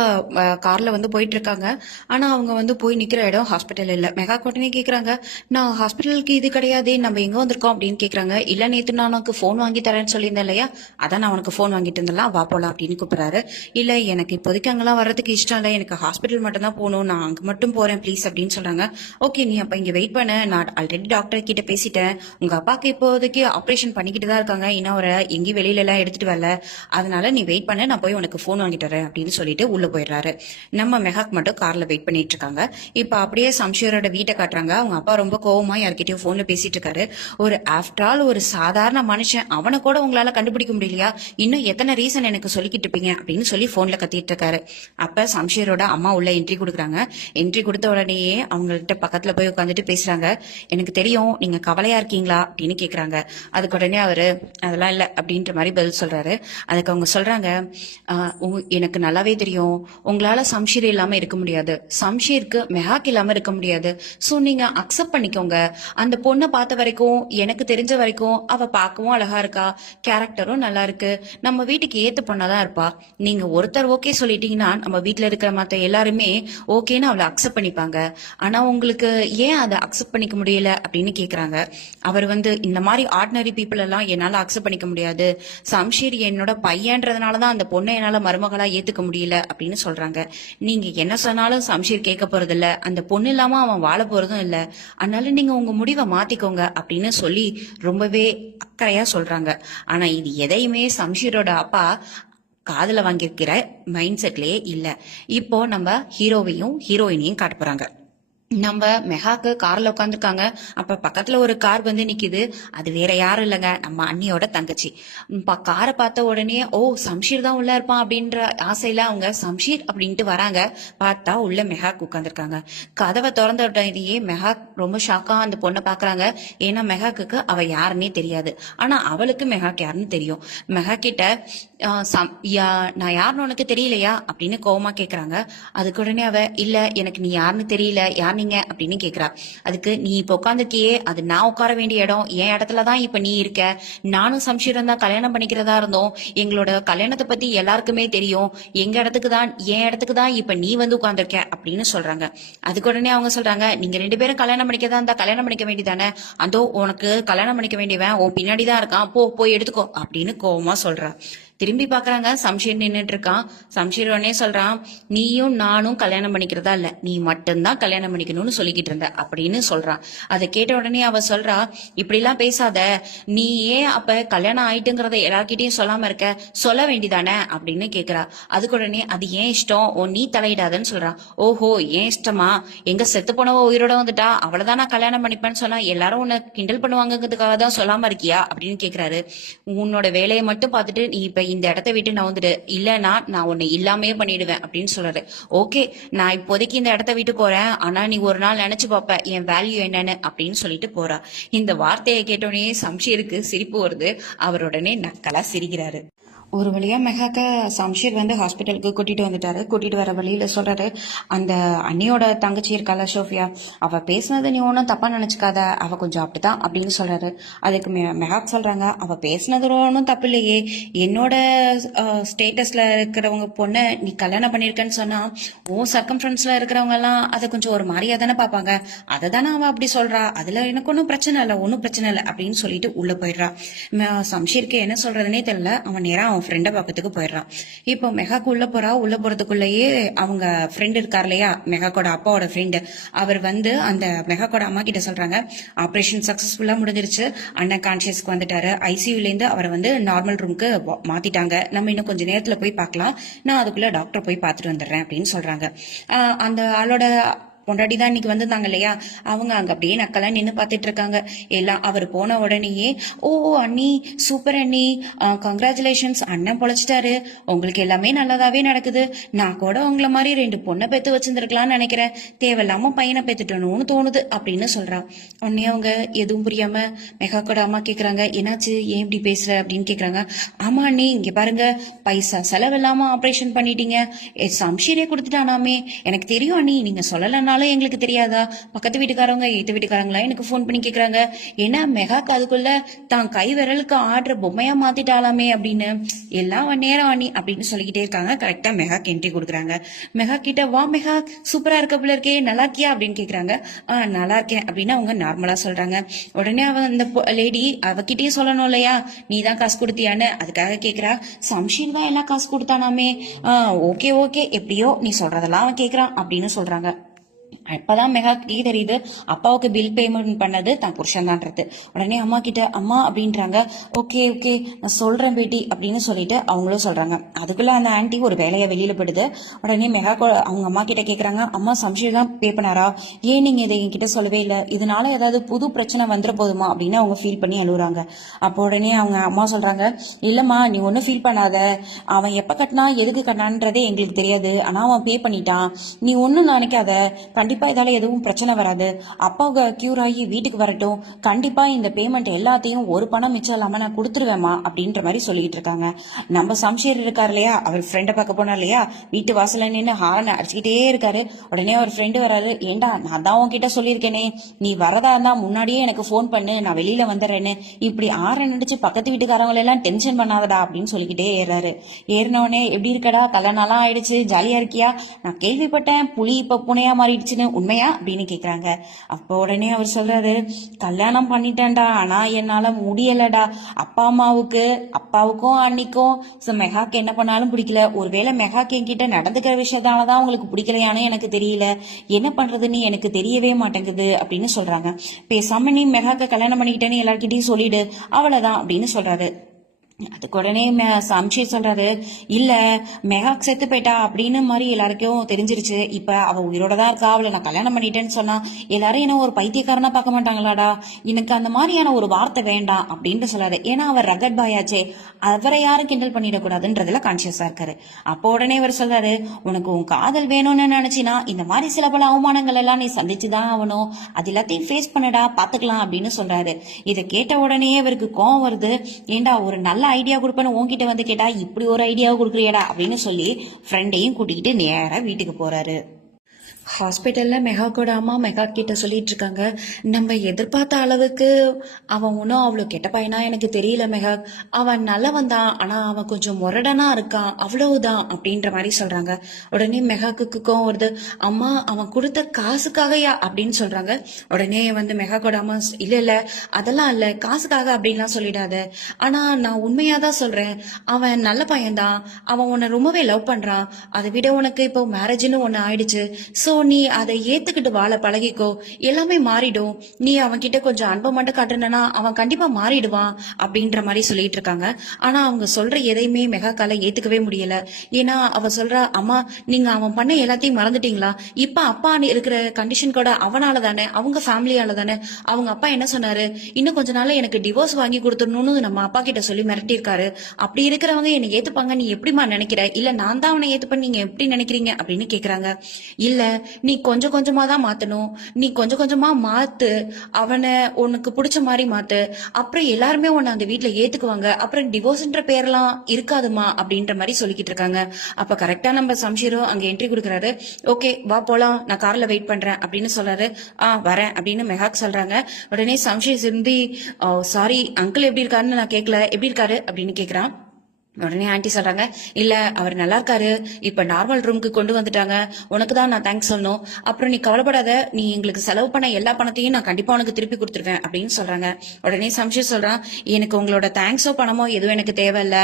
கார்ல வந்து போயிட்டு இருக்காங்க. ஆனா அவங்க வந்து போய் நிக்கிற இடம் ஹாஸ்பிட்டல் இல்ல. மெஹா உடனே கேக்குறாங்க, நான் ஹாஸ்பிட்டலுக்கு இது கிடையாது, நம்ம எங்க வந்திருக்கோம் அப்படின்னு கேக்குறாங்க. இல்ல, நேத்து நான் உனக்கு போன் வாங்கி தரேன்னு சொல்லியிருந்தேன் இல்லையா, அதான் நான் உனக்கு போன் வாங்கிட்டு இருந்தேன், வா போலாம் அப்படின்னு கூப்பிடுறாரு. இல்ல, எனக்கு இப்போதைக்கு அங்கெல்லாம் வர்றதுக்கு இஷ்டம் இல்லை, எனக்கு ஹாஸ்பிட்டல் மட்டும் தான் போகணும், நான் அங்க மட்டும் போறேன் ப்ளீஸ் அப்படின்னு சொல்றாங்க. ஓகே, நீ அப்ப இங்க வெயிட் பண்ண, நான் ஆல்ரெடி டாக்டர் கிட்ட பேசிட்டேன், உங்க அப்பாக்கு இப்போதைக்கு ஆபரேஷன் பண்ணிக்கிட்டு தான் இருக்காங்க, இன்னும் அவரை எங்கேயும் வெளியில எல்லாம் எடுத்துட்டு வரல, அதனால நீ வெயிட் பண்ண, நான் போய் உனக்கு போன் வாங்கிட்டு வரேன் அப்படின்னு சொல்லிட்டு உள்ள போயிடுறாரு. நம்ம மெஹாக் மட்டும் கார்ல வெயிட் பண்ணிட்டு இருக்காங்க. இப்ப அப்படியே சம்ஷேரோட வீட்டை காட்டுறாங்க. அவங்க அப்பா ரொம்ப கோவமா யார்கிட்டயும் போன்ல பேசிட்டு இருக்காரு. ஒரு ஆஃப்டர் ஆல் ஒரு சாதாரண மனுஷன், அவனை கூட உங்களால கண்டுபிடிக்க முடியலையா, இன்னும் எத்தனை ரீசன் எனக்கு சொல்லிக்கிட்டு இருப்பீங்க அப்படின்னு சொல்லி போன்ல கத்திட்டு இருக்காரு. அப்ப சம்ஷேரோட அம்மா உள்ள என்ட்ரி கொடுக்குறாங்க. என்ட்ரி கொடுத்த உடனேயே அவங்கள்ட்ட பக்கத்துல போய் உட்காந்துட்டு பேசுறாங்க. எனக்கு தெரியும் நீங்க கவலையா இருக்கீங்களா அப்படின்னு கேக்குறாங்க. அதுக்கு உடனே அவரு, அதெல்லாம் இல்ல அப்படின்ற மாதிரி பதில் சொல்றாரு. அதுக்கு அவங்க சொல்றாங்க, எனக்கு நல்லாவே தெரியும் உங்களால சம்ஷீர் இல்லாம இருக்க முடியாது, சம்ஷீருக்கு மெஹாக் இல்லாம இருக்க முடியாது. சோ நீங்க அக்செப்ட் பண்ணிக்கோங்க. அந்த பொண்ணை பார்த்த வரைக்கும் எனக்கு தெரிஞ்ச வரைக்கும் அவ பார்க்கவும் அழகா இருக்கா, கேரக்டரும் நல்லா இருக்கு, நம்ம வீட்டுக்கு ஏத்த பொண்ணாதான் இருப்பா. நீங்க ஒருத்தர் ஓகே சொல்லிட்டீங்கன்னா நம்ம வீட்டுல இருக்கிற மத்த எல்லாருமே ஓகேன்னு அவளை அக்செப்ட் பண்ணிப்பாங்க. ஆனா உங்களுக்கு ஏன் அதை அக்செப்ட் பண்ணிக்க முடியல அப்படின்னு கேக்குறாங்க. அவர் இந்த மாதிரி ஆர்டினரி பீப்புள் எல்லாம் என்னால அக்செப்ட் பண்ணிக்க முடியாது, சம்ஷீர் என்னோட பையன்றதுனாலதான் அந்த பொண்ணை என்னால மருமகளா ஏத்துக்க முடியல அப்படின்னு சொல்றாங்க. நீங்க என்ன சொன்னாலும் சம்ஷீர் கேட்க போறது இல்ல, அந்த பொண்ணு இல்லாம அவன் வாழ போறதும் இல்ல, அதனால நீங்க உங்க முடிவை மாத்திக்கோங்க அப்படின்னு சொல்லி ரொம்பவே அக்கறையா சொல்றாங்க. ஆனா இது எதையுமே சம்ஷீரோட அப்பா காதுல வாங்கியிருக்கிற மைண்ட் செட்லயே இல்ல. இப்போ நம்ம ஹீரோவையும் ஹீரோயினையும் காட்ட போறாங்க. நம்ம மெஹாக்கு கார்ல உட்காந்துருக்காங்க. அப்ப பக்கத்துல ஒரு கார் நிக்குது. அது வேற யாரும் இல்லைங்க, நம்ம அண்ணியோட தங்கச்சி. காரை பார்த்த உடனே சம்ஷீர் தான் உள்ள இருப்பான் அப்படின்ற ஆசையில அவங்க சம்ஷீர் அப்படின்ட்டு வராங்க. பார்த்தா உள்ள மெஹாக் உட்காந்துருக்காங்க. கதவை திறந்த உடனேயே மெஹாக் ரொம்ப ஷாக்கா அந்த பொண்ணை பாக்குறாங்க. ஏன்னா மெஹாக்கு அவ யாருன்னே தெரியாது. ஆனா அவளுக்கு மெஹாக் யாருன்னு தெரியும். மெஹாக் கிட்ட நான் யாருன்னு உனக்கு தெரியலையா அப்படின்னு கோவமா கேக்குறாங்க. அதுக்கு உடனே அவ இல்ல எனக்கு நீ யாருன்னு தெரியல, யார் நீங்க அப்படின்னு கேக்குறா. அதுக்கு நீ இப்ப உட்காந்துருக்கியே அது நான் உட்கார வேண்டிய இடம், என் இடத்துலதான் இப்ப நீ இருக்க. நானும் சம்ஷீரும் தான் கல்யாணம் பண்ணிக்கிறதா இருந்தோம், எங்களோட கல்யாணத்தை பத்தி எல்லாருக்குமே தெரியும், எங்க இடத்துக்கு தான் என் இடத்துக்கு தான் இப்ப நீ உட்காந்துருக்க அப்படின்னு சொல்றாங்க. அதுக்கு உடனே அவங்க சொல்றாங்க நீங்க 2 பேரும் கல்யாணம் பண்ணிக்கதா இருந்தா கல்யாணம் பண்ணிக்க வேண்டியதானே, அதோ உனக்கு கல்யாணம் பண்ணிக்க வேண்டியவன் உன் பின்னாடிதான் இருக்கான், போய் எடுத்துக்கோ அப்படின்னு கோவமா சொல்றா. திரும்பி பாக்குறாங்க, சம்ஷீர் நின்னுட்டு இருக்கான். சம்ஷீர் உடனே சொல்றான் நீயும் நானும் கல்யாணம் பண்ணிக்கிறதா இல்ல, நீ மட்டும்தான் கல்யாணம் பண்ணிக்கணும்னு சொல்லிக்கிட்டு இருந்த அப்படின்னு சொல்றான். அதை கேட்ட உடனே அவ சொல்றா இப்படி எல்லாம் பேசாத, நீ ஏன் அப்ப கல்யாணம் ஆயிட்டுங்கிறத எல்லார்கிட்டயும் சொல்லாம இருக்க, சொல்ல வேண்டிதானே அப்படின்னு கேக்குறா. அதுக்கு உடனே அது ஏன் இஷ்டம், நீ தலையிடாதன்னு சொல்றான். ஓஹோ ஏன் இஷ்டமா, எங்க செத்து போனவ உயிரோட வந்துட்டா அவளதான் நான் கல்யாணம் பண்ணிப்பேன்னு சொன்னா எல்லாரும் உன்னை கிண்டல் பண்ணுவாங்கிறதுக்காக தான் சொல்லாம இருக்கியா அப்படின்னு கேக்குறாரு. உன்னோட வேலையை மட்டும் பார்த்துட்டு நீ இப்ப இந்த இடத்த விட்டு நான் இல்லைன்னா நான் உன்னை இல்லாமே பண்ணிடுவேன் அப்படின்னு சொல்றாரு. ஓகே நான் இப்போதைக்கு இந்த இடத்த விட்டு போறேன், ஆனா நீ ஒரு நாள் நினைச்சு பாப்ப என் வேல்யூ என்னன்னு அப்படின்னு சொல்லிட்டு போறா. இந்த வார்த்தையை கேட்டோடனே சம்ஷீருக்கு சிரிப்பு வருது. அவர் உடனே நக்கலா சிரிக்கிறாரு. ஒரு வழியா மெஹாக்க சம்ஷீர் ஹாஸ்பிட்டலுக்கு கூட்டிட்டு வந்துட்டாரு. கூட்டிட்டு வர வழியில சொல்றாரு அந்த அண்ணியோட தங்கச்சி இருக்கால சோஃபியா, அவ பேசுனது நீ ஒன்னும் தப்பா நினைச்சுக்காத, அவ கொஞ்சம் அப்படிதான் அப்படின்னு சொல்றாரு. அதுக்கு மெஹாக் சொல்றாங்க அவ பேசுனது ஒன்னும் தப்பு இல்லையே, என்னோட ஸ்டேட்டஸ்ல இருக்கிறவங்க பொண்ணை நீ கல்யாணம் பண்ணிருக்கன்னு சொன்னா உன் சர்க்கம்ஃபரன்ஸ்ல இருக்கிறவங்க எல்லாம் அதை கொஞ்சம் ஒரு மாதிரியா தானே பாப்பாங்க, அதை தானே அவ அப்படி சொல்றா, அதுல எனக்கு ஒன்னும் பிரச்சனை இல்லை, ஒன்னும் பிரச்சனை இல்லை அப்படின்னு சொல்லிட்டு உள்ள போயிடுறா. சம்ஷீருக்கு என்ன சொல்றதுனே தெரியல. அவன் நேரா ஃப்ரெண்டை பக்கத்துக்கு போயிடுறான். இப்போ மெஹாக்கு உள்ள போறா. உள்ள போறதுக்குள்ளேயே அவங்க ஃப்ரெண்ட் இருக்கார் இல்லையா, மெஹாக்கோட அப்பாவோட ஃப்ரெண்டு, அவர் அந்த மெஹாக்கோட அம்மா கிட்ட சொல்றாங்க ஆபரேஷன் சக்சஸ்ஃபுல்லா முடிஞ்சிருச்சு, அண்ணன் கான்சியஸ்க்கு வந்துட்டாரு, ஐசியூல இருந்து அவரை நார்மல் ரூமுக்கு மாத்திட்டாங்க, நம்ம இன்னும் கொஞ்சம் நேரத்துல போய் பார்க்கலாம், நான் அதுக்குள்ள டாக்டர் போய் பார்த்துட்டு வந்துடுறேன் அப்படின்னு சொல்றாங்க. அந்த ஆளோட பொண்டாட்டி தான் இன்னைக்கு வந்திருந்தாங்க இல்லையா, அவங்க அங்க அப்படியே நக்கெல்லாம் நின்று பார்த்துட்டு இருக்காங்க. எல்லாம் அவர் போன உடனேயே அண்ணி சூப்பர் அண்ணி, கங்க்ராச்சுலேஷன்ஸ், அண்ணன் பொழைச்சிட்டாரு, உங்களுக்கு எல்லாமே நல்லதாவே நடக்குது, நான் கூட உங்களை மாதிரி 2 பொண்ணை பெத்து வச்சிருந்திருக்கலாம்னு நினைக்கிறேன், தேவையில்லாம பையனை பெத்துட்டணும்னு தோணுது அப்படின்னு சொல்றான். உடனே அவங்க எதுவும் புரியாம மெஹாக்கோட அம்மா கேக்குறாங்க என்னாச்சு ஏன் இப்படி பேசுற அப்படின்னு கேக்குறாங்க. ஆமா அண்ணி இங்க பாருங்க, பைசா செலவில்லாம ஆபரேஷன் பண்ணிட்டீங்க, சம்ஷீரே கொடுத்துட்டானாமே, எனக்கு தெரியும் அண்ணி, நீங்க சொல்லலன்னா எங்களுக்கு தெரியாதா, பக்கத்து வீட்டுக்காரங்க ஏத்து வீட்டுக்காரங்களா எனக்கு போன் பண்ணி கேக்குறாங்க ஏன்னா மெஹாக்கு அதுக்குள்ள தான் கை விரலுக்கு ஆடுற பொம்மையா மாத்திட்டாலாமே அப்படின்னு, எல்லாம் நேரம் அண்ணி அப்படின்னு சொல்லிக்கிட்டே இருக்காங்க. கரெக்டா மெஹாக் என்ட்ரி கொடுக்குறாங்க. மெஹாக் கிட்ட வா மெஹாக் சூப்பரா இருக்க போல இருக்கே, நல்லா இருக்கியா அப்படின்னு கேக்குறாங்க. நல்லா இருக்கேன் அப்படின்னு அவங்க நார்மலா சொல்றாங்க. உடனே அவ அந்த லேடி அவகிட்டயே சொல்லணும் இல்லையா நீ தான் காசு கொடுத்தியான்னு, அதுக்காக கேக்குறா சம்ஷீர் தான் எல்லாம் காசு கொடுத்தானாமே, ஓகே ஓகே எப்படியோ நீ சொல்றதெல்லாம் அவன் கேக்குறான் அப்படின்னு சொல்றாங்க. அப்பதான் மெஹாக்கு தெரியுது அப்பாவுக்கு பில் பேமெண்ட் பண்ணது தான் புருஷன் தான்றது. உடனே அம்மா கிட்ட அம்மா அப்படின்றாங்க. ஓகே ஓகே நான் சொல்றேன் பேட்டி அப்படின்னு சொல்லிட்டு அவங்களும் சொல்றாங்க. அதுக்குள்ள அந்த ஆன்டி ஒரு வேலையை வெளியில போயிடுது. உடனே மெஹாக்கோ அவங்க அம்மா கிட்ட கேக்குறாங்க அம்மா சம்ஷீர் தான் பே பண்ணாரா, ஏன் நீங்க இதை என்கிட்ட சொல்லவே இல்லை, இதனால ஏதாவது புது பிரச்சனை வந்துட போதுமா அப்படின்னு அவங்க ஃபீல் பண்ணி அழுகுறாங்க. அப்போ உடனே அவங்க அம்மா சொல்றாங்க இல்லம்மா நீ ஒன்னும் ஃபீல் பண்ணாத, அவன் எப்ப கட்டினா எதுக்கு கட்டினான்றதே எங்களுக்கு தெரியாது, ஆனா அவன் பே பண்ணிட்டான், நீ ஒன்னும் நினைக்காத, கண்டிப்பா கண்டிப்பா இதால எதுவும் பிரச்சனை வராது. அப்பாவுக்கு கியூர் ஆகி வீட்டுக்கு வரட்டும், கண்டிப்பா இந்த பேமெண்ட் எல்லாத்தையும் ஒரு பணம் மிச்சம் இல்லாம நான் கொடுத்துருவேமா அப்படின்ற மாதிரி சொல்லிட்டு இருக்காங்க. நம்ம சம்ஷேர் இருக்காரு இல்லையா, அவர் ஃப்ரெண்டை பார்க்க போனார் இல்லையா, வீட்டு வாசல்ல நின்று ஹாரன் அடிச்சுக்கிட்டே இருக்காரு. உடனே அவர் ஃப்ரெண்டு வராரு. ஏண்டா நான் தான் உன்கிட்ட சொல்லியிருக்கேனே, நீ வரதா இருந்தா முன்னாடியே எனக்கு ஃபோன் பண்ணு, நான் வெளியில வந்துடுறேன்னு. இப்படி ஹாரன் அடிச்சு பக்கத்து வீட்டுக்காரங்களை எல்லாம் டென்ஷன் பண்ணாதடா அப்படின்னு சொல்லிக்கிட்டே ஏறாரு. ஏறினவனே எப்படி இருக்கடா, கல்யாணம்லாம் ஆயிடுச்சு, ஜாலியா இருக்கியா, நான் கேள்விப்பட்டேன் புலி இப்ப பூனையா மாறிடுச்சுன்னு, உண்மையா அப்படின்னு கேக்குறாங்க. அப்போ உடனே அவர் சொல்றாரு, கல்யாணம் பண்ணிட்டேன்டா, ஆனா என்னால முடியலடா. அப்பாவுக்கும் அன்னிக்கும் மெகாக்கு என்ன பண்ணாலும் பிடிக்கல. ஒருவேளை மெகாக்கு என்கிட்ட நடந்துக்கிற விஷயத்தாலதான் உங்களுக்கு பிடிக்கலையானு எனக்கு தெரியல, என்ன பண்றதுன்னு எனக்கு தெரியவே மாட்டேங்குது அப்படின்னு சொல்றாங்க. பேசாம நீ மெகாக்க கல்யாணம் பண்ணிக்கிட்டேன்னு எல்லார்கிட்டையும் சொல்லிடு, அவ்வளவுதான் அப்படின்னு சொல்றாரு. அதுக்கு உடனே சம்ஷி சொல்றாரு, இல்ல மெகாக் செத்து போயிட்டா அப்படின்னு மாதிரி எல்லாருக்கும் தெரிஞ்சிருச்சு, இப்ப அவ உயிரோட தான் இருக்கா, அவளை நான் கல்யாணம் பண்ணிட்டேன்னு சொன்னா எல்லாரும் என்ன ஒரு பைத்தியக்காரனா பார்க்க மாட்டாங்களாடா, எனக்கு அந்த மாதிரியான ஒரு வார்த்தை வேண்டாம் அப்படின்னு சொல்லாரு. ஏன்னா அவர் ரகட் பாயாச்சே, அவரை யாரும் கிண்டல் பண்ணிடக்கூடாதுன்றதுல கான்சியஸா இருக்காரு. அப்போ உடனே அவர் சொல்றாரு, உனக்கு உன் காதல் வேணும்னு நினைச்சினா இந்த மாதிரி சில பல அவமானங்கள் எல்லாம் நீ சந்திச்சுதான் ஆகணும், அது எல்லாத்தையும் ஃபேஸ் பண்ணடா, பாத்துக்கலாம் அப்படின்னு சொல்றாரு. இதை கேட்ட உடனே அவருக்கு கோவம் வருது. ஏண்டா ஒரு நல்ல ஐடியா கொடுப்பேன்னு உன்கிட்ட வந்து கேட்டா இப்படி ஒரு ஐடியாவை கொடுக்குறியடா அப்படின்னு சொல்லி ஃப்ரெண்டையும் கூட்டிக்கிட்டு நேரா வீட்டுக்கு போறாரு. ஹாஸ்பிட்டல்ல மெகாக்கோட அம்மா மெகா கிட்ட சொல்லிட்டு இருக்காங்க, நம்ம எதிர்பார்த்த அளவுக்கு அவன் ஒன்றும் அவ்வளோ கெட்ட பையனா எனக்கு தெரியல மெகா, அவன் நல்லவன் தான், ஆனா அவன் கொஞ்சம் முரடனா இருக்கான், அவ்வளவுதான் அப்படின்ற மாதிரி சொல்றாங்க. உடனே மெகாக்கு கோவம் வருது. அம்மா அவன் கொடுத்த காசுக்காகயா அப்படின்னு சொல்றாங்க. உடனே வந்து மெகாக்கோட அம்மா, இல்ல இல்ல அதெல்லாம் இல்ல, காசுக்காக அப்படின்லாம் சொல்லிடாத, ஆனா நான் உண்மையாதான் சொல்றேன், அவன் நல்ல பையன்தான், அவன் உன்னை ரொம்பவே லவ் பண்றான், அதை விட உனக்கு இப்போ மேரேஜ்னு ஒன்னு ஆயிடுச்சு, சோ நீ அதை ஏத்துக்கிட்டு வாழ பழகிக்கோ, எல்லாமே மாறிடும், நீ அவன் கிட்ட கொஞ்சம் அன்பை மட்டும் காட்டுனா அவன் கண்டிப்பா மாறிடுவான் அப்படின்ற மாதிரி சொல்லிட்டு இருக்காங்க. ஆனா அவங்க சொல்ற எதையுமே மெகாக்கால ஏத்துக்கவே முடியல. ஏன்னா அவ சொல்றா, அம்மா நீங்க அவன் பண்ண எல்லாத்தையும் மறந்துட்டீங்களா, இப்ப அப்பா இருக்கிற கண்டிஷன் கூட அவனால தானே, அவங்க ஃபேமிலியால தானே, அவங்க அப்பா என்ன சொன்னாரு, இன்னும் கொஞ்ச நாள் எனக்கு டிவோர்ஸ் வாங்கி கொடுத்துடணும்னு நம்ம அப்பா கிட்ட சொல்லி மிரட்டி இருக்காரு, அப்படி இருக்கிறவங்க என்னை ஏத்துப்பாங்க நீ எப்படிமா நினைக்கிற, இல்ல நான் தான் அவனை ஏத்துப்பேன்னு நீங்க எப்படி நினைக்கிறீங்க அப்படின்னு கேக்குறாங்க. இல்ல நீ கொஞ்சம் கொஞ்சமா தான் மாத்தணும், நீ கொஞ்சம் கொஞ்சமா மாத்து, அவனை உனக்கு பிடிச்ச மாதிரி மாத்து, அப்புறம் எல்லாருமே உன்னை அந்த வீட்டுல ஏத்துக்குவாங்க, அப்புறம் டிவோர்ஸ்ன்ற பேரெல்லாம் இருக்காதுமா அப்படின்ற மாதிரி சொல்லிக்கிட்டு இருக்காங்க. அப்ப கரெக்டா நம்ம சம்ஷீரும் அங்க என்ட்ரி கொடுக்குறாரு. ஓகே வா போலாம், நான் கார்ல வெயிட் பண்றேன் அப்படின்னு சொல்றாரு. வரேன் அப்படின்னு மெகாக் சொல்றாங்க. உடனே சம்ஷீர் சிந்தி, சாரி அங்கிள் எப்படி இருக்காருன்னு நான் கேட்கல, எப்படி இருக்காரு அப்படின்னு கேக்குறான். உடனே ஆன்டி சொல்றாங்க, இல்ல அவர் நல்லா இருக்காரு, இப்ப நார்மல் ரூமுக்கு கொண்டு வந்துட்டாங்க, உனக்கு தான் நான் தேங்க்ஸ் சொல்லணும், அப்புறம் நீ கவலைப்படாத, நீ எங்களுக்கு செலவு பண்ண எல்லா பணத்தையும் நான் கண்டிப்பா உனக்கு திருப்பி கொடுத்துருவேன் அப்படின்னு சொல்றாங்க. உடனே சம்ஷீர் சொல்றான், எனக்கு உங்களோட தேங்க்ஸோ பணமோ எதுவும் எனக்கு தேவையில்ல,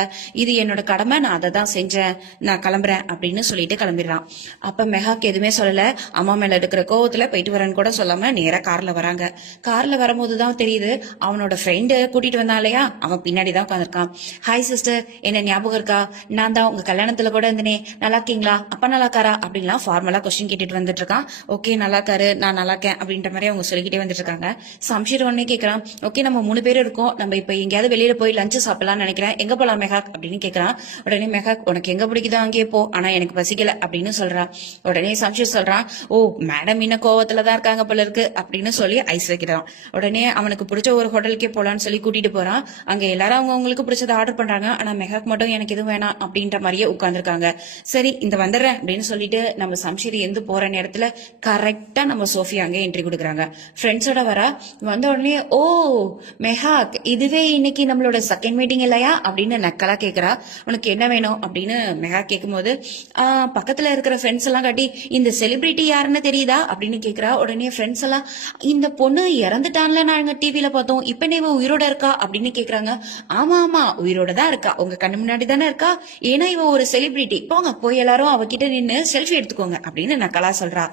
இது என்னோட கடமை, நான் அதை தான் செஞ்சேன், நான் கிளம்புறேன் அப்படின்னு சொல்லிட்டு கிளம்பிடுறான். அப்ப மெகாக்கு எதுவுமே சொல்லல, அம்மா மேல இருக்கிற கோவத்துல போயிட்டு வரேன்னு கூட சொல்லாம நேரா கார்ல வராங்க. கார்ல வரும்போதுதான் தெரியுது, அவனோட ஃப்ரெண்டு கூட்டிட்டு வந்தான் இல்லையா, அவன் பின்னாடிதான் உட்காந்துருக்கான். ஹாய் சிஸ்டர், என்ன ஞாபகம் இருக்கா, நான் தான் உங்க கல்யாணத்துல கூட இருந்தனே, நல்லா இருக்கீங்களா, அப்பா நல்லா இருக்காரா அப்படின்லாம் ஃபார்மலா கொஸ்டின் கேட்டுட்டு வந்துட்டு இருக்கான். ஓகே நல்லா இருக்காரு, நான் நல்லா இருக்கேன் அப்படின்ற மாதிரி அவங்க சொல்லிக்கிட்டே வந்துட்டு இருக்காங்க. சம்ஷீர் உடனே கேட்கறான், ஓகே நம்ம 3 பேரும் இருக்கோம், நம்ம இப்ப எங்கேயாவது வெளியில போய் லஞ்சு சாப்பிடலாம்னு நினைக்கிறேன், எங்க போலாம் மெகாக் அப்படின்னு கேட்கறான். உடனே மெகாக், உனக்கு எங்க பிடிக்குதோ அங்கே போ, ஆனா எனக்கு பசிக்கல அப்படின்னு சொல்றான். உடனே சம்ஷீர் சொல்றான், ஓ மேடம் இன்னும் கோவத்துலதான் இருக்காங்க போல இருக்கு அப்படின்னு சொல்லி ஐஸ் வைக்கிறான். உடனே அவனுக்கு பிடிச்ச ஒரு ஹோட்டலுக்கே போலான்னு சொல்லி கூட்டிட்டு போறான். அங்க எல்லாரும் அவங்களுக்கு பிடிச்சதை ஆர்டர் பண்றாங்க, ஆனா மெகாக் மட்டும் எனக்கு எதுவும் வேணாம் அப்படின்ற மாதிரியே உட்கார்ந்துருக்காங்க. சரி இந்த வந்துடுறேன் அப்படின்னு சொல்லிட்டு நம்ம சம்ஷீர் எந்த போற நேரத்துல கரெக்டா நம்ம சோஃபியா அங்கே என்ட்ரி கொடுக்குறாங்க. ஃப்ரெண்ட்ஸோட வரா. வந்த உடனே, ஓ மெஹாக் இதுவே இன்னைக்கு நம்மளோட செகண்ட் மீட்டிங் இல்லையா அப்படின்னு நக்கலா கேக்குறா. உனக்கு என்ன வேணும் அப்படின்னு மெஹாக் கேட்கும்போது, பக்கத்துல இருக்கிற ஃப்ரெண்ட்ஸ் எல்லாம் காட்டி, இந்த செலிபிரிட்டி யாருன்னு தெரியுதா அப்படின்னு கேக்குறா. உடனே ஃப்ரெண்ட்ஸ் எல்லாம், இந்த பொண்ணு இறந்துட்டான்ல, நாங்க டிவில பார்த்தோம், இப்ப நீ உயிரோட இருக்கா அப்படின்னு கேக்குறாங்க. ஆமா ஆமா உயிரோட தான் இருக்கா, உங்க கண்ணு முன்னாடி தானே இருக்கா, ஏன்னா இவ ஒரு செலிபிரிட்டி, போங்க போய் எல்லாரும் அவகிட்ட நின்னு செல்ஃபி எடுத்துக்கோங்க அப்படின்னு நக்கலா சொல்றா.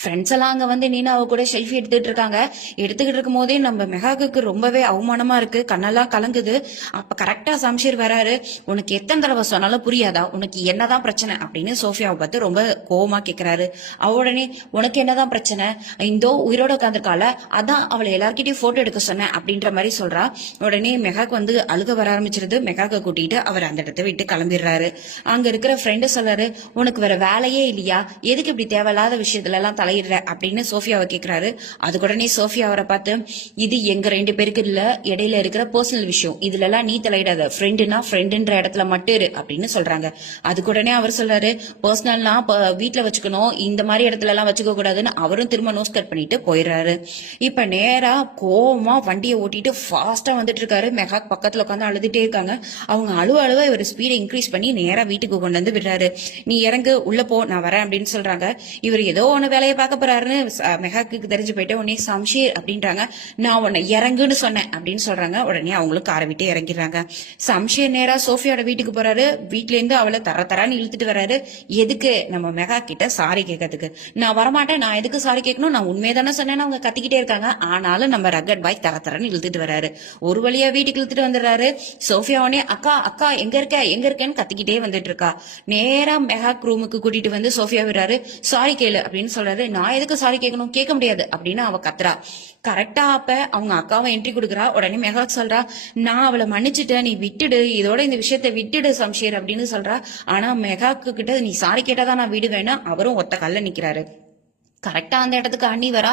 ஃப்ரெண்ட்ஸ் எல்லாம் அங்க வந்து நீனா அவ கூட செல்ஃபி எடுத்துட்டு இருக்காங்க. எடுத்துக்கிட்டு இருக்கும் போதே நம்ம மெகாக்கு ரொம்பவே அவமானமா இருக்கு, கண்ணெல்லாம் கலங்குது. அப்ப கரெக்டா சம்ஷீர் வராரு. உனக்கு எத்தனை தடவை சொன்னாலும் புரியாதா, உனக்கு என்னதான் பிரச்சனை அப்படின்னு சோஃபியாவை பார்த்து ரொம்ப கோவமா கேக்குறாரு. அவ உடனே, உனக்கு என்னதான் பிரச்சனை, இந்தோ உயிரோட உட்காந்துருக்கால, அதான் அவளை எல்லார்கிட்டயும் போட்டோ எடுக்க சொன்னேன் அப்படின்ற மாதிரி சொல்றா. உடனே மெகாக்கு வந்து அழுக வர ஆரம்பிச்சிருது. மெகாக்க கூட்டிட்டு அவர் அந்த இடத்த விட்டு கிளம்பிடுறாரு. அங்க இருக்கிற ஃப்ரெண்டு சொல்றாரு, உனக்கு வேற வேலையே இல்லையா, எதுக்கு இப்படி தேவையில்லாத விஷயத்துல எல்லாம் தலையிடுற அப்படின்னு சோஃபியாவை கேக்குறாரு. அதுக்கு உடனே சோஃபியா அவரை பார்த்து, இது எங்க 2 பேருக்கு இல்ல இடையில இருக்கிற பர்சனல் விஷயம், இதுல எல்லாம் நீ தலையிடாத, ஃப்ரெண்டுனா ஃப்ரெண்டுன்ற இடத்துல மட்டும் இரு அப்படின்னு சொல்றாங்க. அதுக்கு உடனே அவர் சொல்றாரு, பர்சனல்னா வீட்டுல வச்சுக்கணும், இந்த மாதிரி இடத்துல எல்லாம் வச்சுக்க கூடாதுன்னு அவரும் திரும்ப நோஸ் கட் பண்ணிட்டு போயிடுறாரு. இப்ப நேரா கோவமா வண்டியை ஓட்டிட்டு ஃபாஸ்டா வந்துட்டு இருக்காரு. மெகாக் பக்கத்துல உட்காந்து அழுதுட்டே இருக்காங்க. அவங்க அழுவ இவர் ஸ்பீடை இன்க்ரீஸ் பண்ணி நேரா வீட்டுக்கு கொண்டு வந்து விடுறாரு. நீ இறங்கு, உள்ள போ, நான் வரேன் அப்படின்னு சொல்றாங்க. இவர் ஏதோ ஒண்ணு வேலையை பார்க்க போறாருன்னு மெகாக்கு தெரிஞ்சு போயிட்டு உடனே சம்ஷீர் அப்படின்றாங்க. நான் உன்னை இறங்குன்னு சொன்னேன் அப்படின்னு சொல்றாங்க. உடனே அவங்களும் காரை விட்டு இறங்கிடுறாங்க. சம்ஷீர் நேரா சோஃபியோட வீட்டுக்கு போறாரு. வீட்டுல இருந்து அவளை தரன்னு இழுத்துட்டு வர்றாரு. எதுக்கு? நம்ம மெகா கிட்ட சாரி கேட்கறதுக்கு. நான் வரமாட்டேன், நான் எதுக்கு சாரி கேட்கணும், நான் உண்மையை தானே சொன்னேன்னு அவங்க கத்திக்கிட்டே இருக்காங்க. ஆனாலும் நம்ம ரகட் பாய் தரன்னு இழுத்துட்டு வர்றாரு. ஒரு வழியா வீட்டுக்கு இழுத்துட்டு வந்துடுறாரு. சோஃபியா உடனே அக்கா அக்கா எங்க இருக்கேன்னு கத்திக்கிட்டே வந்துட்டு இருக்கா. நேரா மெகாக் ரூமுக்கு கூட்டிட்டு வந்து சோஃபியா விடுறாரு. சாரி கேளு அப்படின்னு சொல்றாரு. நான் எதுக்கு சாரி கேட்கணும், கேட்க முடியாது அப்படின்னு அவ கத்துறா. கரெக்டா அப்ப அவங்க அக்காவை என்ட்ரி கொடுக்குறா. உடனே மெகாக் சொல்றா, நான் அவளை மன்னிச்சுட்டேன், நீ விட்டுடு, இதோட இந்த விஷயத்த விட்டுடு சம்ஷீர் அப்படின்னு சொல்றா. ஆனா மெகாக்கு கிட்ட நீ சாரி கேட்டாதான் நான் விடுவேன்னு அவரும் ஒத்த கல்ல நிக்கிறாரு. கரெக்டா அந்த இடத்துக்கு அண்ணி வரா.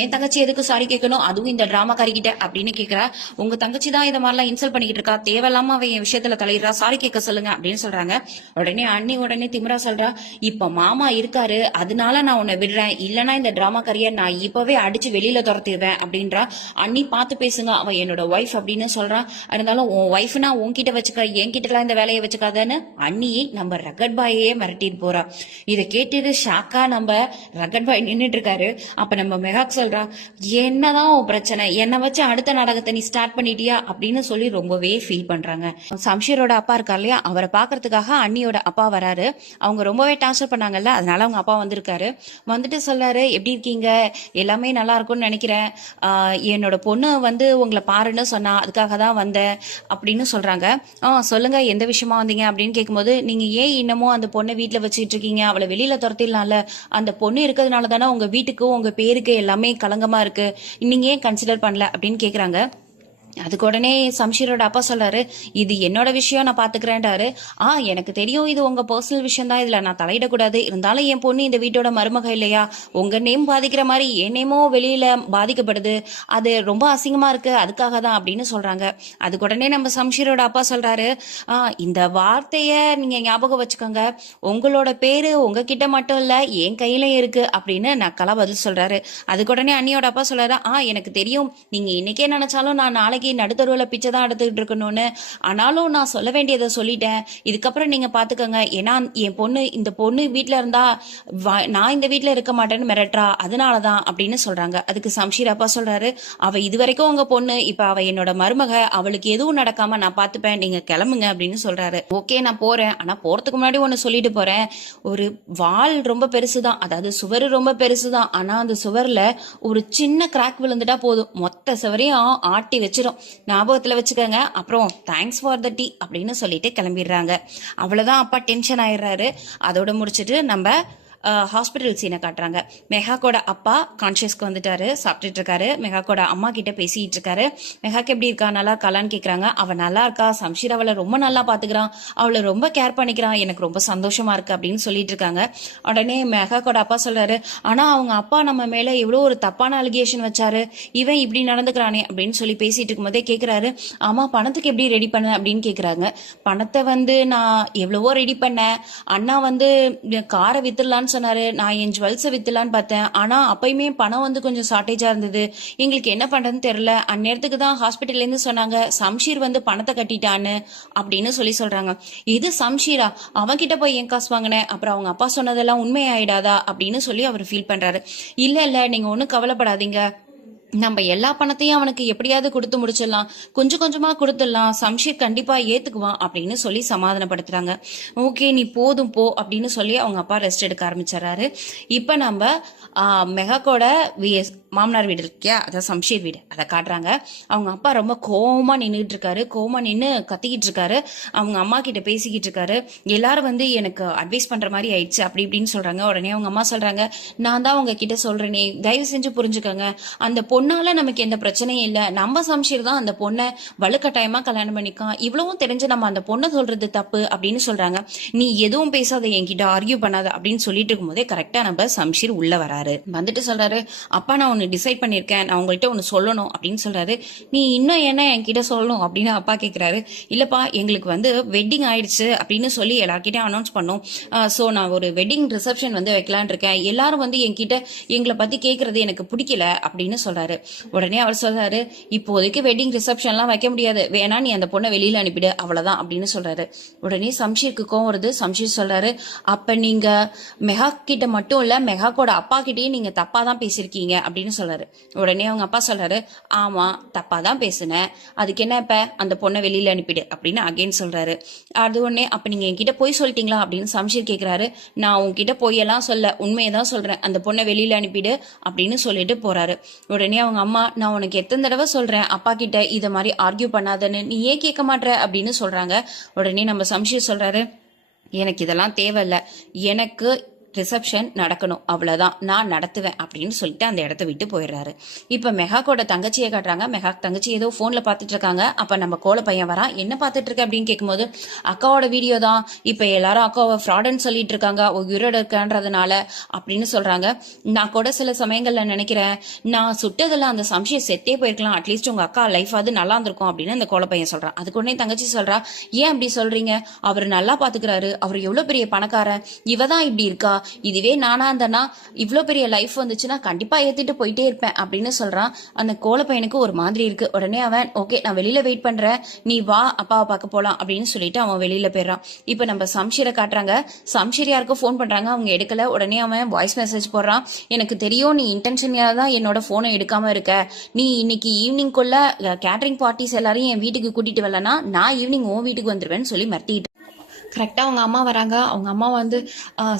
என் தங்கச்சி எதுக்கு சாரி கேட்கணும், அதுவும் இந்த டிராமா காரிக்கிட்ட அப்படின்னு கேக்குறா. உங்க தங்கச்சி தான் இதை மாதிரிலாம் இன்சல்ட் பண்ணிக்கிட்டு இருக்கா, தேவையில்லாம அவன் என் விஷயத்துல தலையிடுறா, சாரி கேட்க சொல்லுங்க அப்படின்னு சொல்றாங்க. உடனே அண்ணி உடனே திமிரா சொல்றா, இப்ப மாமா இருக்காரு அதனால நான் உன்னை விடுறேன், இல்லனா இந்த டிராமா காரிய நான் இப்பவே அடிச்சு வெளியில துரத்திடுவேன் அப்படின்றா. அண்ணி பார்த்து பேசுங்க, அவன் என்னோட ஒய்ஃப் அப்படின்னு சொல்றான். இருந்தாலும் உன் ஒய்ஃப்னா உன்கிட்ட வச்சுக்க, என்கிட்ட எல்லாம் இந்த வேலையை வச்சுக்காதன்னு அண்ணி நம்ம ரகட் பாயே மிரட்டிட்டு போறா. இதை கேட்டு ஷாக்கா நம்ம ரகட் பாய் நின்னுட்டு இருக்காரு. அப்ப நம்ம மெகாக் சொல்றா, என்னதான் உன் பிரச்சனை, என்ன வச்சு அடுத்த நாடகத்தை நீ ஸ்டார்ட் பண்ணிட்டியா அப்படின்னு சொல்லி ரொம்பவே ஃபீல் பண்றாங்க. சம்ஷீரோட அப்பா இருக்கா இல்லையா, அவரை பாக்குறதுக்காக அண்ணியோட அப்பா வராரு. அவங்க ரொம்பவே டார்ச்சர் பண்ணாங்கல்ல, அதனால அவங்க அப்பா வந்திருக்காரு. வந்துட்டு சொல்றாரு, எப்படி இருக்கீங்க, எல்லாமே நல்லா இருக்கும்னு நினைக்கிறேன், என்னோட பொண்ணு வந்து உங்களை பாருன்னு சொன்னா, அதுக்காக தான் வந்தேன் அப்படின்னு சொல்றாங்க. சொல்லுங்க எந்த விஷயமா வந்தீங்க அப்படின்னு கேட்கும்போது, நீங்க ஏன் இன்னமும் அந்த பொண்ணை வீட்டுல வச்சுட்டு இருக்கீங்க, அவளை வெளியில துரத்திடலாம்ல, அந்த பொண்ணு இருக்கிறதுனால தானே உங்க வீட்டுக்கு உங்க பேருக்கு எல்லாமே களங்கமா இருக்கு, நீங்க ஏன் கன்சிடர் பண்ணல அப்படின்னு கேக்குறாங்க. அதுக்கு உடனே சம்ஷீரோட அப்பா சொல்றாரு, இது என்னோட விஷயம், நான் பாத்துக்கிறேன்டாரு. எனக்கு தெரியும் இது உங்க பர்சனல் விஷயம் தான், இதுல நான் தலையிடக்கூடாது, இருந்தாலும் என் பொண்ணு இந்த வீட்டோட மருமக இல்லையா, உங்க நேம் பாதிக்கிற மாதிரி என் நேமும் வெளியில பாதிக்கப்படுது, அது ரொம்ப அசிங்கமா இருக்கு, அதுக்காக தான் அப்படின்னு சொல்றாங்க. அதுக்கு உடனே நம்ம சம்ஷீரோட அப்பா சொல்றாரு, இந்த வார்த்தைய நீங்க ஞாபகம் வச்சுக்கோங்க, உங்களோட பேரு உங்ககிட்ட மட்டும் இல்ல என் கையில இருக்கு அப்படின்னு நக்கலா பதில் சொல்றாரு. அதுக்கு உடனே அண்ணியோட அப்பா சொல்றாரு, எனக்கு தெரியும் நீங்க இன்னைக்கே நினைச்சாலும் நான் நாளைக்கு நடுத்தருவுல பிச்சை தான் எடுத்துக்கிட்டு இருக்கணும்னு, ஆனாலும் நான் சொல்ல வேண்டியதை சொல்லிட்டேன், இதுக்கப்புறம் நீங்க பாத்துக்கோங்க, ஏன்னா என் பொண்ணு இந்த பொண்ணு வீட்டுல இருந்தா நான் இந்த வீட்டுல இருக்க மாட்டேன்னு மிரட்டுறா, அதனாலதான் அப்படின்னு சொல்றாங்க. அதுக்கு சம்ஷீர் அப்பா சொல்றாரு, அவ இதுவரைக்கும் உங்க பொண்ணு, இப்ப அவ என்னோட மருமக, அவளுக்கு எதுவும் நடக்காம நான் பாத்துப்பேன், நீங்க கிளம்புங்க அப்படின்னு சொல்றாரு. ஓகே நான் போறேன், ஆனா போறதுக்கு முன்னாடி ஒன்னு சொல்லிட்டு போறேன், ஒரு வால் ரொம்ப பெருசுதான், அதாவது சுவர் ரொம்ப பெருசுதான், ஆனா அந்த சுவர்ல ஒரு சின்ன கிராக் விழுந்துட்டா போதும் மொத்த சுவரையும் ஆட்டி வச்சிரும், ஞாபகத்துல வச்சுக்கோங்க, அப்புறம் தேங்க்ஸ் ஃபார் த டீ அப்படின்னு சொல்லிட்டு கிளம்பிடுறாங்க. அவ்வளவுதான். அப்பா டென்ஷன் ஆயிடுறாரு. அதோட முடிச்சிட்டு நம்ம ஹாஸ்பிட்டல் சீனை காட்டுறாங்க. மெகாக்கோட அப்பா கான்சியஸ்க்கு வந்துட்டாரு, சாப்பிட்டுட்டு இருக்காரு. மெகாக்கோட அம்மா கிட்ட பேசிட்டு இருக்காரு. மெகாக்கு எப்படி இருக்கா, நல்லா இருக்காளான்னு கேக்குறாங்க. அவ நல்லா இருக்கா, சம்ஷீர் அவளை ரொம்ப நல்லா பாத்துக்கிறான், அவளை ரொம்ப கேர் பண்ணிக்கிறான், எனக்கு ரொம்ப சந்தோஷமா இருக்கு அப்படின்னு சொல்லிட்டு இருக்காங்க. உடனே மெகாக்கோட அப்பா சொல்றாரு, ஆனா அவங்க அப்பா நம்ம மேல எவ்வளவு ஒரு தப்பான அலிகேஷன் வச்சாரு, இவன் இப்படி நடந்துக்கிறானே அப்படின்னு சொல்லி பேசிட்டு இருக்கும் போதே கேக்குறாரு, ஆமா பணத்துக்கு எப்படி ரெடி பண்ண அப்படின்னு கேக்குறாங்க. பணத்தை வந்து நான் எவ்வளவோ ரெடி பண்ணேன், அண்ணா வந்து காரை வித்துடலான்னு சொன்னாரு, நான் என் ஜுவல்ஸை வித்துலான்னு பார்த்தேன், ஆனா அப்பயுமே பணம் வந்து கொஞ்சம் ஷார்டேஜா இருந்தது, எங்களுக்கு என்ன பண்றதுன்னு தெரியல, அந்நேரத்துக்கு தான் ஹாஸ்பிட்டல்ல இருந்து சொன்னாங்க சம்ஷீர் வந்து பணத்தை கட்டிட்டான்னு அப்படின்னு சொல்றாங்க. இது சம்ஷீரா, அவன் கிட்ட போய் என் காசு வாங்கினேன், அப்புறம் அவங்க அப்பா சொன்னதெல்லாம் உண்மையாயிடாதா அப்படின்னு சொல்லி அவர் ஃபீல் பண்றாரு. இல்ல நீங்க ஒன்னும் கவலைப்படாதீங்க, நம்ம எல்லா பணத்தையும் அவனுக்கு எப்படியாவது கொடுத்து முடிச்சிடலாம், கொஞ்சம் கொஞ்சமா கொடுத்துடலாம், சம்ஷீர் கண்டிப்பா ஏத்துக்குவான் அப்படின்னு சொல்லி சமாதானப்படுத்துறாங்க. ஓகே நீ போதும் போ அப்படின்னு சொல்லி அவங்க அப்பா ரெஸ்ட் எடுக்க ஆரம்பிச்சிடறாரு. இப்ப நம்ம மெகாக்கோட மாமனார் வீடு இருக்கியா, அதாவது சம்ஷீர் வீடு, அதை காட்டுறாங்க. அவங்க அப்பா ரொம்ப கோவமா நின்றுட்டு இருக்காரு, கோவமா நின்று கத்திக்கிட்டு இருக்காரு, அவங்க அம்மா கிட்ட பேசிக்கிட்டு இருக்காரு. எல்லாரும் வந்து எனக்கு அட்வைஸ் பண்ற மாதிரி ஆயிடுச்சு அப்படி இப்படின்னு சொல்றாங்க. உடனே அவங்க அம்மா சொல்றாங்க, நான் தான் உங்க கிட்ட சொல்றேனே, தயவு செஞ்சு புரிஞ்சுக்கோங்க, அந்த பொண்ணு உன்னால நமக்கு எந்த பிரச்சனையும் இல்ல, நம்ம சம்ஷீர் தான் அந்த பொண்ணை வலுக்கட்டாயமா கல்யாணம் பண்ணிக்கான், இவ்வளவும் தெரிஞ்சு நம்ம அந்த பொண்ணை சொல்றது தப்பு அப்படின்னு சொல்றாங்க. நீ எதுவும் பேசாத, என்கிட்ட ஆர்கியூ பண்ணாத அப்படின்னு சொல்லிட்டு இருக்கும்போதே கரெக்டா நம்ம சம்ஷீர் உள்ள வராரு. வந்துட்டு சொல்றாரு, அப்பா நான் ஒன்னு டிசைட் பண்ணிருக்கேன், நான் உங்கள்கிட்ட ஒன்னு சொல்லணும் அப்படின்னு சொல்றாரு. நீ இன்னும் என்ன என்கிட்ட சொல்லணும் அப்படின்னு அப்பா கேக்குறாரு. இல்லப்பா எங்களுக்கு வந்து வெட்டிங் ஆயிடுச்சு அப்படின்னு சொல்லி எல்லார்கிட்டயும் அனௌன்ஸ் பண்ணோம். சோ நான் ஒரு வெட்டிங் ரிசப்ஷன் வந்து வைக்கலான் இருக்கேன், எல்லாரும் வந்து என்கிட்ட எங்களை பத்தி கேக்குறது எனக்கு பிடிக்கல அப்படின்னு சொல்றாரு. உடனே அவர் சொல்றாரு, இப்போதைக்கு வெட்டிங் ரிசப்ஷன்லாம் வைக்க முடியாது, வேணா நீ அந்த பொண்ணை வெளியில அனுப்பிடு அவ்வளவுதான் அப்படின்னு சொல்றாரு. உடனே சம்ஷீருக்கு கோவம் வருது. சம்ஷீர் சொல்றாரு, அப்ப நீங்க மெஹா கிட்ட மட்டும் இல்ல, மெஹாக்கோட அப்பா கிட்டயும் நீங்க தப்பா தான் பேசிருக்கீங்க அப்படின்னு சொல்றாரு. உடனே அவங்க அப்பா சொல்றாரு, ஆமா தப்பா தான் பேசுனேன், அதுக்கு என்ன இப்ப அந்த பொண்ணை வெளியில அனுப்பிடு அப்படின்னு அகைன் சொல்றாரு. அது உடனே அப்ப நீங்க என்கிட்ட போய் சொல்லிட்டீங்களா அப்படின்னு சம்ஷீர் கேக்குறாரு. நான் உங்ககிட்ட பொய்யெல்லாம் சொல்ல, உண்மையதான் சொல்றேன், அந்த பொண்ணை வெளியில அனுப்பிடு அப்படின்னு சொல்லிட்டு போறாரு. உடனே அவங்க அம்மா, நான் உனக்கு எத்தனை தடவை சொல்றேன் அப்பா கிட்ட இத மாதிரி ஆர்கியூ பண்ணாதன்னு, நீ ஏன் கேட்க மாட்ற அப்படின்னு சொல்றாங்க. உடனே நம்ம சம்ஷீர் சொல்றாரு, எனக்கு இதெல்லாம் தேவையில்ல, எனக்கு ரிசப்ஷன் நடக்கணும் அவ்வளவுதான், நான் நடத்துவேன் அப்படின்னு சொல்லிட்டு அந்த இடத்த விட்டு போயிடுறாரு. இப்ப மெஹாக்கோட தங்கச்சியை காட்டுறாங்க. மெஹாக் தங்கச்சி ஏதோ போன்ல பாத்துட்டு இருக்காங்க. அப்ப நம்ம கோல பையன் வரான். என்ன பாத்துட்டு இருக்க அப்படின்னு கேட்கும்போது, அக்காவோட வீடியோ தான், இப்ப எல்லாரும் அக்காவை ஃப்ராடுன்னு சொல்லிட்டு இருக்காங்க உயிரோட இருக்கான்றதுனால அப்படின்னு சொல்றாங்க. நான் கூட சில சமயங்கள்ல நினைக்கிறேன், நான் சுட்டதுல அந்த சம்ஷயம் செத்தே போயிருக்கலாம், அட்லீஸ்ட் உங்க அக்கா லைஃப் அது நல்லா இருந்திருக்கும் அப்படின்னு அந்த கோல பையன் சொல்றான். அதுக்கு உடனே தங்கச்சி சொல்றா, ஏன் அப்படி சொல்றீங்க, அவர் நல்லா பாத்துக்கிறாரு, அவர் எவ்வளவு பெரிய பணக்காரன், இவதான் இப்படி இருக்கா, இதுவே நானா இருந்தேன்னா இவ்வளோ பெரிய லைஃப் வந்துச்சுன்னா கண்டிப்பா ஏத்திட்டு போயிட்டே இருப்பேன் அப்படின்னு சொல்றான். அந்த கோல பையனுக்கு ஒரு மாதிரி இருக்கு. உடனே அவன், ஓகே நான் வெளியில வெயிட் பண்றேன், நீ வா அப்பாவை பார்க்க போலாம் அப்படின்னு சொல்லிட்டு அவன் வெளியில போயிடுறான். இப்ப நம்ம சம்ஷீரை காட்டுறாங்க. சம்ஷீர் யாருக்கும் போன் பண்றாங்க, அவங்க எடுக்கல. உடனே அவன் வாய்ஸ் மெசேஜ் போடுறான், எனக்கு தெரியும் நீ இன்டென்ஷனியா தான் என்னோட போனை எடுக்காம இருக்க, நீ இன்னைக்கு ஈவினிங்குள்ள கேட்டரிங் பார்ட்டிஸ் எல்லாரையும் என் வீட்டுக்கு கூட்டிட்டு வரலன்னா நான் ஈவினிங் உன் வீட்டுக்கு வந்துருவேன்னு சொல்லி மிரட்டிட்டு. கரெக்டா அவங்க அம்மா வராங்க. அவங்க அம்மா வந்து,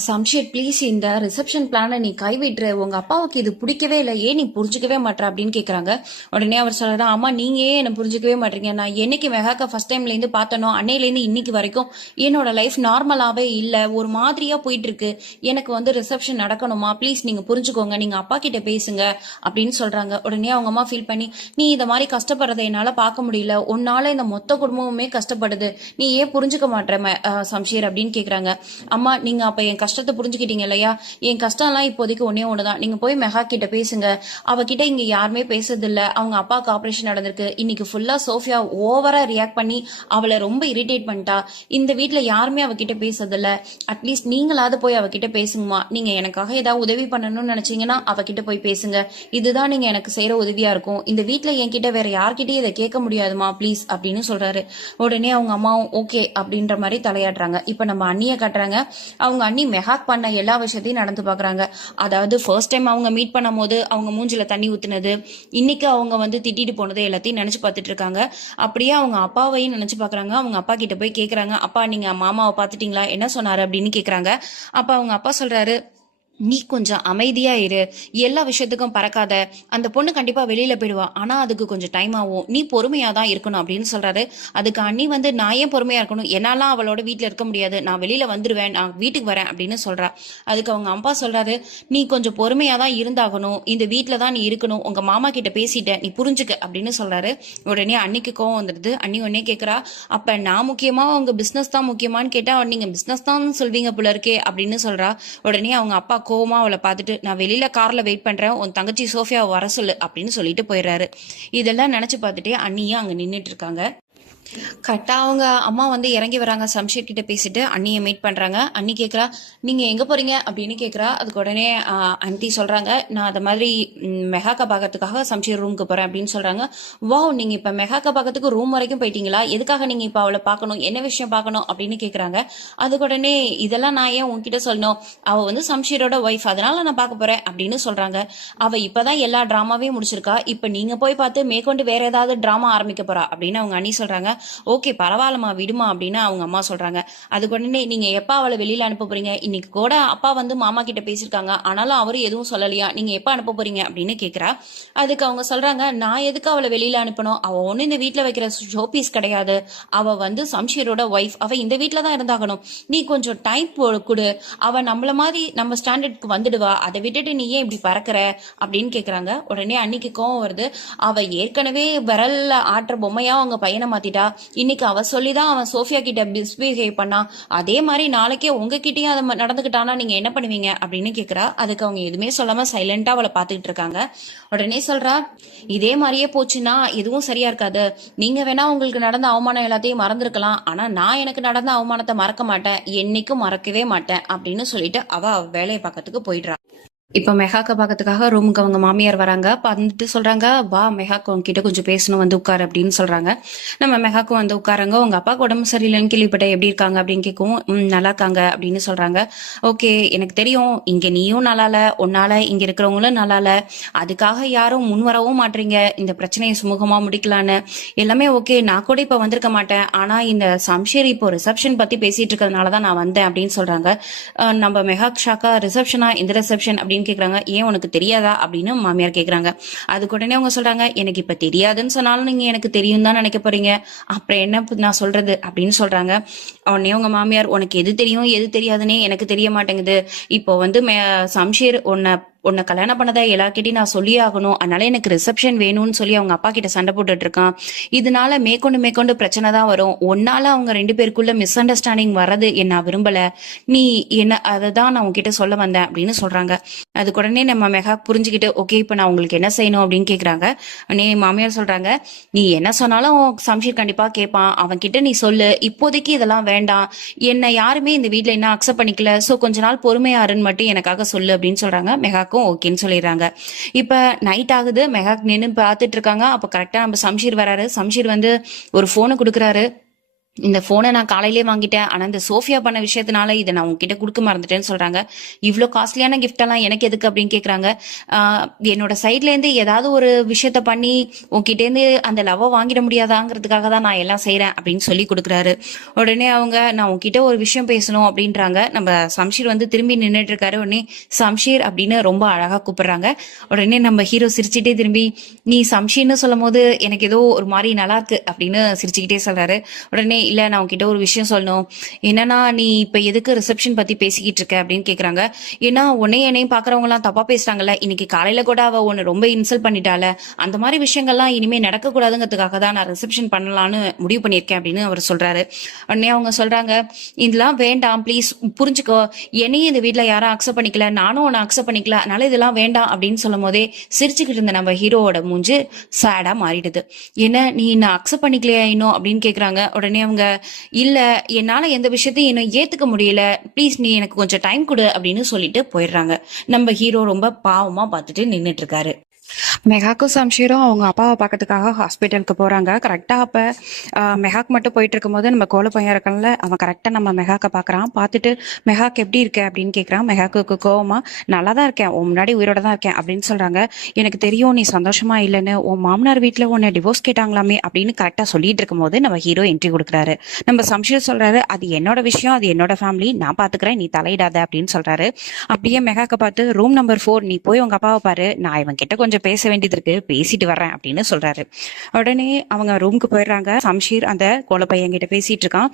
சம்ஷீர் ப்ளீஸ் இந்த ரிசப்ஷன் பிளானை நீ கைவிட்டுரு, உங்க அப்பாவுக்கு இது பிடிக்கவே இல்லை, ஏன் நீ புரிஞ்சுக்கவே மாட்டேற அப்படின்னு கேக்குறாங்க. உடனே அவர் சொல்றாரு, அம்மா நீங்க ஏன் என்ன புரிஞ்சுக்கவே மாட்டீங்க, நான் என்னைக்கு மெஹாக்கா ஃபர்ஸ்ட் டைம்ல இருந்து பார்த்தனோ அன்னையில இருந்து இன்னைக்கு வரைக்கும் என்னோட லைஃப் நார்மலாவே இல்ல, ஒரு மாதிரியா போயிட்டு இருக்கு, எனக்கு வந்து ரிசப்ஷன் நடக்கணுமா, ப்ளீஸ் நீங்க புரிஞ்சுக்கோங்க, நீங்க அப்பா கிட்ட பேசுங்க அப்படின்னு சொல்றாங்க. உடனே அவங்க அம்மா ஃபீல் பண்ணி, நீ இந்த மாதிரி கஷ்டப்படுறதை என்னால பார்க்க முடியல, உன்னால இந்த மொத்த குடும்பமுமே கஷ்டப்படுது, நீ ஏன் புரிஞ்சுக்க மாட்டேற சம்ஷீர் அப்படின்னு கேக்குறாங்க. அம்மா நீங்க அப்ப என் கஷ்டத்தை புரிஞ்சுக்கிட்டீங்க இல்லையா, என் கஷ்டம் எல்லாம் இப்போதைக்கு ஒன்னே ஒண்ணுதான், நீங்க போய் மெஹா கிட்ட பேசுங்க, அவகிட்ட இங்க யாருமே பேசுறது இல்ல, அவங்க அப்பாவுக்கு ஆபரேஷன் நடந்திருக்கு, இன்னைக்கு ஃபுல்லா சோஃபியா ஓவரா ரியாக்ட் பண்ணி அவளை ரொம்ப இரிட்டேட் பண்ணிட்டா, இந்த வீட்டுல யாருமே அவகிட்ட பேசுறது இல்ல, அட்லீஸ்ட் நீங்களாவது போய் அவகிட்ட பேசுங்கம்மா, நீங்க எனக்காக ஏதாவது உதவி பண்ணணும்னு நினைச்சீங்கன்னா அவகிட்ட போய் பேசுங்க, இதுதான் நீங்க எனக்கு செய்யற உதவியா இருக்கும், இந்த வீட்டுல என்கிட்ட வேற யார்கிட்டயும் இதை கேட்க முடியாதுமா ப்ளீஸ் அப்படின்னு சொல்றாரு. உடனே அவங்க அம்மாவும் ஓகே அப்படின்ற மாதிரி தலையாடுறாங்க. இப்ப நம்ம அண்ணிய காட்டுறாங்க. அவங்க அண்ணி மெஹாக் பண்ண எல்லா விஷயத்தையும் நடந்து பாக்குறாங்க. அதாவது ஃபர்ஸ்ட் டைம் அவங்க மீட் பண்ணும் போது அவங்க மூஞ்சில தண்ணி ஊத்துனது, இன்னைக்கு அவங்க வந்து திட்டிட்டு போனது எல்லாத்தையும் நினைச்சு பார்த்துட்டு இருக்காங்க. அப்படியே அவங்க அப்பாவையும் நினைச்சு பாக்குறாங்க. அவங்க அப்பா கிட்ட போய் கேக்குறாங்க, அப்பா நீங்க மாமாவை பாத்துட்டீங்களா, என்ன சொன்னாரு அப்படின்னு கேக்குறாங்க. அப்ப அவங்க அப்பா சொல்றாரு, நீ கொஞ்சம் அமைதியா இரு, எல்லா விஷயத்துக்கும் பறக்காத, அந்த பொண்ணு கண்டிப்பா வெளியில போயிடுவா, ஆனா அதுக்கு கொஞ்சம் டைம் ஆகும், நீ பொறுமையா தான் இருக்கணும் அப்படின்னு சொல்றாரு. அதுக்கு அண்ணி வந்து, நான் ஏன் பொறுமையா இருக்கணும், என்னாலாம் அவளோட வீட்டுல இருக்க முடியாது, நான் வெளியில வந்துருவேன், நான் வீட்டுக்கு வரேன் அப்படின்னு சொல்றா. அதுக்கு அவங்க அப்பா சொல்றாரு, நீ கொஞ்சம் பொறுமையா தான் இருந்தாகணும், இந்த வீட்டுல தான் நீ இருக்கணும், உங்க மாமா கிட்ட பேசிட்ட, நீ புரிஞ்சுக்க அப்படின்னு சொல்றாரு. உடனே அன்னிக்கு கோவம் வந்துடுது. அண்ணி உடனே கேக்குறா, அப்ப நான் முக்கியமா உங்க பிசினஸ் தான் முக்கியமான்னு கேட்டா நீங்க பிசினஸ் தான் சொல்வீங்க போல இருக்கே அப்படின்னு சொல்றா. உடனே அவங்க அப்பா கோவமா அவளை பார்த்துட்டு, நான் வெளியில கார்ல வெயிட் பண்றேன், உன் தங்கச்சி சோஃபியாவை வர சொல்லு அப்படின்னு சொல்லிட்டு போயிடுறாரு. இதெல்லாம் நினைச்சு பார்த்துட்டே அண்ணியும் அங்க நின்னுட்டு இருக்காங்க. கரெக்டா அவங்க அம்மா வந்து இறங்கி வராங்க. சம்ஷீர் கிட்ட பேசிட்டு அண்ணியை மீட் பண்றாங்க. அண்ணி கேக்குறா, நீங்க எங்க போறீங்க அப்படின்னு கேக்குறா. அதுக்கு உடனே ஆன்ட்டி சொல்றாங்க, நான் அது மாதிரி மெஹாக்கா பாக்கிறதுக்காக சம்ஷீர் ரூமுக்கு போறேன் அப்படின்னு சொல்றாங்க. வாவ், நீங்க இப்ப மெஹாக்கா பாக்கிறதுக்கு ரூம் வரைக்கும் போயிட்டீங்களா, எதுக்காக நீங்க இப்ப அவளை பார்க்கணும், என்ன விஷயம் பார்க்கணும் அப்படின்னு கேக்குறாங்க. அதுக்கு உடனே, இதெல்லாம் நான் ஏன் உன்கிட்ட சொல்லணும், அவ வந்து சம்ஷீரோட ஒய்ஃப், அதனால நான் பார்க்க போறேன் அப்படின்னு சொல்றாங்க. அவ இப்பதான் எல்லா டிராமாவையும் முடிச்சிருக்கா, இப்ப நீங்க போய் பார்த்து மேற்கொண்டு வேற ஏதாவது டிராமா ஆரம்பிக்க போறா அப்படின்னு அவங்க அண்ணி சொல்றாங்க. ஓகே பரவாயில்லம்மா விடுமா அப்படின்னு அவங்க அம்மா சொல்றாங்க. அதுக்கு உடனே நீங்க எப்ப அவளை வெளியில அனுப்ப போறீங்க? இன்னைக்கு கூட அப்பா வந்து மாமா கிட்ட பேசியிருக்காங்க, ஆனாலும் அவரு எதுவும் சொல்லலையா, நீங்க எப்ப அனுப்ப போறீங்க அப்படின்னு கேக்குறா. அதுக்கு அவங்க சொல்றாங்க, நான் எதுக்கு அவளை வெளியில அனுப்பணும், அவ ஒண்ணு இந்த வீட்டுல வைக்கிற ஷோபீஸ் கிடையாது, அவ வந்து சம்ஷீரோட ஒய்ஃப், அவ இந்த வீட்டுல தான் இருந்தாகணும், நீ கொஞ்சம் டைம் கொடு, அவ நம்மள மாதிரி நம்ம ஸ்டாண்டர்டுக்கு வந்துடுவா, அதை விட்டுட்டு நீ ஏன் இப்படி பறக்கிற அப்படின்னு கேக்குறாங்க. உடனே அன்னைக்கு கோவம் வருது. அவ ஏற்கனவே விரல்ல ஆட்டுற பொம்மையா அவங்க பையனை மாத்திட்டா, இன்னைக்கு அவ சொல்லிதான் அவன் சோஃபியா கிட்ட மிஸ்பிஹேவ் பண்ணா, அதே மாதிரி நாளைக்கே உங்ககிட்டயும் அதை நடந்துக்கிட்டானா நீங்க என்ன பண்ணுவீங்க அப்படின்னு கேக்குறா. அதுக்கு அவங்க எதுவுமே சொல்லாம சைலண்டா அவளை பாத்துக்கிட்டு இருக்காங்க. உடனே சொல்றா, இதே மாதிரியே போச்சுன்னா எதுவும் சரியா இருக்காது, நீங்க வேணா உங்களுக்கு நடந்த அவமானம் எல்லாத்தையும் மறந்துருக்கலாம், ஆனா நான் எனக்கு நடந்த அவமானத்தை மறக்க மாட்டேன், என்னைக்கும் மறக்கவே மாட்டேன் அப்படின்னு சொல்லிட்டு அவ வேலையை பார்க்கறதுக்கு போயிடுறா. இப்ப மெஹாக்க பாக்கிறதுக்காக ரூமுக்கு அவங்க மாமியார் வராங்க. வந்துட்டு சொல்றாங்க, வா மெஹாக்கு உங்ககிட்ட கொஞ்சம் பேசணும், வந்து உட்காரு அப்படின்னு சொல்றாங்க. நம்ம மெஹாக்கும் வந்து உட்காருங்க. உங்க அப்பாவுக்கு உடம்பு சரியில்லைன்னு கேள்விப்பட்டேன், எப்படி இருக்காங்க அப்படின்னு கேட்கவும், நல்லா இருக்காங்க அப்படின்னு சொல்றாங்க. ஓகே, எனக்கு தெரியும் இங்க நீயும் நல்லா இல்ல, உன்னால இங்க இருக்கிறவங்களும் நல்லா இல்ல, அதுக்காக யாரும் முன் வரவும் மாட்டீங்க இந்த பிரச்சனையை சுமூகமா முடிக்கலான்னு. எல்லாமே ஓகே, நான் கூட இப்ப வந்திருக்க மாட்டேன், ஆனா இந்த சம்ஷீர் இப்போ ரிசப்ஷன் பத்தி பேசிட்டு இருக்கிறதுனாலதான் நான் வந்தேன் அப்படின்னு சொல்றாங்க. நம்ம மெஹாக் ஷாக்கா, ரிசப்ஷனா, இந்த ரிசப்ஷன் அப்படின்னு கேக்குறாங்க. ஏன் உனக்கு தெரியாதா அப்படின்னு மாமியார் கேக்குறாங்க. அதுக்கு உடனே அவங்க சொல்றாங்க, எனக்கு இப்ப தெரியாதுன்னு சொன்னாலும் நீங்க எனக்கு தெரியும் தான் நினைக்க போறீங்க, அப்புறம் என்ன நான் சொல்றது அப்படின்னு சொல்றாங்க. உடனே உங்க மாமியார், உனக்கு எது தெரியும் எது தெரியாதுன்னே எனக்கு தெரிய மாட்டேங்குது, இப்போ வந்து சம்ஷீர் உன்னை கல்யாணம் பண்ணதா எல்லார்கிட்டையும் நான் சொல்லி ஆகணும், அதனால எனக்கு ரிசப்ஷன் வேணும்னு சொல்லி அவங்க அப்பா கிட்ட சண்டை போட்டுட்டு இருக்கான், இதனால மேற்கொண்டு பிரச்சனை தான் வரும், ஒன்னால அவங்க 2 பேருக்குள்ள மிஸ் அண்டர்ஸ்டாண்டிங் வர்றது என்ன விரும்பல, நீ என்ன அதை தான் நான் உங்ககிட்ட சொல்ல வந்தேன் அப்படின்னு சொல்றாங்க. அதுக்கு உடனே நம்ம மெகா புரிஞ்சுக்கிட்டு, ஓகே இப்ப நான் உங்களுக்கு என்ன செய்யணும் அப்படின்னு கேக்குறாங்க. உடனே மாமியார் சொல்றாங்க, நீ என்ன சொன்னாலும் சம்ஷீர் கண்டிப்பா கேட்பான், அவன் கிட்ட நீ சொல்லு, இப்போதைக்கு இதெல்லாம் வேண்டாம், என்ன யாருமே இந்த வீட்டுல என்ன அக்செப்ட் பண்ணிக்கல, சோ கொஞ்ச நாள் பொறுமையாருன்னு மட்டும் எனக்காக சொல்லு அப்படின்னு சொல்றாங்க. மெகாக்கும் ஓகேன்னு சொல்லிடுறாங்க. இப்ப நைட் ஆகுது, மெகாக் நின்னு பாத்துட்டு இருக்காங்க. அப்ப கரெக்டா நம்ம சம்ஷீர் வராரு. சம்ஷீர் வந்து ஒரு போனை கொடுக்குறாரு. இந்த போனை நான் காலையிலே வாங்கிட்டேன், ஆனா இந்த சோஃபியா பண்ண விஷயத்தினால இதை நான் உங்ககிட்ட கொடுக்க மறந்துட்டேன்னு சொல்றாங்க. இவ்வளவு காஸ்ட்லியான கிஃப்ட் எல்லாம் எனக்கு எதுக்கு அப்படின்னு கேக்குறாங்க. என்னோட சைட்ல இருந்து ஏதாவது ஒரு விஷயத்த பண்ணி உங்ககிட்ட இருந்து அந்த லவ் வாங்கிட முடியாதாங்கிறதுக்காக தான் நான் எல்லாம் செய்யறேன் அப்படின்னு சொல்லி கொடுக்குறாரு. உடனே அவங்க, நான் உங்ககிட்ட ஒரு விஷயம் பேசணும் அப்படின்றாங்க. நம்ம சம்ஷீர் வந்து திரும்பி நின்றுட்டு இருக்காரு. உடனே சம்ஷீர் அப்படின்னு ரொம்ப அழகா கூப்பிடுறாங்க. உடனே நம்ம ஹீரோ சிரிச்சுட்டே திரும்பி, நீ சம்ஷீர்னு சொல்லும் போது எனக்கு ஏதோ ஒரு மாதிரி நல்லா இருக்கு அப்படின்னு சிரிச்சுக்கிட்டே சொல்றாரு. உடனே, இல்ல நான் உங்ககிட்ட ஒரு விஷயம் சொல்லணும், என்னன்னா நீ இப்ப எதுக்கு ரிசப்ஷன் பத்தி பேசிக்கிட்டு இருக்க அப்படின்னு கேக்குறாங்க. ஏன்னா என்னையும் பாக்குறவங்க எல்லாம் தப்பா பேசுறாங்கல்ல, இன்னைக்கு காலையில கூட அவ உன்னை ரொம்ப இன்சல்ட் பண்ணிட்டால, அந்த மாதிரி விஷயங்கள்லாம் இனிமே நடக்க கூடாதுங்கிறதுக்காக தான் நான் ரிசப்ஷன் பண்ணலான்னு முடிவு பண்ணியிருக்கேன் அப்படின்னு அவர் சொல்றாரு. உடனே அவங்க சொல்றாங்க, இதெல்லாம் வேண்டாம் ப்ளீஸ் புரிஞ்சுக்கோ, என்னையும் இந்த வீட்டுல யாரும் அக்செப்ட் பண்ணிக்கல, நானும் உன்னை அக்செப்ட் பண்ணிக்கல, அதனால இதெல்லாம் வேண்டாம் அப்படின்னு சொல்லும் போதே சிரிச்சுக்கிட்டு இருந்த நம்ம ஹீரோவோட மூஞ்சு சேடா மாறிடுது. என்ன நீ நான் அக்செப்ட் பண்ணிக்கலையா இன்னும் அப்படின்னு கேக்குறாங்க. உடனே அவங்க, இல்ல என்னால எந்த விஷயத்தையும் இன்னும் ஏத்துக்க முடியல, ப்ளீஸ் நீ எனக்கு கொஞ்சம் டைம் கொடு அப்படின்னு சொல்லிட்டு போயிடுறாங்க. நம்ம ஹீரோ ரொம்ப பாவமா பார்த்துட்டு நின்னுட்டு இருக்காரு. மெகாக்கும் சம்ஷீரும் அவங்க அப்பாவை பார்க்கறதுக்காக ஹாஸ்பிட்டலுக்கு போறாங்க. கரெக்டா அப்ப மெகாக் மட்டும் போயிட்டு இருக்கும்போது நம்ம கோல பையன் இருக்கல, அவன் கரெக்டா நம்ம மெகாக்க பாக்குறான். பார்த்துட்டு, மெகாக் எப்படி இருக்க அப்படின்னு கேக்குறான். மெகாக்கு கோவமா, நல்லா தான் இருக்கேன், உன் முன்னாடி உயிரோட தான் இருக்கேன் அப்படின்னு சொல்றாங்க. எனக்கு தெரியும் நீ சந்தோஷமா இல்லைன்னு, உன் மாமனார் வீட்டுல உன்னை டிவோர்ஸ் கேட்டாங்களாமே அப்படின்னு கரெக்டா சொல்லிட்டு இருக்கும் போது நம்ம ஹீரோ என்ட்ரி கொடுக்குறாரு. நம்ம சம்ஷீர் சொல்றாரு, அது என்னோட விஷயம், அது என்னோட ஃபேமிலி, நான் பாத்துக்கிறேன், நீ தலையிடாத அப்படின்னு சொல்றாரு. அப்படியே மெகாக்க பார்த்து, ரூம் நம்பர் 4 நீ போய் உங்க அப்பாவை பாரு, நான் இவன் கிட்ட கொஞ்சம் பேச வேண்டியது இருக்கு, பேசிட்டு வர்றேன் அப்படின்னு சொல்றாரு. உடனே அவங்க ரூமுக்கு போயிடுறாங்க. சம்ஷீர் அந்த கோல பையன் கிட்ட பேசிட்டு இருக்கான்.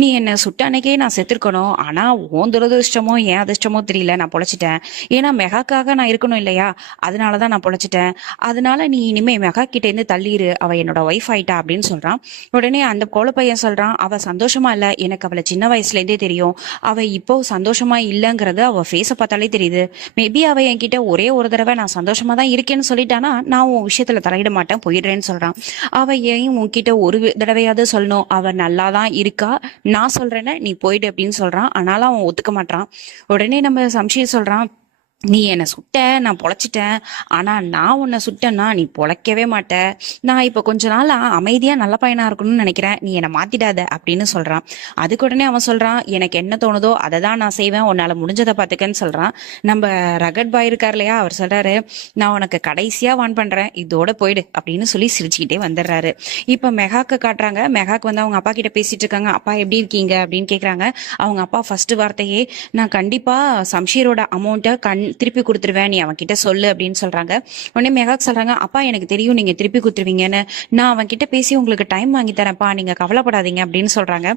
நீ என்ன சுட்ட அன்னைக்கே நான் செத்துருக்கணும், ஆனா உன் துரதிருஷ்டமோ ஏன் அதிர்ஷ்டமோ தெரியல, நான் பொழைச்சிட்டேன், ஏன்னா மெகாக்காக நான் இருக்கணும் இல்லையா, அதனாலதான் நான் பொழைச்சிட்டேன், அதனால நீ இனிமே மெகா கிட்ட இருந்து தள்ளிரு, அவ என்னோட ஒய்ஃப் ஆயிட்டா அப்படின்னு சொல்றான். உடனே அந்த கோல பையன் சொல்றான், அவ சந்தோஷமா இல்ல, எனக்கு அவளை சின்ன வயசுல இருந்தே தெரியும், அவ இப்போ சந்தோஷமா இல்லங்கிறது அவ ஃபேஸ பார்த்தாலே தெரியுது, மேபி அவ என்கிட்ட ஒரே ஒரு தடவை நான் சந்தோஷமா தான் இருக்கேன்னு சொல்லிட்டானா நான் உன் விஷயத்துல தலையிட மாட்டேன், போயிடுறேன்னு சொல்றான். அவ ஏன் உன்கிட்ட ஒரு தடவையாவது சொல்லணும், அவ நல்லாதான் இருக்கா, நான் சொல்றேன்னு நீ போயிடு அப்படின்னு சொல்றான். ஆனாலும் அவன் ஒத்துக்க மாட்டான். உடனே நம்ம சம்ஷீர் சொல்றான், நீ என்னை சுட்ட, நான் பொழைச்சிட்டேன். ஆனா நான் உன்னை சுட்டேன்னா நீ பொழைக்கவே மாட்ட. நான் இப்ப கொஞ்ச நாள் அமைதியா நல்ல பையனா இருக்கணும்னு நினைக்கிறேன். நீ என்னை மாத்திடாத அப்படின்னு சொல்றான். அதுக்கு உடனே அவன் சொல்றான், எனக்கு என்ன தோணுதோ அதை தான் நான் செய்வேன், உன்னால முடிஞ்சதை பார்த்துக்கன்னு சொல்றான். நம்ம ரகட் பாய் இருக்கார் இல்லையா, அவர் சொல்றாரு, நான் உனக்கு கடைசியா வான் பண்றேன், இதோட போயிடு அப்படின்னு சொல்லி சிரிச்சுக்கிட்டே வந்துடுறாரு. இப்ப மெகாக்கு காட்டுறாங்க. மெகாக்கு வந்து அவங்க அப்பா கிட்ட பேசிட்டு இருக்காங்க. அப்பா எப்படி இருக்கீங்க அப்படின்னு கேக்குறாங்க. அவங்க அப்பா ஃபர்ஸ்ட் வார்த்தையே, நான் கண்டிப்பா சம்ஷீரோட அமௌண்ட்டை திருப்பி கொடுத்துருவேன், நீ அவன் கிட்ட சொல்லு அப்படின்னு சொல்றாங்க. உடனே மெகாக் சொல்றாங்க, அப்பா எனக்கு தெரியும் நீங்க திருப்பி கொடுத்துருவீங்கன்னு, நான் அவன் கிட்ட பேசி உங்களுக்கு டைம் வாங்கி தரேன்ப்பா, நீங்க கவலைப்படாதீங்க அப்படின்னு சொல்றாங்க.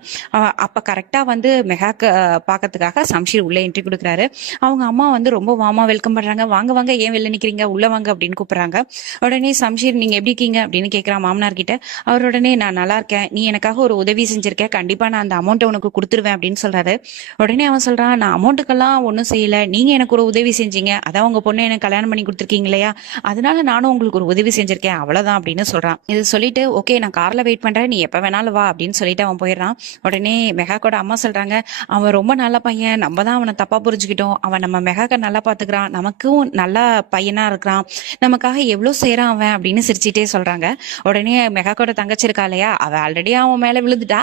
அப்ப கரெக்டா வந்து மெகாக் பாக்கிறதுக்காக சம்ஷீர் உள்ள என்ட்ரி கொடுக்குறாரு. அவங்க அம்மா வந்து ரொம்ப வாமா வெல்கம் பண்றாங்க. வாங்க வாங்க, ஏன் வெளில நிக்கிறீங்க, உள்ள வாங்க அப்படின்னு கூப்பிடுறாங்க. உடனே சம்ஷீர், நீங்க எப்படி இருக்கீங்க அப்படின்னு கேட்கிறான் மாமனார் கிட்ட. அவர் உடனே, நான் நல்லா இருக்கேன், நீ எனக்காக ஒரு உதவி செஞ்சிருக்க, கண்டிப்பா நான் அந்த அமௌண்ட்டை உனக்கு கொடுத்துருவேன் அப்படின்னு சொல்றாரு. உடனே அவன் சொல்றான், நான் அமௌண்ட்டுக்கெல்லாம் ஒன்றும் செய்யல, நீங்க எனக்கு ஒரு உதவி செஞ்சீங்க, அதான் உங்க பொண்ணை எனக்கு கல்யாணம் பண்ணி கொடுத்துருக்கீங்க இல்லையா, அதனால நானும் உங்களுக்கு ஒரு உதவி செஞ்சிருக்கேன், அவ்வளவுதான் அப்படின்னு சொல்றான். இது சொல்லிட்டு, ஓகே நான் கார்ல வெயிட் பண்றேன், நீ எப்ப வேணாலும் வா அப்படின்னு சொல்லிட்டு அவன் போயிடுறான். உடனே மெகாக்கோட அம்மா சொல்றாங்க, அவன் ரொம்ப நல்ல பையன், நம்ம தான் அவனை தப்பா புரிஞ்சுக்கிட்டோம், அவன் நம்ம மெகாக்க நல்லா பாத்துக்கிறான், நமக்கும் நல்ல பையனா இருக்கிறான், நமக்காக எவ்வளவு செய்யறான் அவன் அப்படின்னு சிரிச்சுட்டே சொல்றாங்க. உடனே மெகாக்கோட தங்கச்சி இருக்கா இல்லையா, அவ ஆல்ரெடி அவன் மேல விழுந்துட்டா.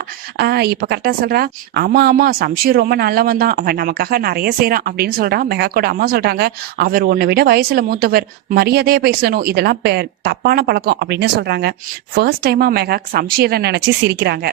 இப்ப கரெக்டா சொல்றா, ஆமா ஆமா சம்ஷீர் ரொம்ப நல்லவன் தான், அவன் நமக்காக நிறைய செய்யறான் அப்படின்னு சொல்றான். மெகாக்கோட அம்மா சொல்றாங்க, அவர் உன்னை விட வயசுல மூத்தவர், மரியாதையா பேசணும், இதெல்லாம் தப்பான பழக்கம் அப்படின்னு சொல்றாங்க. ஃபர்ஸ்ட் டைமா மெகாக் சம்ஷீரை நினைச்சு சிரிக்கிறாங்க.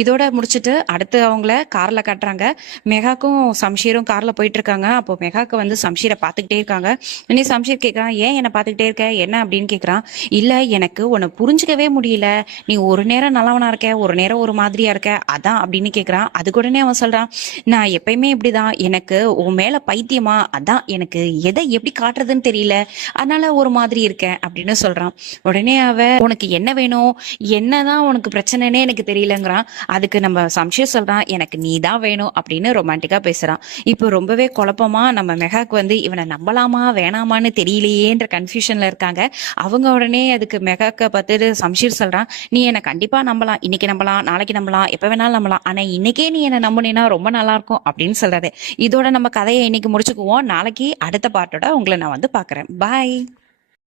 இதோட முடிச்சுட்டு அடுத்து அவங்கள கார்ல காட்டுறாங்க. மெகாக்கும் சம்ஷீரும் கார்ல போயிட்டு இருக்காங்க. அப்போ மெகாக்கு வந்து சம்ஷீரை பாத்துக்கிட்டே இருக்காங்க. இனி சம்ஷீர் கேட்கறான், ஏன் என்ன பாத்துக்கிட்டே இருக்க, என்ன அப்படின்னு கேட்கறான். இல்ல எனக்கு உன்னை புரிஞ்சுக்கவே முடியல, நீ ஒரு நேரம் நல்லவனா இருக்க, ஒரு நேரம் ஒரு மாதிரியா இருக்க, அதான் அப்படின்னு கேட்கறான். அதுக்கு உடனே அவன் சொல்றான், நான் எப்பயுமே இப்படிதான், எனக்கு உன் மேல பைத்தியமா, அதான் எனக்கு எதை எப்படி காட்டுறதுன்னு தெரியல, அதனால ஒரு மாதிரி இருக்கேன் அப்படின்னு சொல்றான். உடனே அவ, உனக்கு என்ன வேணும், என்னதான் உனக்கு பிரச்சனைனே எனக்கு தெரியலங்கிறான். அதுக்கு நம்ம சம்ஷீர் சொல்றான், எனக்கு நீ தான் வேணும் அப்படின்னு ரொமான்டிக்கா பேசுறான். இப்போ ரொம்பவே குழப்பமா நம்ம மெகாக்கு வந்து இவனை நம்பலாமா வேணாமான்னு தெரியலையேன்ற கன்ஃபியூஷன்ல இருக்காங்க. அவங்க உடனே அதுக்கு மெகாக்க பார்த்துட்டு சம்ஷீர் சொல்றான், நீ என்னை கண்டிப்பா நம்பலாம், இன்னைக்கு நம்பலாம், நாளைக்கு நம்பலாம், எப்ப வேணாலும் நம்பலாம், ஆனா இன்னைக்கே நீ என்ன நம்புனீன்னா ரொம்ப நல்லா இருக்கும் அப்படின்னு சொல்றாரு. இதோட நம்ம கதையை இன்னைக்கு முடிச்சுக்குவோம். நாளைக்கு அடுத்த பார்ட்டோட உங்களை நான் வந்து பாக்குறேன். பாய்.